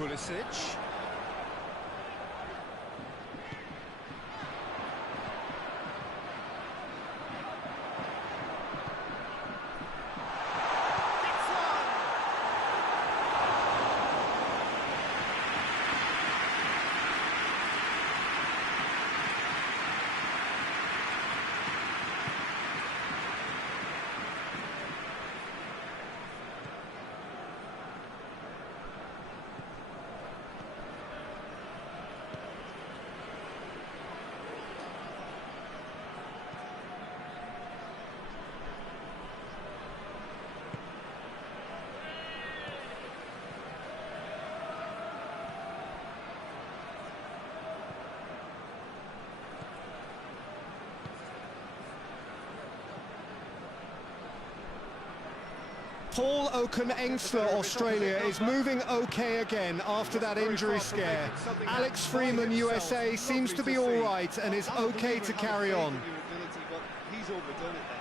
Pulisic. Paul Oken-Engstler, Australia, is moving okay again after that injury scare. Alex Freeman, USA, seems to be all right and is okay to carry on. He's overdone it then.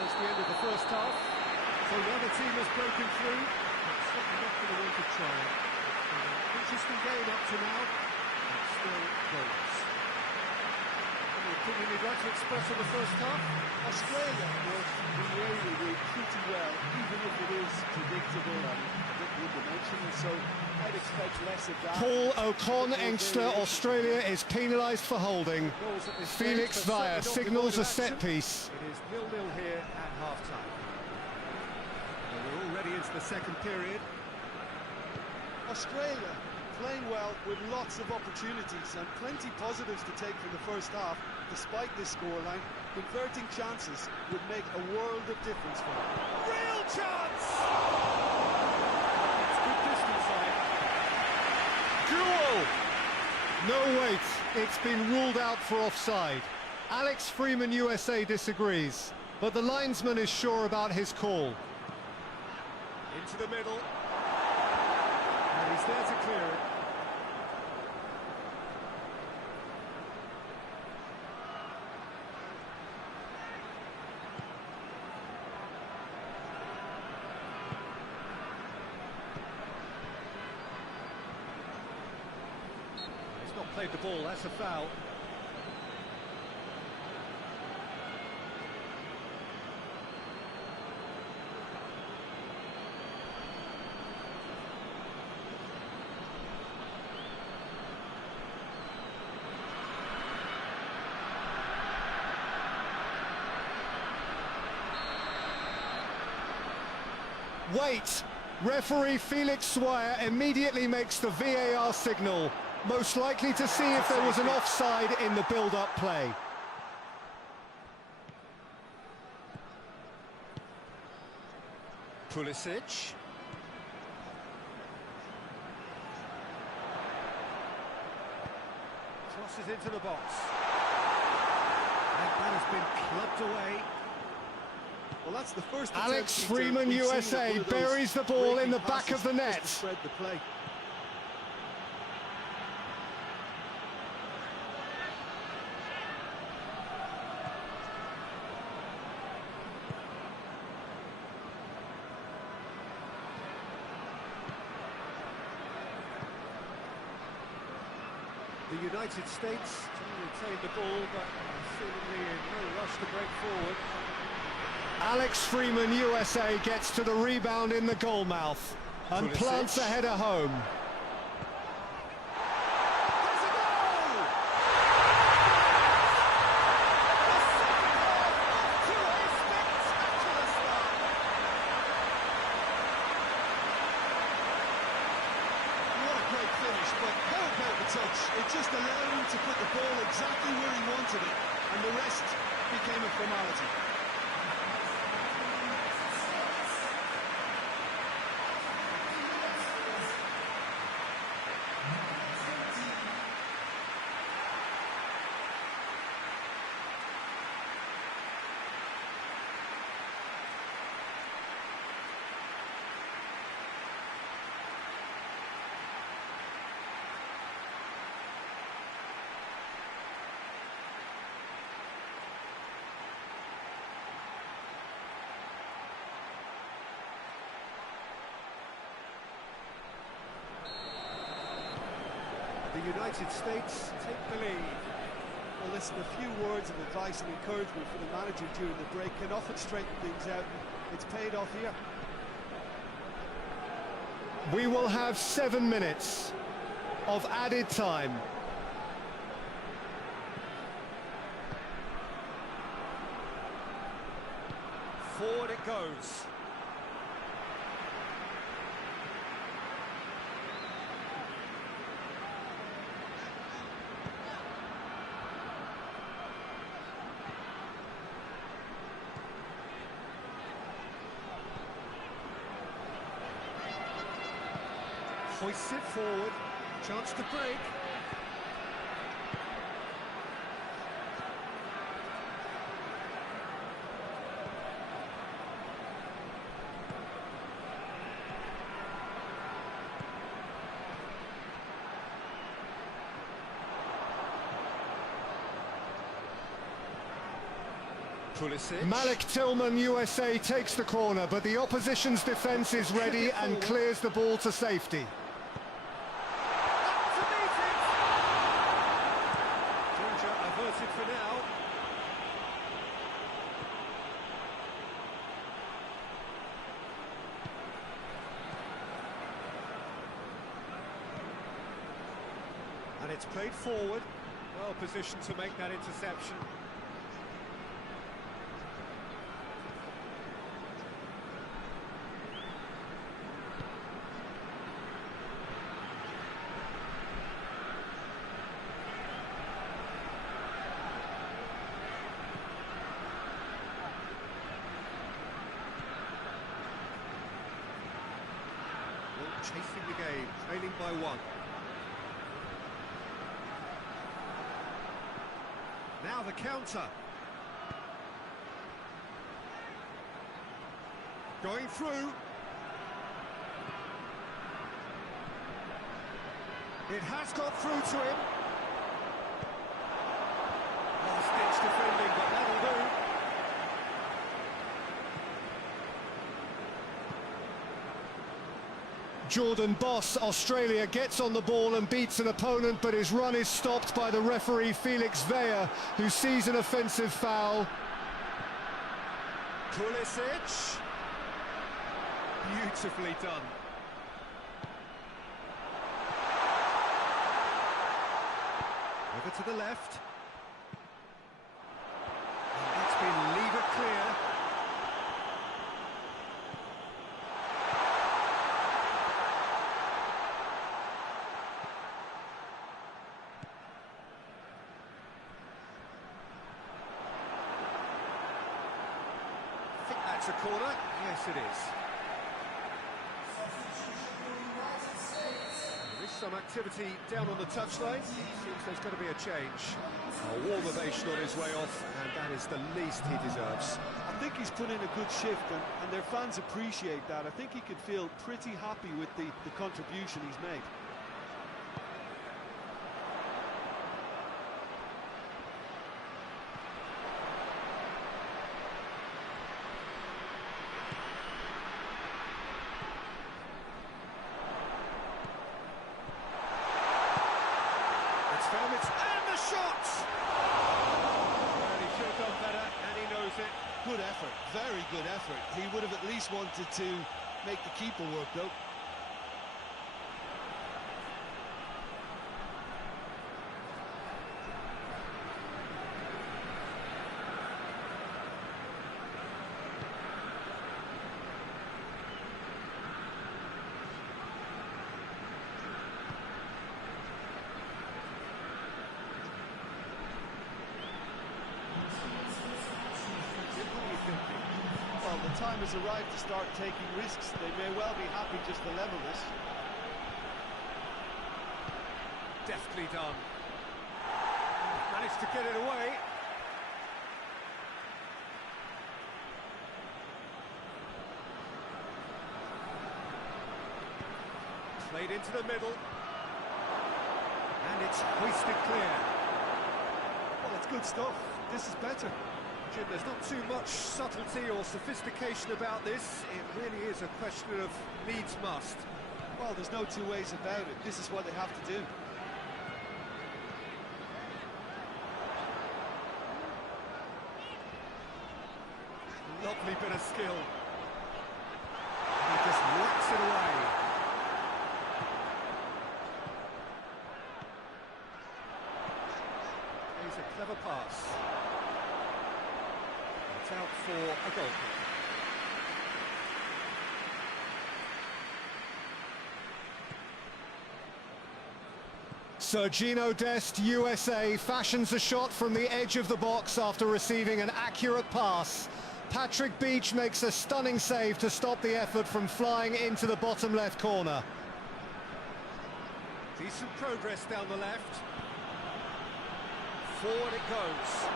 That's the end of the first half. So the other team has broken through. It's certainly not going to want to try. Interesting game up to now. And still goals. Any opinion you'd like to express on the first half? Australia was in the area pretty well, even if it is predictable and a bit one-dimensional, so I'd expect less of that. Paul Oken-Engstler, Australia, is penalised for holding. Felix Via signals a set piece. It is 0-0 here at half-time. We're already into the second period. Australia playing well with lots of opportunities and plenty positives to take from the first half, despite this scoreline. Converting chances would make a world of difference for them. Real chance! It's good distance, Goal! No wait. It's been ruled out for offside. Alex Freeman, USA, disagrees, but the linesman is sure about his call. Into the middle. And he's there to clear it. He's not played the ball, that's a foul. Wait! Referee Felix Swire immediately makes the VAR signal, most likely to see if there was an offside in the build-up play. Pulisic. Crosses into the box. And that has been clubbed away. Well, that's the first Alex Freeman, USA, buries the ball in the back of the net. Spread the play. The United States retain the ball, but seemingly in no rush to break forward. Alex Freeman, USA, gets to the rebound in the goal mouth and Pulisic. plants a header home. There's a goal! The second half off to a spectacular start. What a great finish, but how about the touch? It just allowed him to put the ball exactly where he wanted it, and the rest became a formality. The United States take the lead. Well, listen, a few words of advice and encouragement for the manager during the break can often straighten things out. It's paid off here. We will have 7 minutes of added time. Forward it goes. Hoists it forward, chance to break. Pulisic. Malik Tillman, USA, takes the corner, but the opposition's defence is ready and clears the ball to safety. To meet it. Georgia averted for now. And it's played forward. Well positioned to make that interception. Chasing the game, trailing by 1. Now the counter. Going through. It has got through to him. Last-ditch defending, but that'll do. Jordan Boss, Australia, gets on the ball and beats an opponent, but his run is stopped by the referee Felix Weyer, who sees an offensive foul. Pulisic. Beautifully done. Over to the left. And that's been lever clear. I think that's a corner. Yes, it is. There's some activity down on the touchline. Seems there's going to be a change. A warm ovation on his way off, and that is the least he deserves. I think he's put in a good shift, and their fans appreciate that. I think he could feel pretty happy with the contribution he's made. And the shot! Well, he should have done better, and he knows it. Good effort, very good effort. He would have at least wanted to make the keeper work, though. Well, the time has arrived to start taking risks. They may well be happy just to level this. Deftly done. Managed to get it away. Played into the middle. And it's hoisted clear. Well, it's good stuff. This is better. Jim, there's not too much subtlety or sophistication about this. It really is a question of needs must. Well, there's no two ways about it. This is what they have to do. Lovely bit of skill. He just whacks it away. He's a clever pass. It's out for a goal kick. Sergino Dest, USA, fashions a shot from the edge of the box after receiving an accurate pass. Patrick Beach makes a stunning save to stop the effort from flying into the bottom left corner. Decent progress down the left. Forward it goes.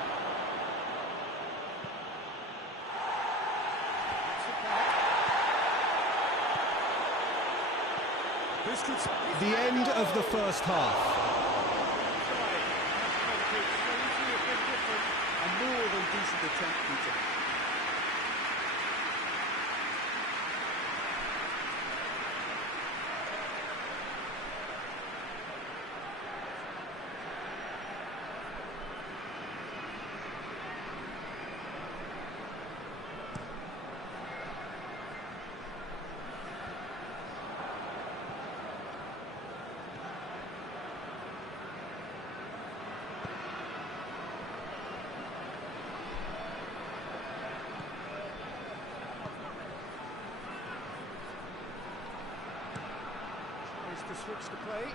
The end of the first half. A more than decent attempt, Peter. To switch the play.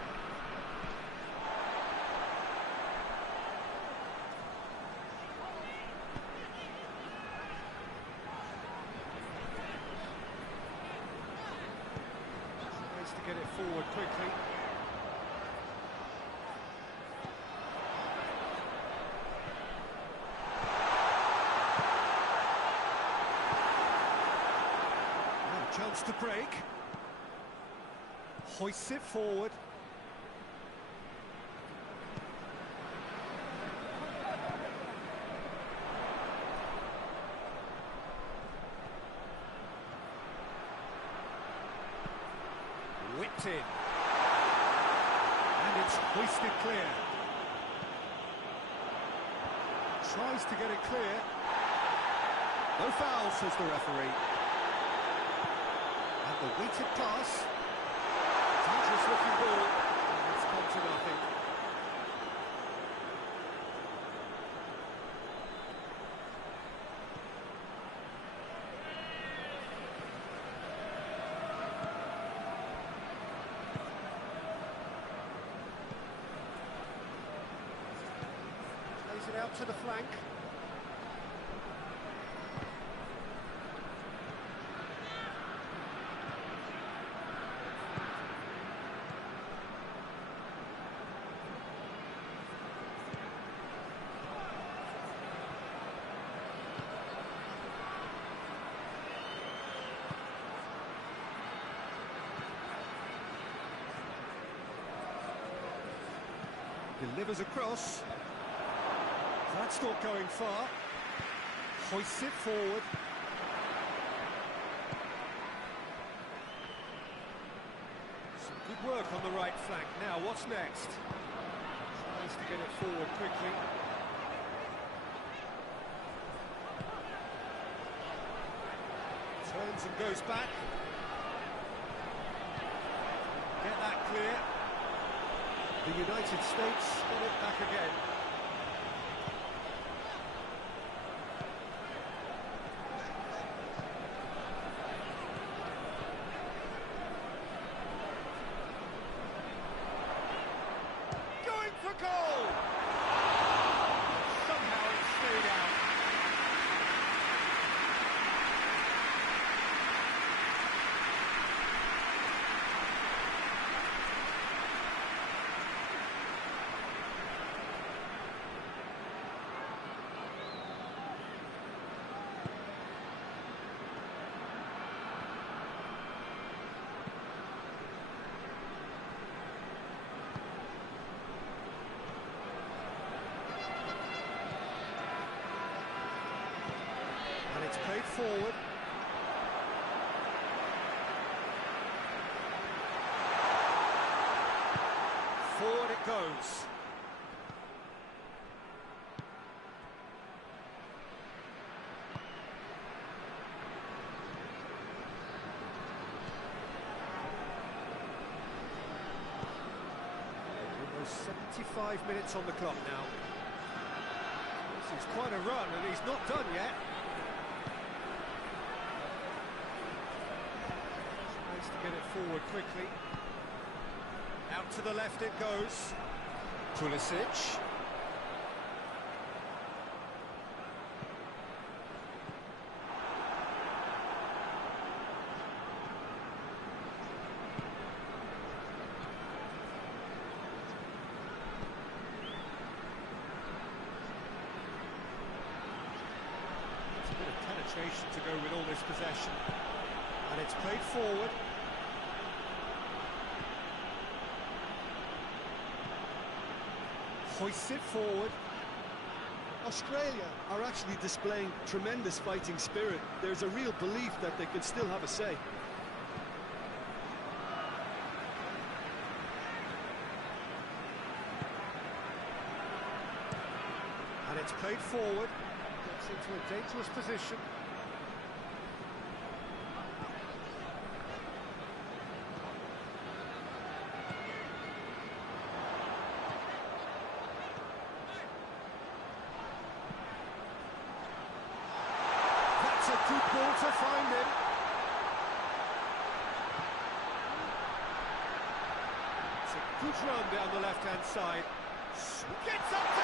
Tries to get it forward quickly. Chance to break. Hoists it forward. Whipped in. And it's hoisted clear. Tries to get it clear. No foul, says the referee. And the weighted pass. Dangerous looking ball. And it's come to nothing. Plays it out to the flank. Delivers across. That's not going far. Hoists it forward. Some good work on the right flank. Now, what's next? Tries to get it forward quickly. Turns and goes back. Get that clear. The United States got it back again. Going for goal! Somehow it stayed out. And it's played forward. Forward it goes. Almost 75 minutes on the clock now. This is quite a run, and he's not done yet. Tries to get it forward quickly. Out to the left it goes. Pulisic. It's a bit of penetration to go with all this possession. And it's played forward. Hoists it forward. Australia are actually displaying tremendous fighting spirit. There's a real belief that they can still have a say. And it's played forward. Gets into a dangerous position. That's a good ball to find him. It's a good run down the left-hand side. Gets up to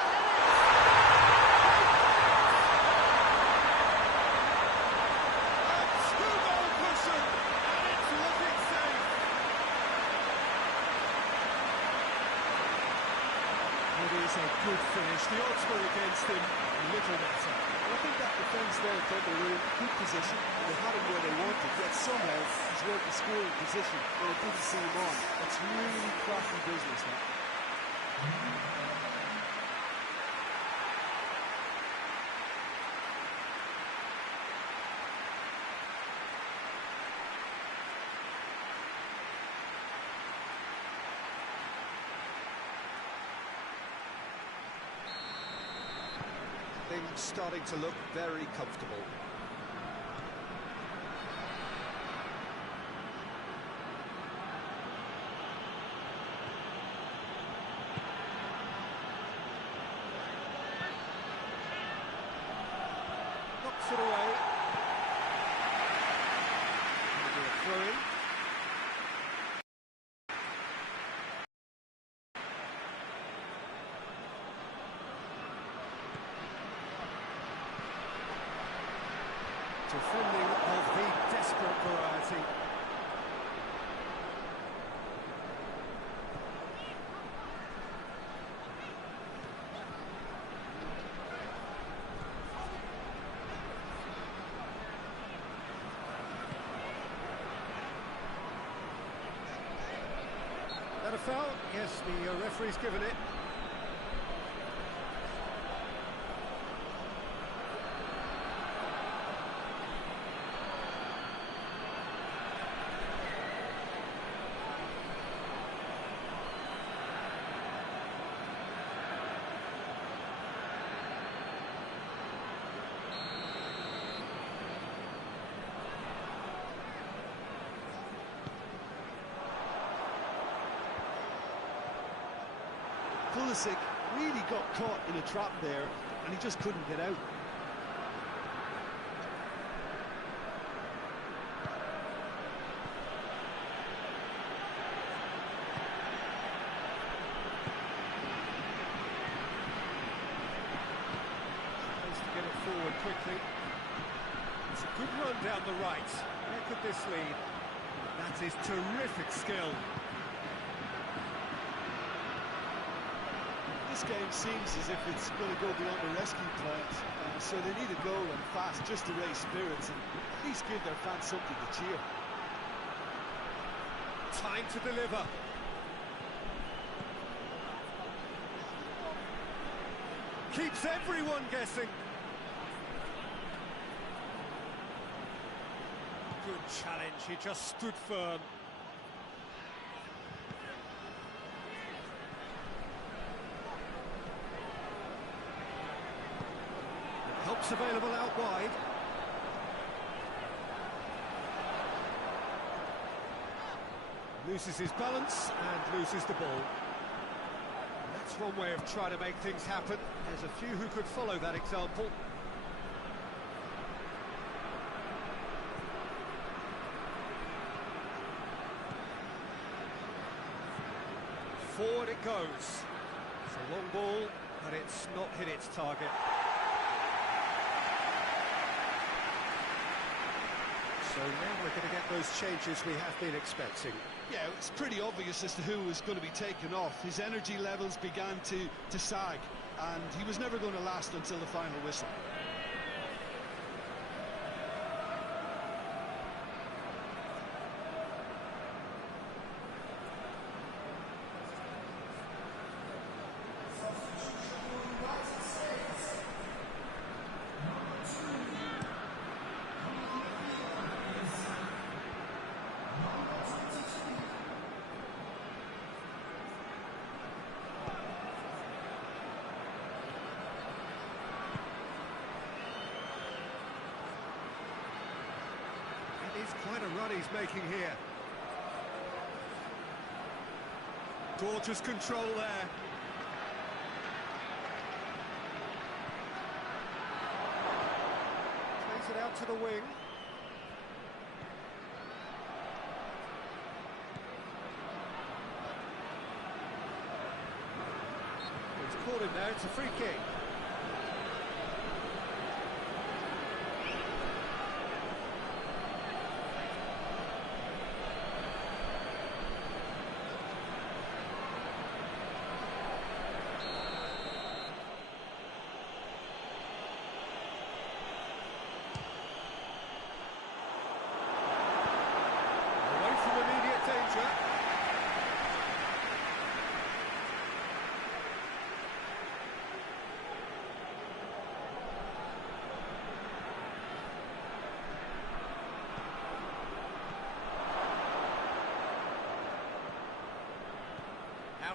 head it! is a good finish. The odds were against him, little matter. And I think that defence there thought they were in good position. They had him where they wanted, yet somehow he's worked the scoring position when it didn't see him on. It's really crafty business now. Things starting to look very comfortable. Knocks it away. Maybe a throw in. Defending of the desperate variety. That a foul? Yes, the referee's given it. Pulisic really got caught in a trap there, and he just couldn't get out. Supposed to get it forward quickly. It's a good run down the right. Where could this lead? That is terrific skill. This game seems as if it's going to go beyond the rescue point, so they need a goal and fast just to raise spirits and at least give their fans something to cheer. Time to deliver. Keeps everyone guessing. Good challenge, he just stood firm. Help's available out wide. Loses his balance and loses the ball. That's one way of trying to make things happen. There's a few who could follow that example. Forward it goes. It's a long ball, but it's not hit its target. So now we're going to get those changes we have been expecting. Yeah, it's pretty obvious as to who was going to be taken off. His energy levels began to sag, and he was never going to last until the final whistle. It's quite a run he's making here. Gorgeous control there. Plays it out to the wing. He's caught him there, it's a free kick.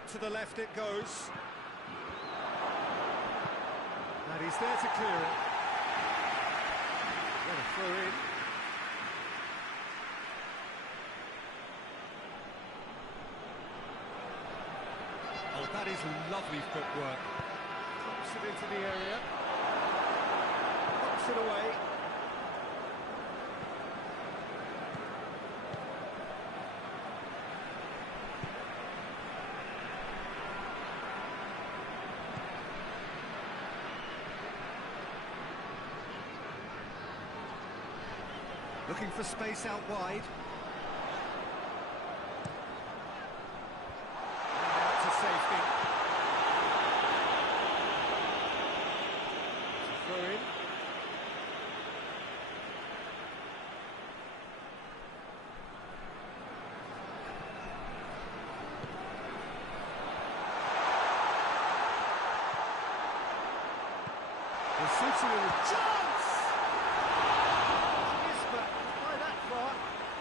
Out to the left it goes. And he's there to clear it. What a throw in. Oh, that is lovely footwork. Pops it into the area. Pops it away. Looking for space out wide. And out to safety. It's a throw in. The City with a chance! Yes, but by that far.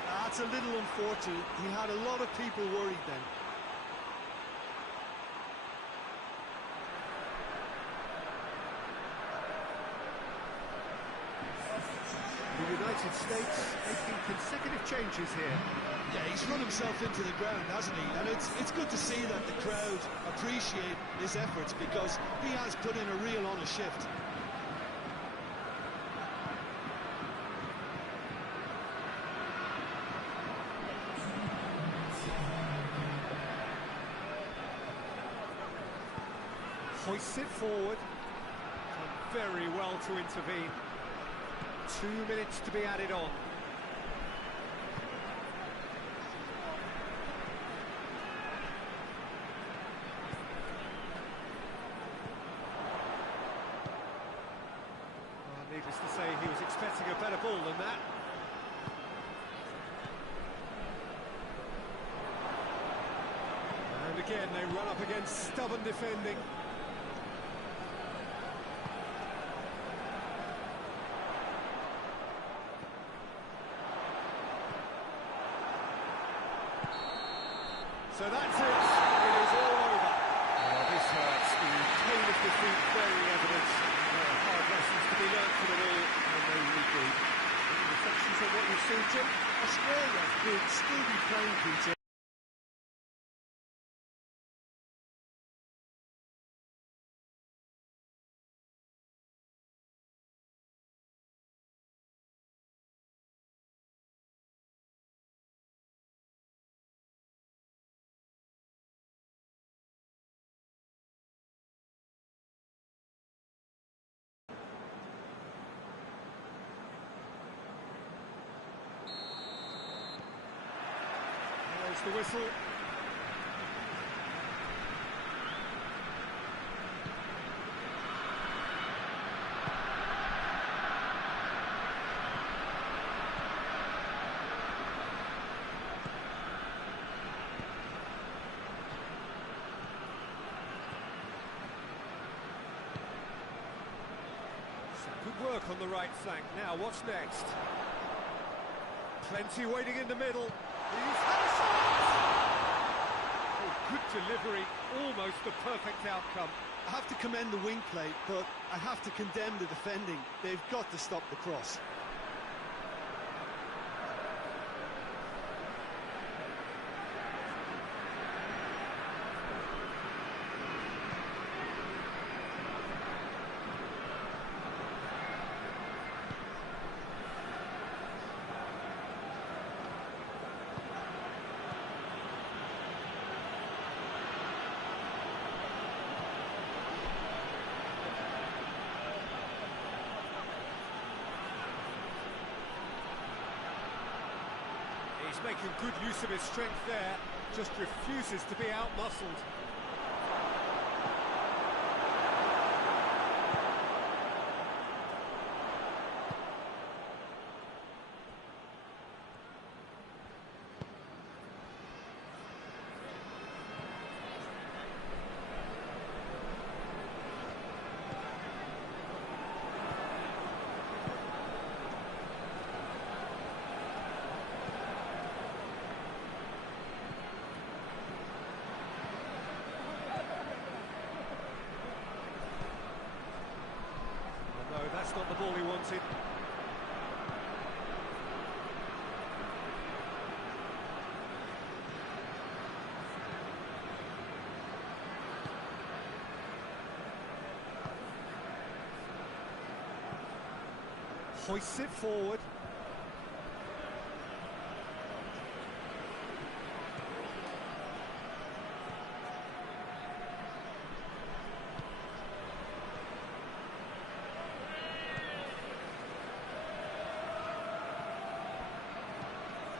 That's a little unfortunate. He had a lot of people worried then. The United States making consecutive changes here. Yeah, he's run himself into the ground, hasn't he? And it's good to see that the crowd appreciate his efforts because he has put in a real honest shift. Hoists it forward. Done very well to intervene. 2 minutes to be added on. Needless to say, he was expecting a better ball than that. And again, they run up against stubborn defending. So that's it. It is all over. Oh, this hurts. The pain of defeat very evident. There are hard lessons to be learned from it all, and they really do. Any reflections on what you've seen, Jim? Australia could still be playing, Peter. There's the whistle. Some good work on the right flank. Now, what's next? Plenty waiting in the middle. He's had a shot! Oh, good delivery, almost the perfect outcome. I have to commend the wing play, but I have to condemn the defending. They've got to stop the cross. He's making good use of his strength there, just refuses to be out-muscled. all he wanted. Hoists it forward.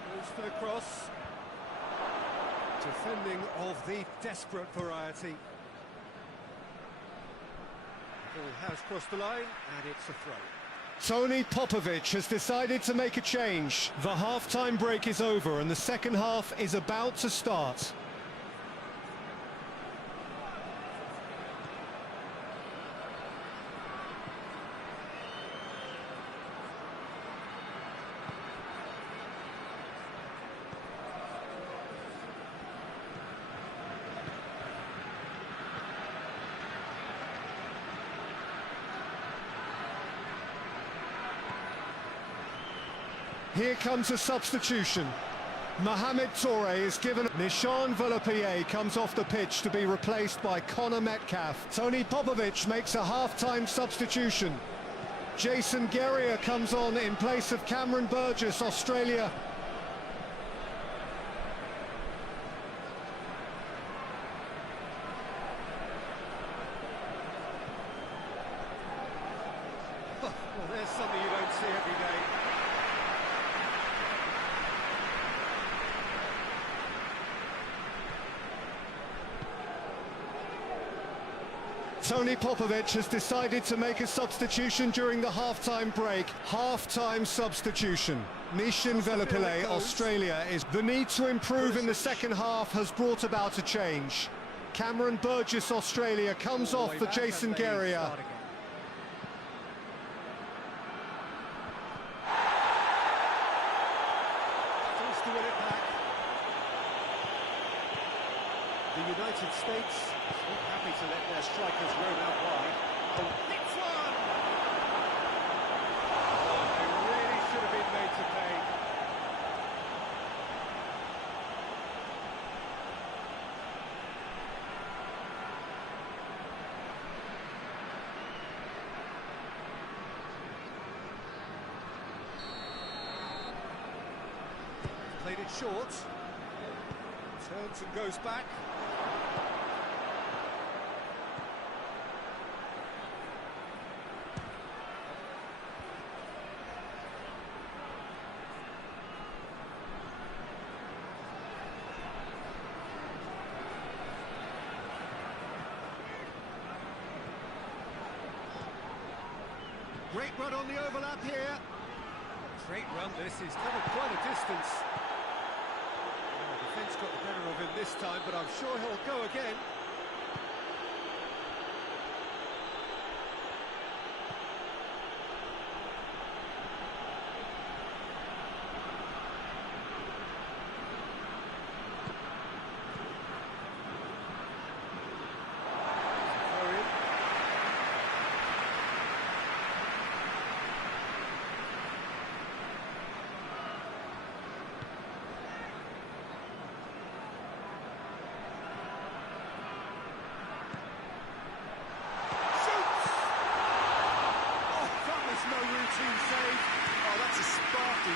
Goes for the cross. Defending of the desperate variety. Ball has crossed the line, and it's a throw. Tony Popovic has decided to make a change. The half-time break is over and the second half is about to start. Here comes a substitution. Mohamed Toure is given. Nishan Velapié comes off the pitch to be replaced by Connor Metcalf. Tony Popovic makes a half-time substitution. Jason Guerrier comes on in place of Cameron Burgess, Australia. Well, there's something you don't see every day. Tony Popovic has decided to make a substitution during the half-time break. Half-time substitution. Nishan Velapié, Australia, is the need to improve in the second half has brought about a change. Cameron Burgess, Australia, comes off for Jason Guerrier. Tries to win it back. The United States not happy to let their strikers roam out wide. Oh, hits one! Oh, they really should have been made to pay. Played it short. Turns and goes back. Great run on the overlap here. Great run, this. He's covered quite a distance. The defence got the better of him this time, but I'm sure he'll go again.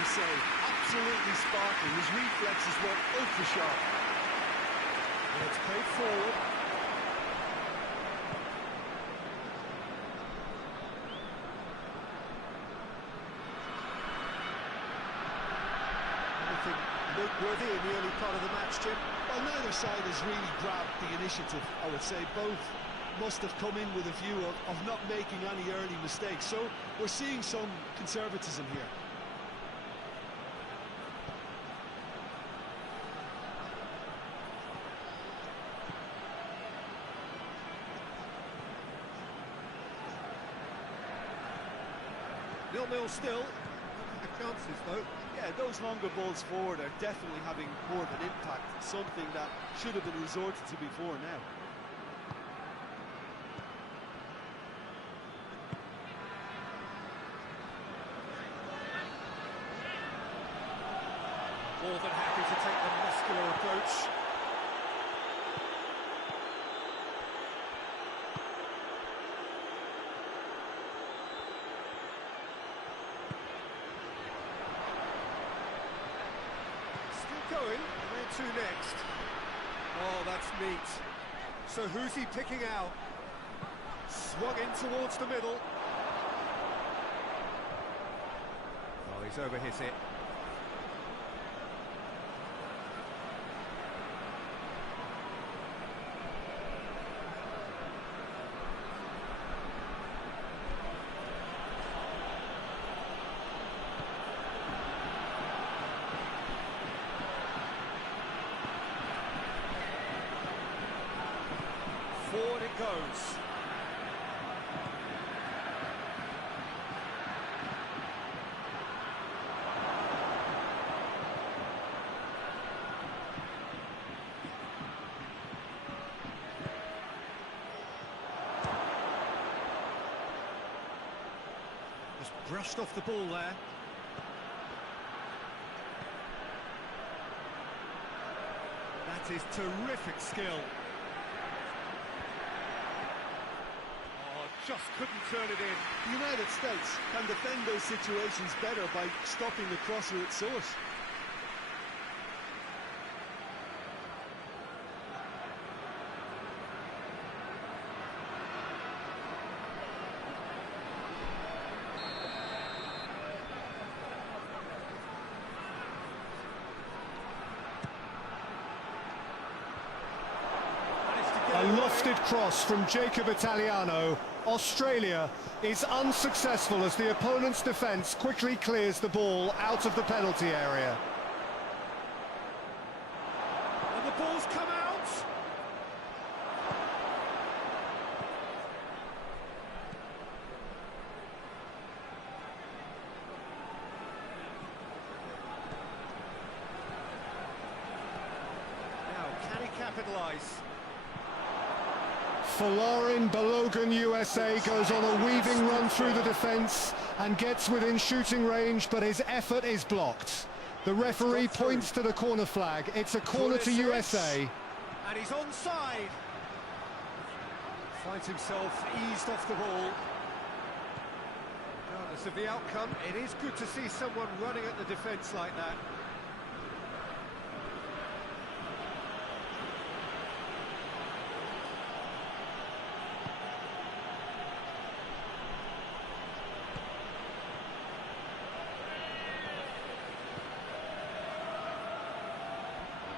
Save. Absolutely sparkling. His reflexes were ultra sharp. And it's played forward. Anything noteworthy in the early part of the match, Jim? Well, neither side has really grabbed the initiative, I would say. Both must have come in with a view of not making any early mistakes. So we're seeing some conservatism here. Nil-nil still. The chances, though. Yeah, those longer balls forward are definitely having more of an impact, something that should have been resorted to before now. approach. Still going, where to next? Oh, that's neat. So who's he picking out? Swung in towards the middle. Oh, he's overhit it. Forward it goes. Just brushed off the ball there. That is terrific skill. Just couldn't turn it in. The United States can defend those situations better by stopping the crosser at source. A lofted cross from Jacob Italiano. Australia is unsuccessful as the opponent's defence quickly clears the ball out of the penalty area. And the ball's come out. Now, can he capitalise? Folarin Balogun, USA, goes on a weaving run through the defence and gets within shooting range, but his effort is blocked. The referee points to the corner flag. It's a corner to USA. And he's onside. Finds himself eased off the ball. Regardless of the outcome, it is good to see someone running at the defence like that.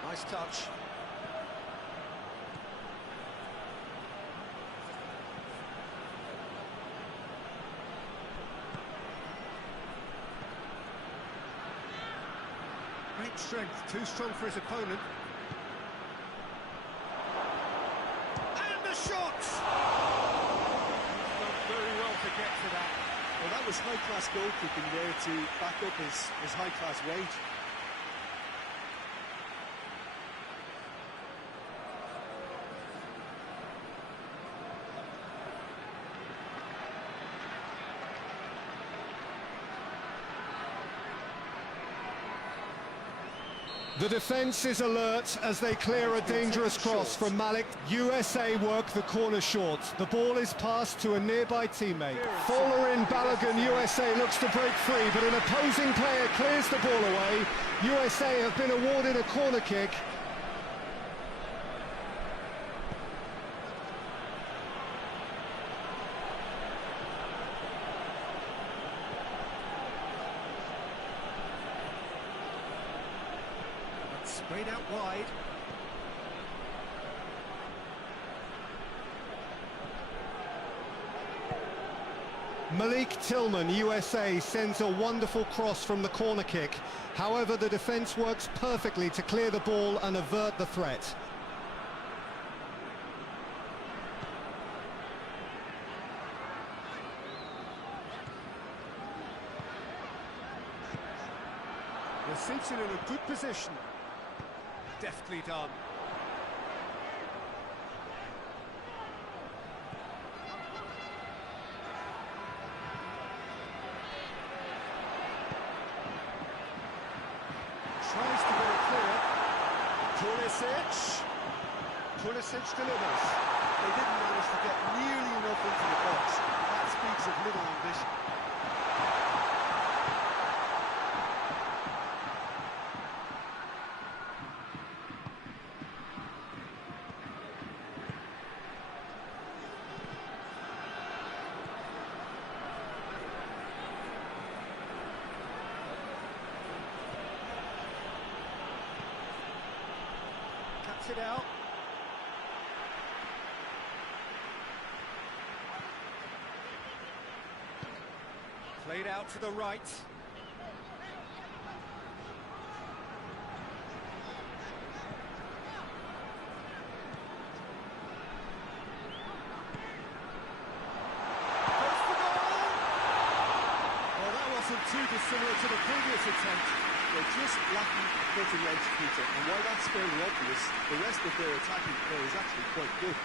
Nice touch. Great strength, too strong for his opponent. And the shot! Done very well to get to that. Well, that was high-class goalkeeping there to back up his high-class weight. The defence is alert as they clear a dangerous cross from Malik. USA work the corner short. The ball is passed to a nearby teammate. Folarin Balogun, USA looks to break free, but an opposing player clears the ball away. USA have been awarded a corner kick. Sprayed out wide. Malik Tillman, USA, sends a wonderful cross from the corner kick. However, the defence works perfectly to clear the ball and avert the threat. The seats in a good position. Deftly done. Tries to get it clear. Curious Pulisic. Pulisic delivers. They didn't manage to get nearly enough into the box. That speaks of little ambition. Cuts it out. Played out to the right. Too dissimilar to the previous attempt. They're just lacking cutting edge, Peter, and while that's fairly obvious, the rest of their attacking play is actually quite good.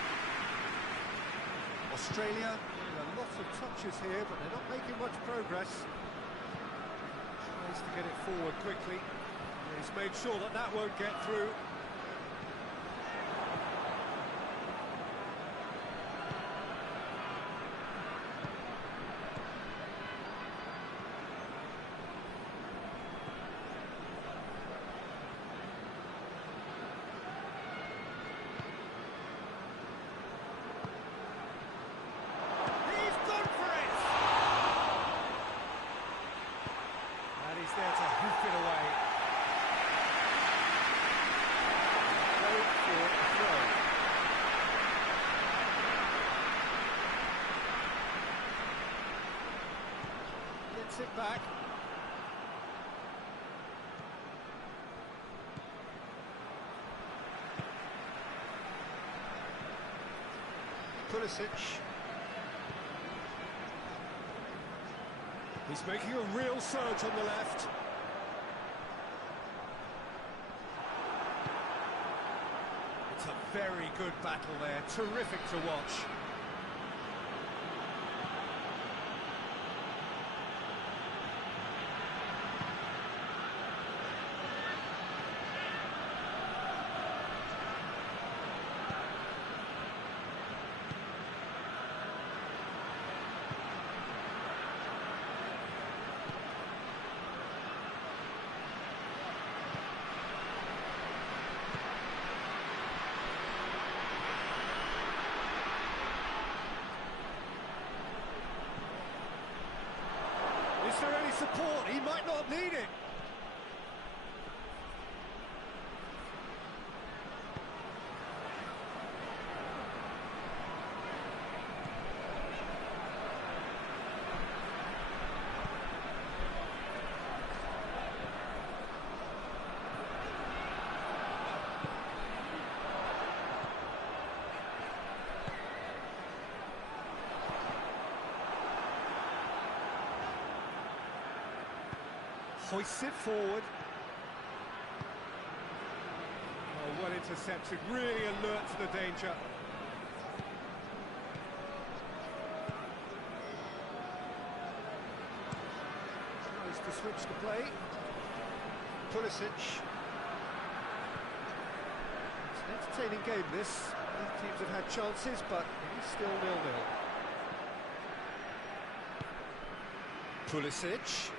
Australia getting a lot of touches here, but they're not making much progress. Tries to get it forward quickly. He's made sure that that won't get through. There to hoof it away. Go for a throw. Gets it back. Pulisic. He's making a real surge on the left. It's a very good battle there, terrific to watch. Is there any support? He might not need it. Hoists it forward. Oh, well intercepted, really alert to the danger. Tries to switch the play. Pulisic. It's an entertaining game, this. Both teams have had chances, but it is still 0-0. Pulisic.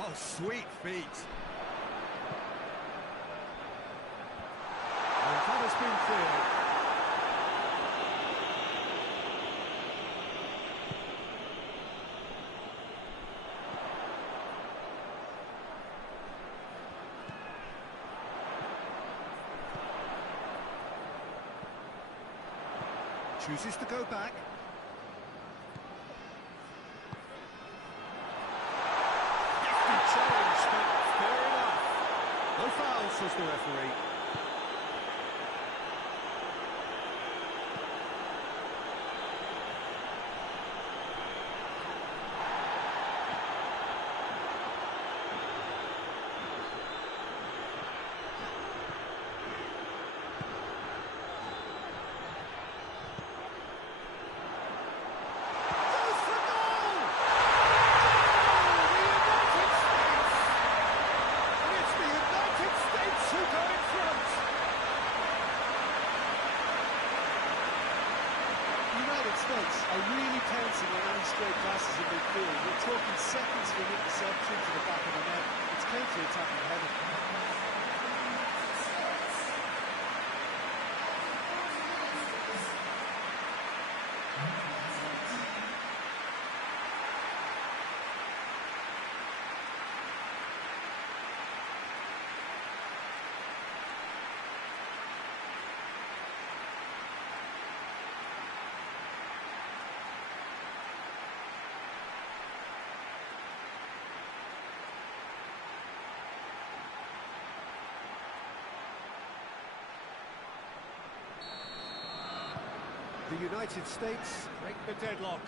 Oh, sweet feet. And that has been cleared. Chooses to go back. Challenge, but fair enough. No foul, says the referee. United States are really pouncing on any stray passes in midfield. We're talking seconds for an interception to the back of the net. It's counter-attacking heaven. The United States break the deadlock.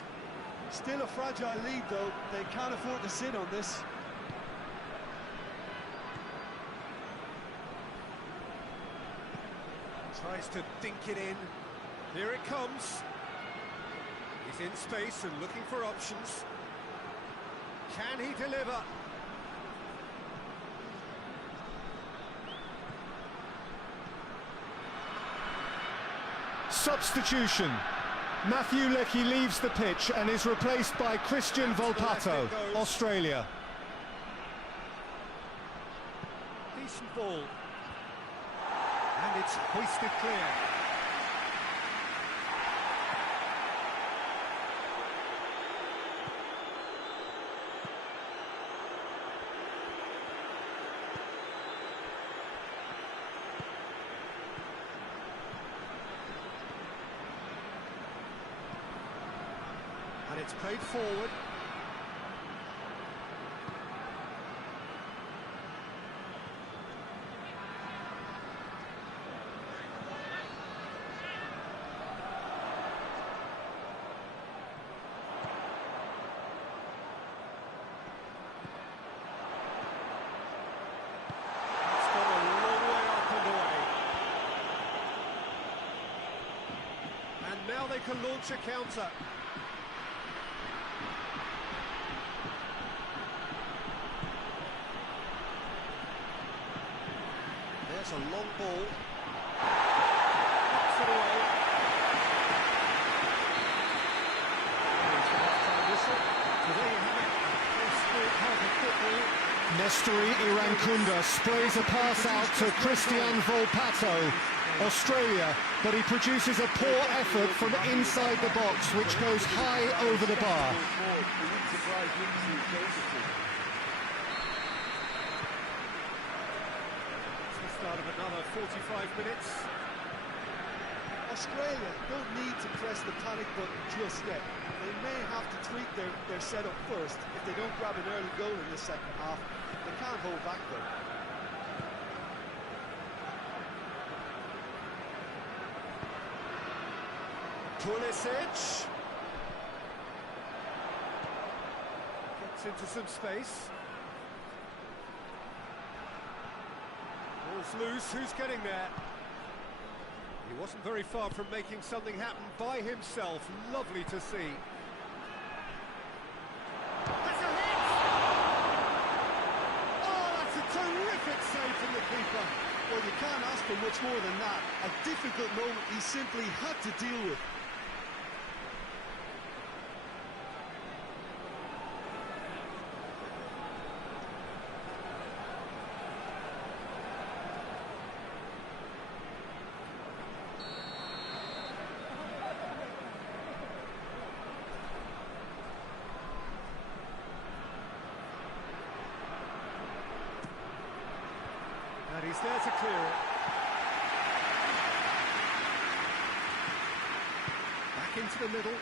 Still a fragile lead, though. They can't afford to sit on this. Tries to dink it in. Here it comes. He's in space and looking for options. Can he deliver? Substitution. Matthew Leckie leaves the pitch and is replaced by Christian Volpato, Australia. Decent ball. And it's hoisted clear. And it's played forward. It's gone a long way up and away. And now they can launch a counter. There's a long ball. Knocks it away. So there you have it. First sport half of football. Nestori Irankunda sprays a pass out to Christian Volpato, Australia, but he produces a poor effort from inside the box, which goes high over the bar. Start of another 45 minutes. Australia don't need to press the panic button just yet. They may have to tweak their setup first if they don't grab an early goal in the second half. They can't hold back though. Pulisic gets into some space. Ball's loose, who's getting there? He wasn't very far from making something happen by himself. Lovely to see. That's a hit! Oh, that's a terrific save from the keeper. Well, you can't ask for much more than that. A difficult moment he simply had to deal with. And he's there to clear it. Back into the middle.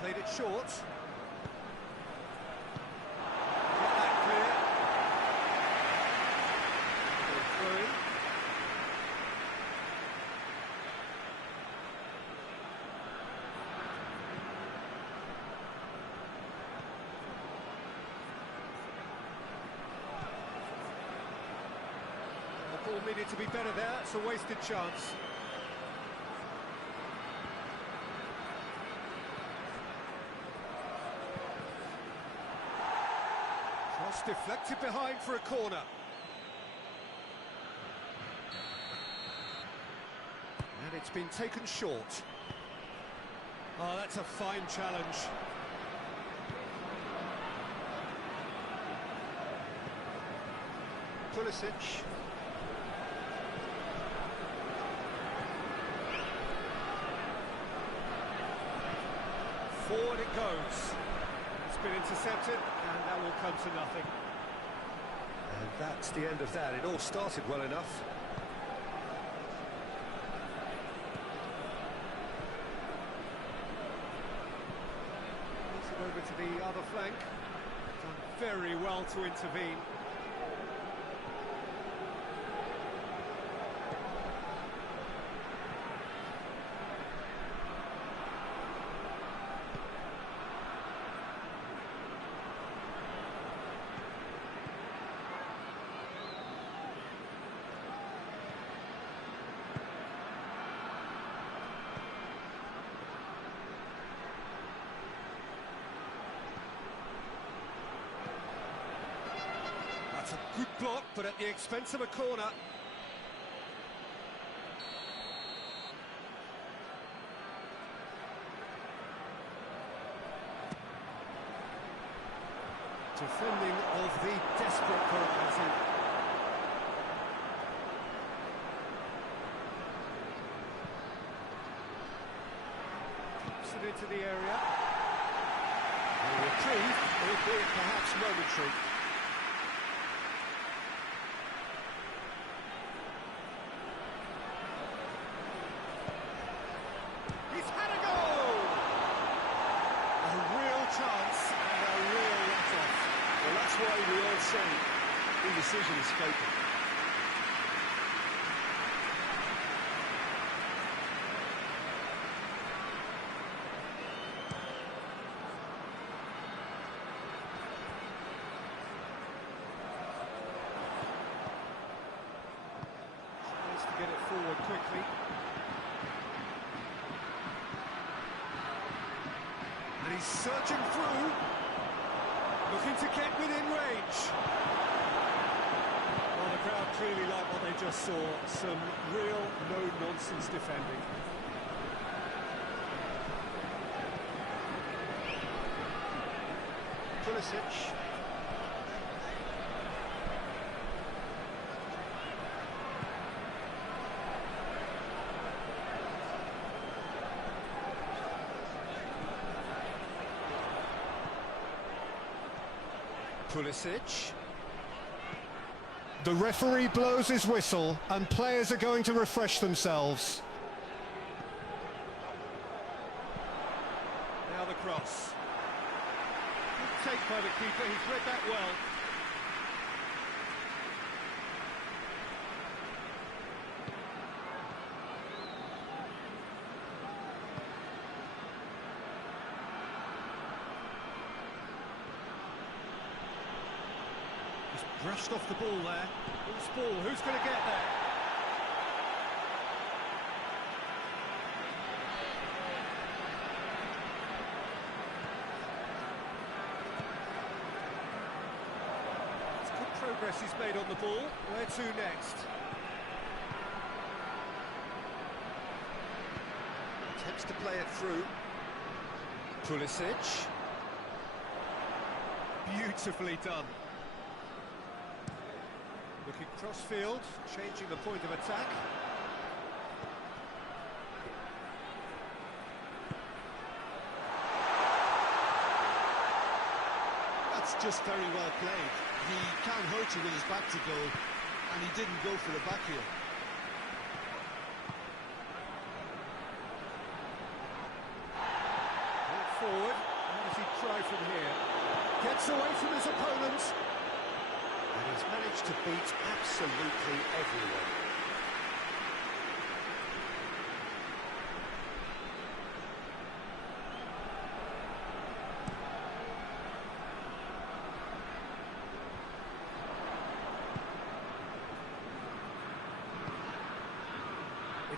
Played it short. Got that clear. Throw in. Ball needed to be better there, it's a wasted chance. Cross deflected behind for a corner. And it's been taken short. Oh, that's a fine challenge. Pulisic. Forward it goes. It's been intercepted, and that will come to nothing. And that's the end of that. It all started well enough. Over to the other flank. Done very well to intervene. That's a good block, but at the expense of a corner. Defending of the desperate variety. Keeps it into the area. A reprieve, albeit perhaps momentary. He's had a goal! A real chance and a real let-off. Well, that's why we all say indecision is fatal. Tries to get it forward quickly. And he's surging through, looking to get within range. Well, the crowd clearly like what they just saw. Some real no-nonsense defending. Pulisic. Pulisic. The referee blows his whistle and players are going to refresh themselves. Now the cross. Good take by the keeper, he's read that well. He's brushed off the ball there. Loose ball, who's going to get there? It's good progress he's made on the ball. Where to next? Attempts to play it through. Pulisic. Beautifully done. Looking cross-field, changing the point of attack. That's just very well played. He can't hurt you with his back to goal, and he didn't go for the back heel. Forward, how does he try from here? Gets away from his opponent. And he's managed to beat absolutely everyone.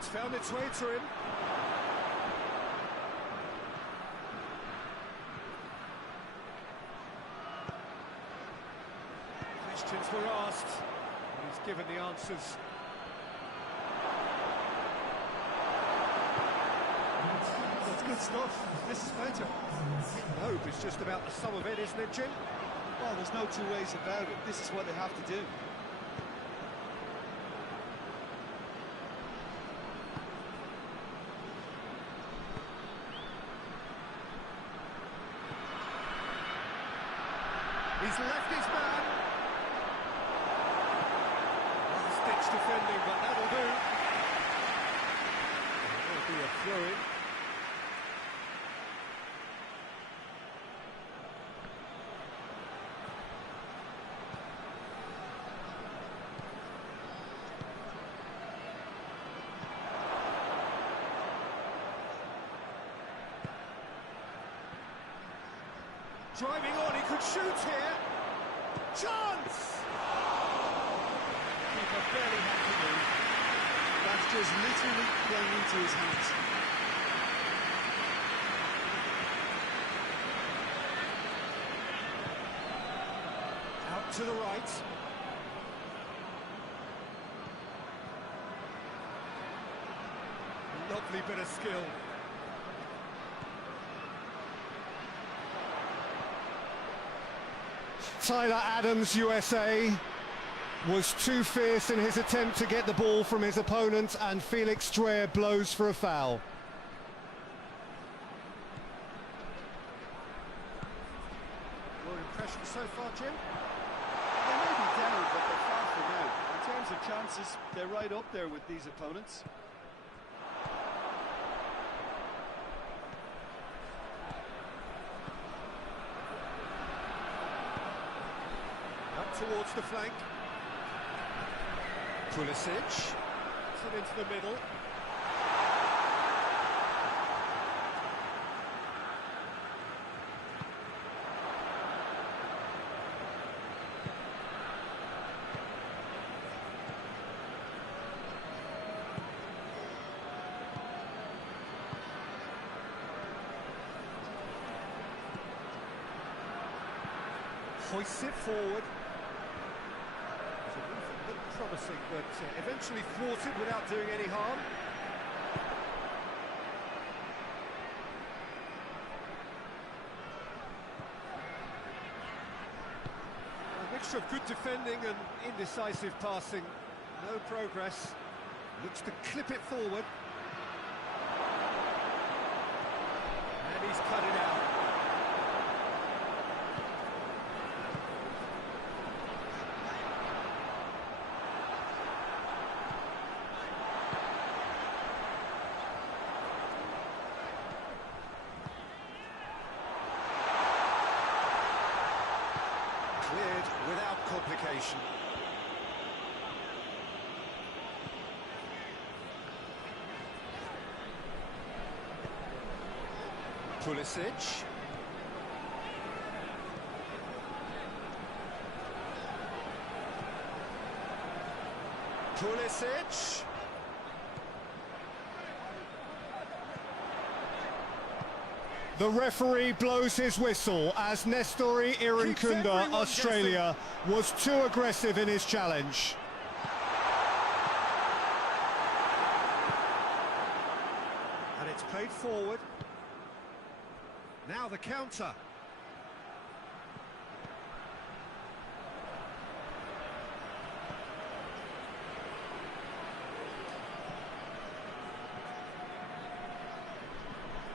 It's found its way to him. Questions were asked, and he's given the answers. That's good stuff. This is better. Hope is just about the sum of it, isn't it, Jim? Well, there's no two ways about it. This is what they have to do. He's left his man. Last-ditch defending, but that'll do. That'll be a throw-in. Driving on, he could shoot here. Chance! Keeper barely had to move. That's just literally playing into his hands. Out to the right. Lovely bit of skill. Tyler Adams, USA, was too fierce in his attempt to get the ball from his opponent, and Felix Dreher blows for a foul. Your impression so far, Jim? They may be down, but they're far from out. In terms of chances, they're right up there with these opponents. Up towards the flank. Pulisic. It's it into the middle. Hoists it forward. Looked promising, but eventually thwarted without doing any harm. A mixture of good defending and indecisive passing. No progress. Looks to clip it forward. And he's cut it out. Cleared without complication. Pulisic. Pulisic. The referee blows his whistle as Nestori Irankunda, Australia, was too aggressive in his challenge. And it's played forward. Now the counter.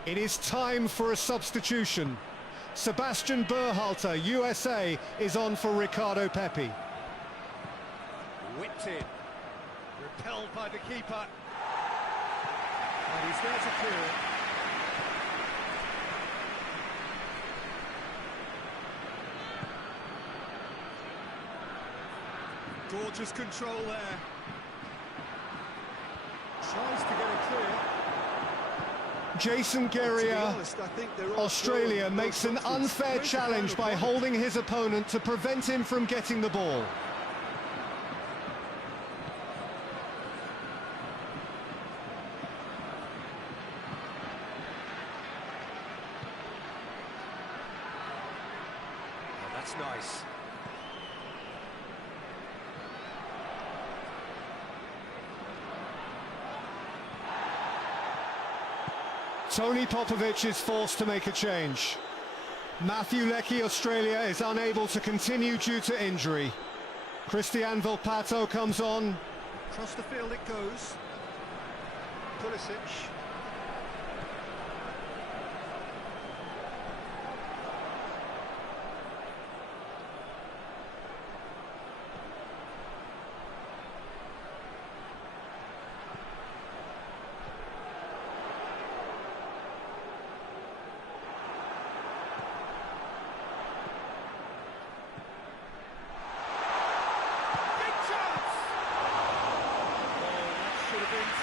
It is time for a substitution. Sebastian Berhalter, USA, is on for Ricardo Pepi. Whipped in. Repelled by the keeper. And he's there to clear it. Gorgeous control there. Tries to get it clear. Jason Guerrier, Australia, makes an unfair challenge by holding his opponent to prevent him from getting the ball. nice. Tony Popovic is forced to make a change. Matthew Leckie, Australia, is unable to continue due to injury. Christian Volpato comes on. Across the field it goes. Pulisic.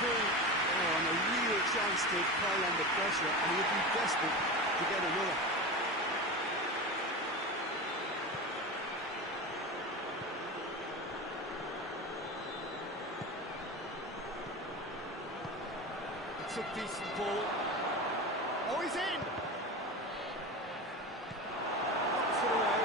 And a real chance to pile under pressure, and he would be desperate to get another. It's a decent ball. Oh, he's in! Knocks it away.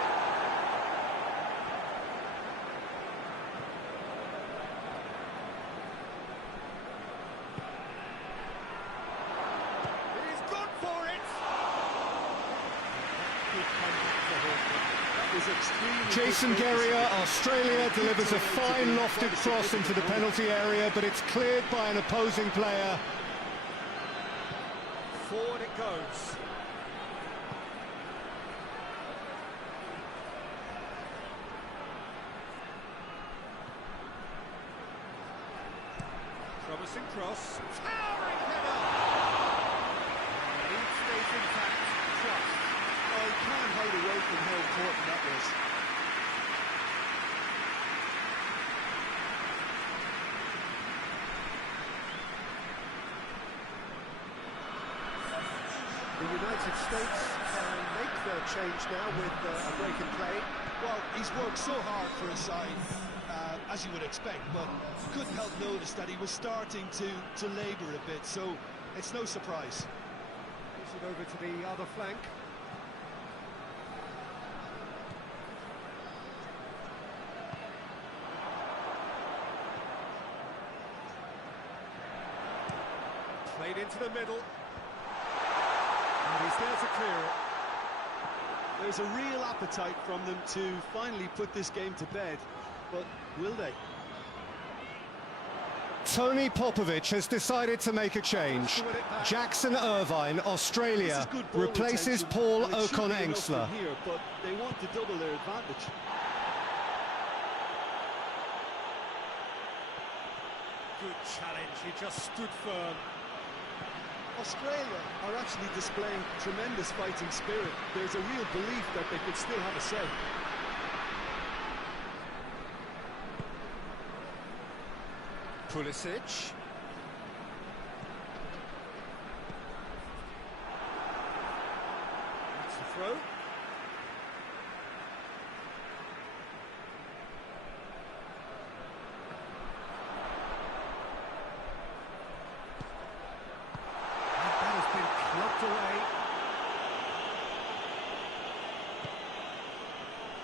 Jason Guerrier, Australia, delivers a fine lofted cross into the penalty area, but it's cleared by an opposing player. Forward it goes. Promising cross. Towering header! Lead stays intact. Trust. Oh, he can't hide away from how important that was. The United States can make their change now with a break in play. Well, he's worked so hard for his side, as you would expect, but couldn't help notice that he was starting to labour a bit, so it's no surprise. Puts it over to the other flank. Played into the middle. And he's there to clear it. There's a real appetite from them to finally put this game to bed, but will they? Tony Popovic has decided to make a change. Jackson Irvine, Australia, replaces Paul Ocon-Engsler. Here, but they want to double their advantage. Good challenge, he just stood firm. Australia are actually displaying tremendous fighting spirit. There's a real belief that they could still have a say. Pulisic. That's the throw.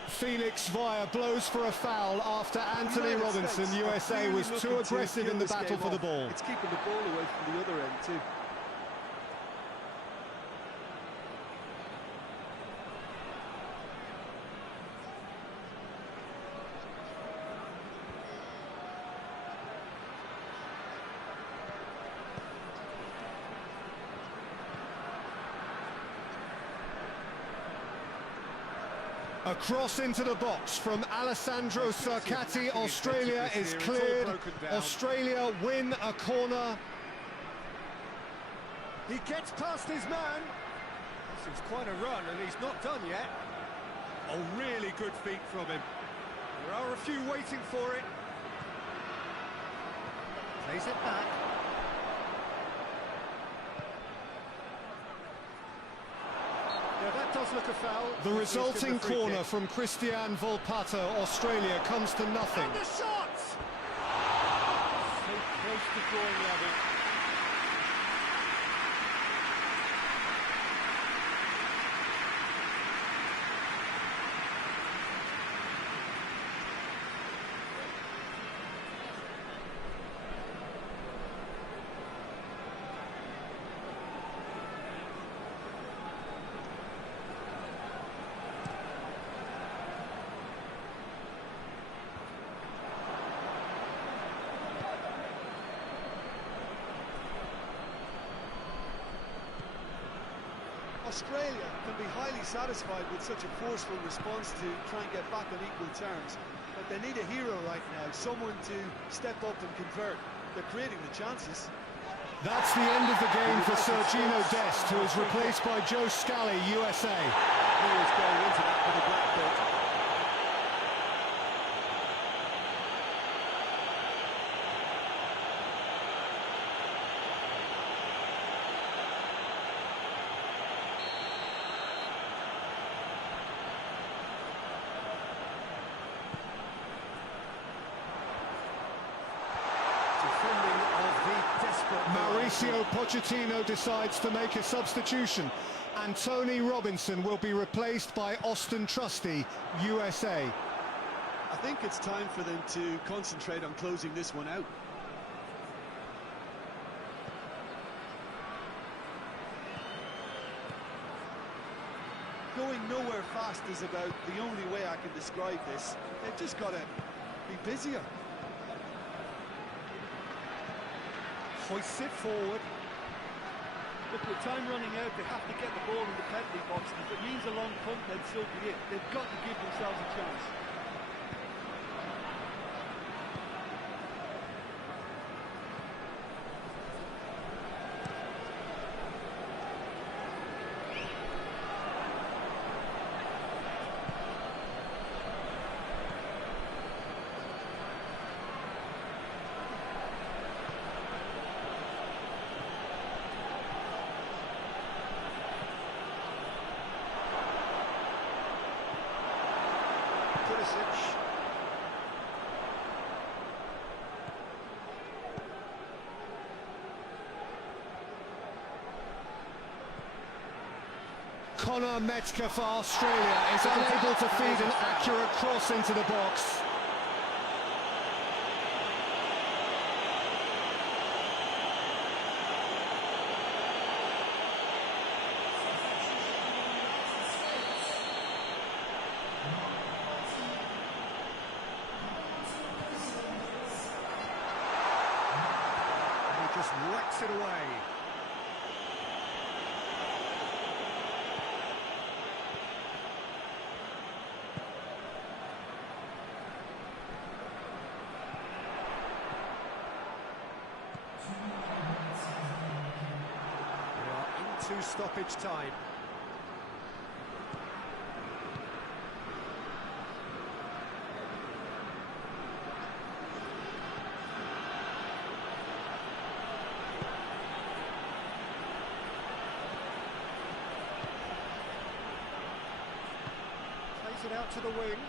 Felix Via blows for a foul after Anthony Robinson, USA, was too aggressive in the battle for the ball. It's keeping the ball away from the other end too. A cross into the box from Alessandro Sarcati. Australia is cleared. Australia win a corner. He gets past his man. This is quite a run, and he's not done yet. Oh, really good feet from him. There are a few waiting for it. Plays it back. Yeah, that does look a foul. The resulting corner from Christian Volpato, Australia, comes to nothing. And the shot! So close to drawing level. Australia can be highly satisfied with such a forceful response to try and get back on equal terms, but they need a hero right now, someone to step up and convert. They're creating the chances. That's the end of the game for Sergino Dest, who is replaced by Joe Scally, USA. He was going into that with a black ball. Mauricio Pochettino decides to make a substitution, and Tony Robinson will be replaced by Austin Trusty, USA. I think it's time for them to concentrate on closing this one out. Going nowhere fast is about the only way I can describe this. They've just got to be busier. Hoists it forward. Look, with time running out, they have to get the ball in the penalty box. And if it means a long punt, then so be it. They've got to give themselves a chance. Connor Metcalfe for Australia is unable to feed an accurate cross into the box. He just whacks it away. To stoppage time. Plays it out to the wing.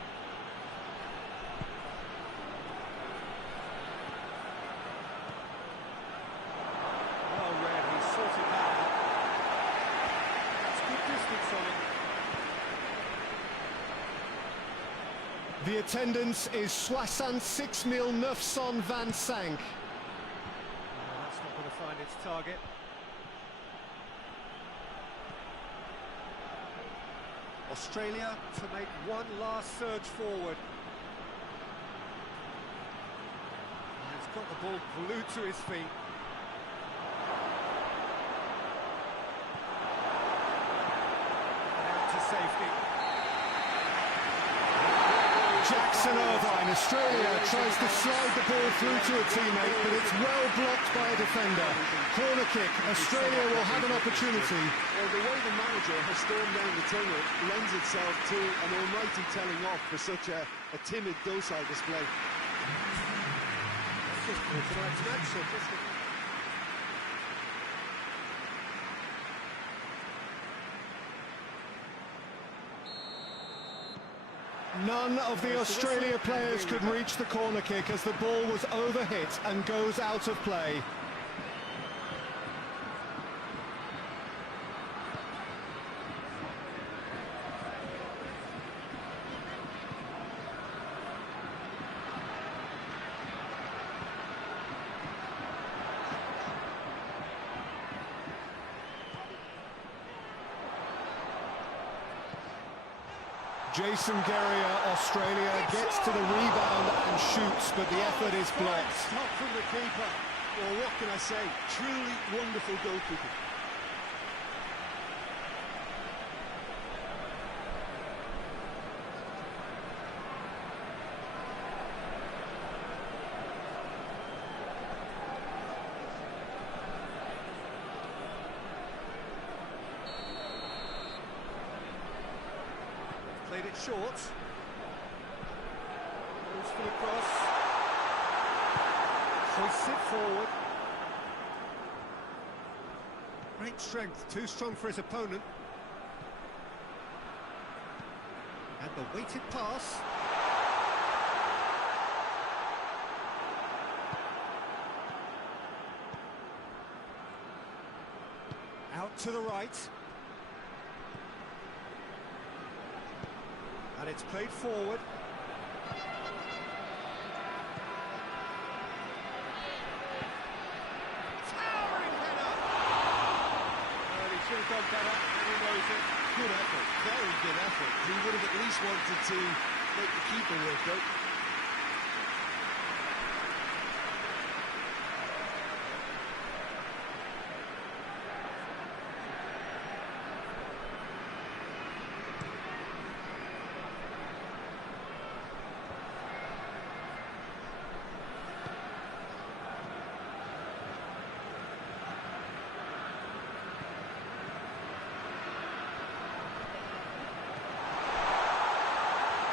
Well read, he's sorted that out. The attendance is 66,900 van Sank. That's not going to find its target. Australia to make one last surge forward. And he's got the ball glued to his feet. And out to safety. Jackson Irvine, Australia tries to slide the ball through to a teammate, but it's well blocked by a defender. Corner kick, Australia will have an opportunity. Well, the way the manager has stormed down the tunnel lends itself to an almighty telling off for such a timid, docile display. That's just tonight's match, so just None of the Australia players could reach the corner kick as the ball was overhit and goes out of play. Jason Guerrier, Australia, gets to the rebound and shoots, but the effort is blocked. Stop from the keeper. Well, what can I say? Truly wonderful goalkeeping. short. Goes for the cross. Hoists it forward. Great strength, too strong for his opponent. And the weighted pass. Out to the right. And it's played forward. Towering header! Well, he should have done better, and he knows it. Good effort, very good effort. He would have at least wanted to make the keeper work out.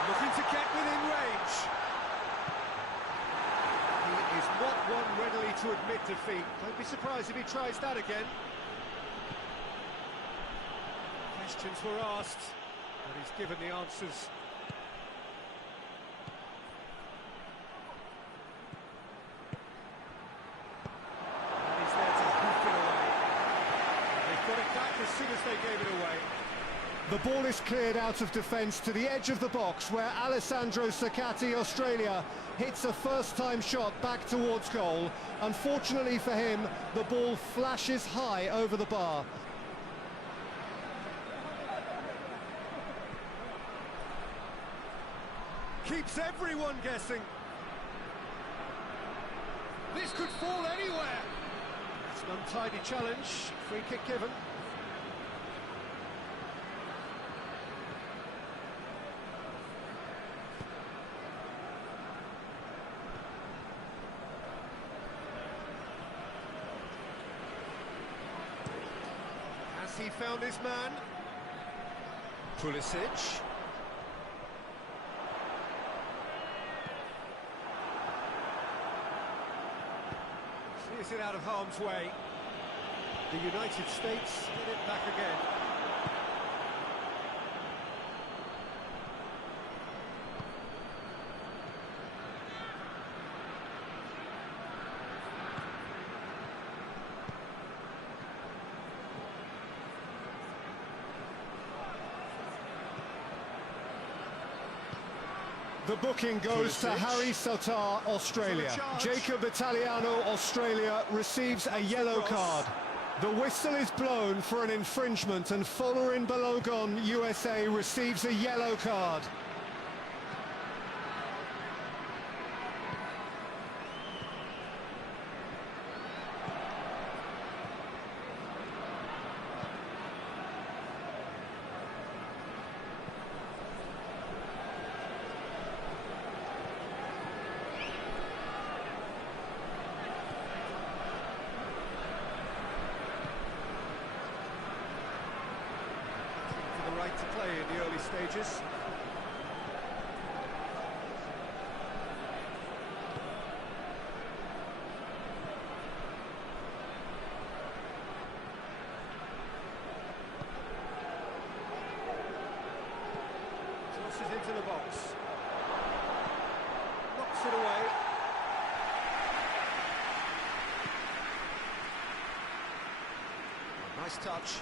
Looking to get within range. He is not one readily to admit defeat. Don't be surprised if he tries that again. Questions were asked, but he's given the answers. And he's there to hoof it away. They've got it back as soon as they gave it away. The ball is cleared out of defence to the edge of the box where Alessandro Sakati, Australia, hits a first-time shot back towards goal. Unfortunately for him, the ball flashes high over the bar. Keeps everyone guessing. This could fall anywhere. It's an untidy challenge. Free kick given. Has he found his man? Pulisic. Is it out of harm's way? The United States get it back again. The booking goes to Harry Sotar, Australia. Jacob Italiano, Australia, receives a yellow card. The whistle is blown for an infringement and Folarin Balogun, USA, receives a yellow card. Right to play in the early stages. Tosses into the box. Knocks it away. Nice touch.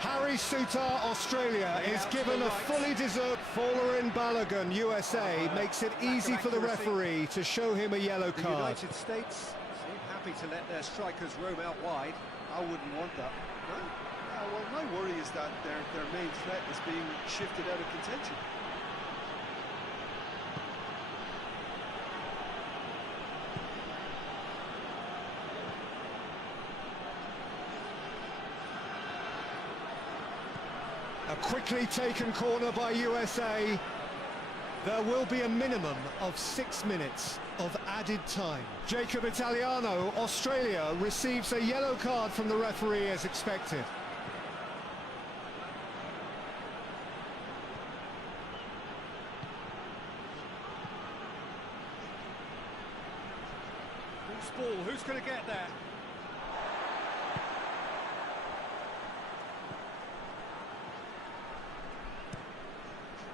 Harry Sotar, Australia, is given a fully deserved. Folarin Balogun, USA, makes it easy for the referee to show him a yellow The card. United States seem happy to let their strikers roam out wide. I wouldn't want that. No? Well, my worry is that their main threat is being shifted out of contention. A Quickly taken corner by USA. There will be a minimum of 6 minutes of added time. Jacob Italiano, Australia, receives a yellow card from the referee as expected. Loose ball, who's going to get there?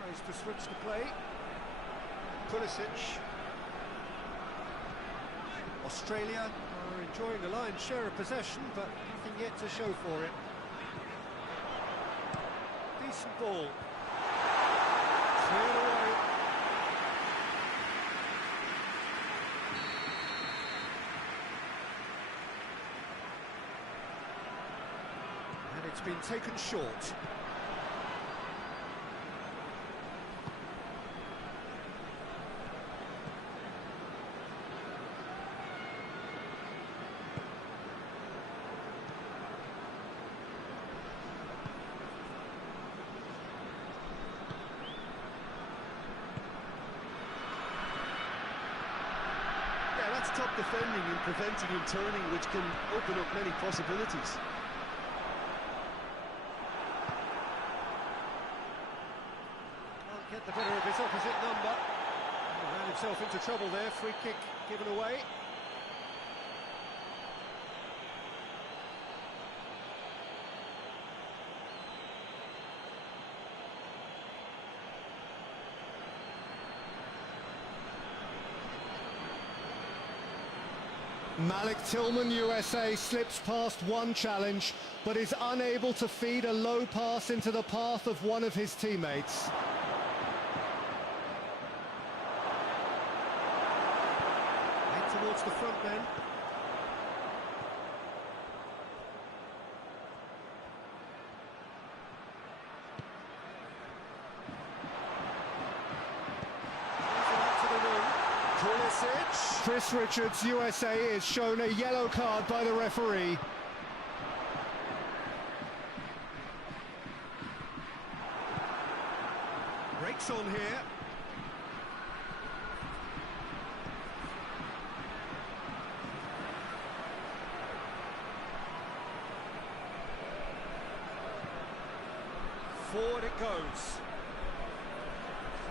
Tries to switch the play. Pulisic. Australia are enjoying the lion's share of possession, but nothing yet to show for it. Decent ball. Cleared away. And it's been taken short. That's top defending and preventing him turning, which can open up many possibilities. Can't get the better of his opposite number. He ran himself into trouble there. Free kick given away. Malik Tillman, USA, slips past one challenge, but is unable to feed a low pass into the path of one of his teammates. Head towards the front then. Chris Richards, USA, is shown a yellow card by the referee. Breaks on here. Forward it goes.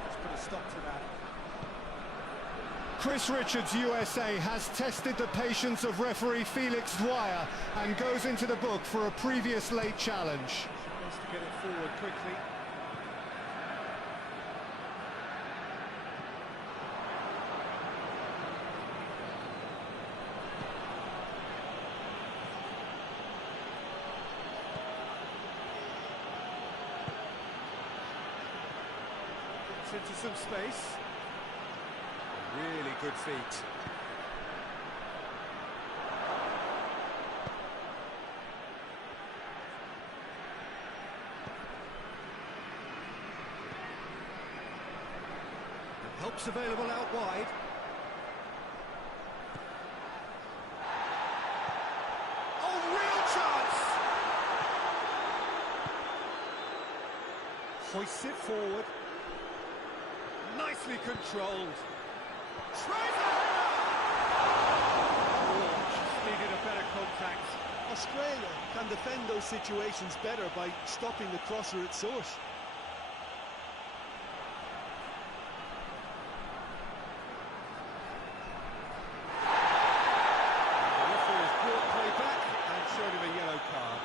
Let's put a stop to that. Chris Richards, USA, has tested the patience of referee Felix Dwyer and goes into the book for a previous late challenge. Wants to get it forward quickly. Gets into some space. Really good feet. And help's available out wide. Oh, real chance! Hoists it forward. Nicely controlled. Just needed a better contact. Australia can defend those situations better by stopping the crosser at source. The referee has brought play back and showed him a yellow card.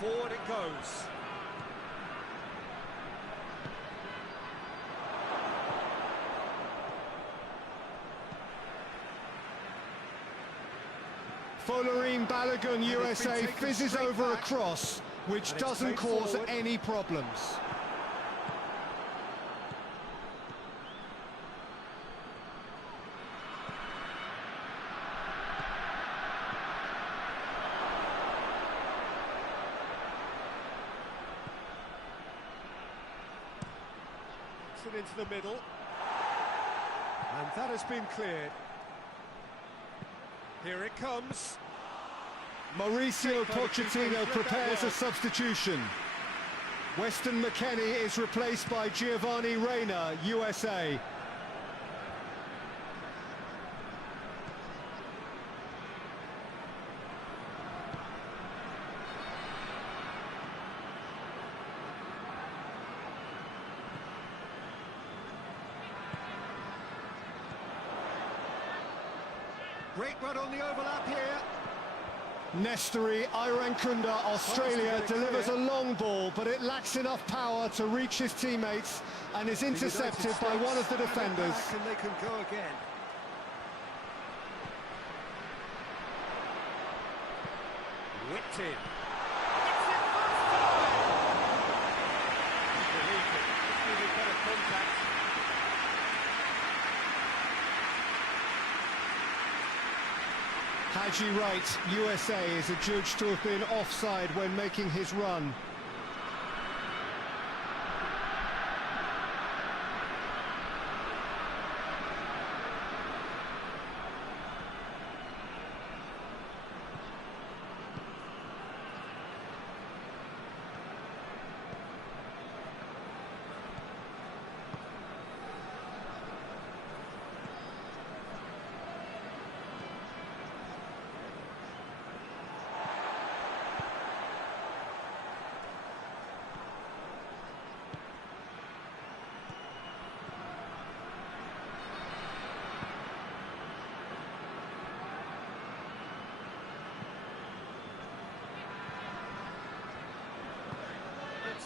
Forward it goes. Folarin Balogun, USA, taken fizzes straight over a back. cross, which And it's doesn't played cause forward. any problems. It into the middle, and that has been cleared. Here it comes. Mauricio Pochettino prepares a substitution. Weston McKennie is replaced by Giovanni Reina, USA. Great run on the overlap here. Nestori Irankunda, Australia, delivers a long ball, but it lacks enough power to reach his teammates and is intercepted by one of the defenders. And they can go again. Whipped in. It's it first time! It's needed better contact. Haji Wright, USA, is adjudged to have been offside when making his run.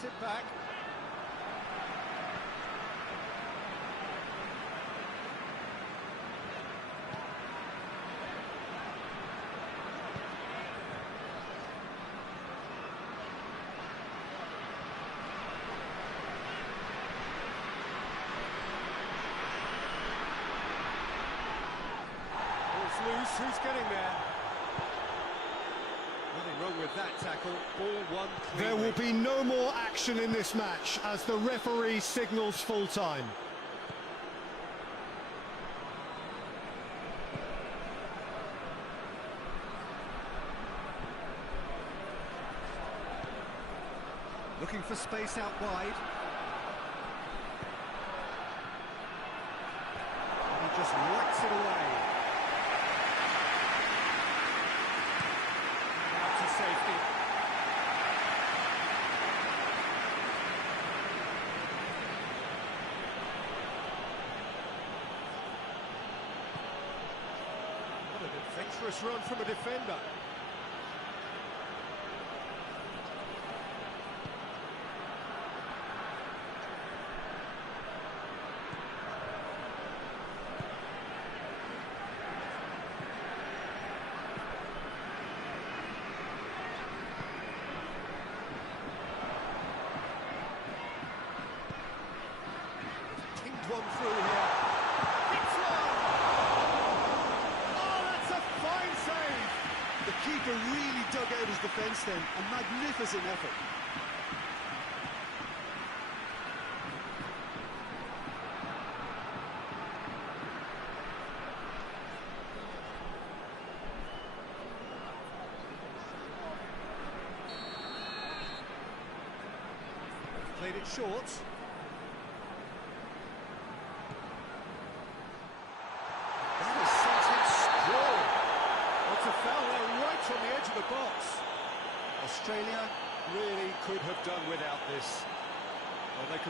It back. Ball's loose, who's getting there? Nothing wrong with that tackle, ball won cleanly. There will be no more action in this match as the referee signals full-time. Looking for space out wide. And he just whacks it away. And out to safety. What an adventurous run from a defender. One through here. It's one! Oh, that's a fine save! The keeper really dug out his defence then. A magnificent effort. Played it short. It's a foul there right on the edge of the box. Australia really could have done without this. Well, they can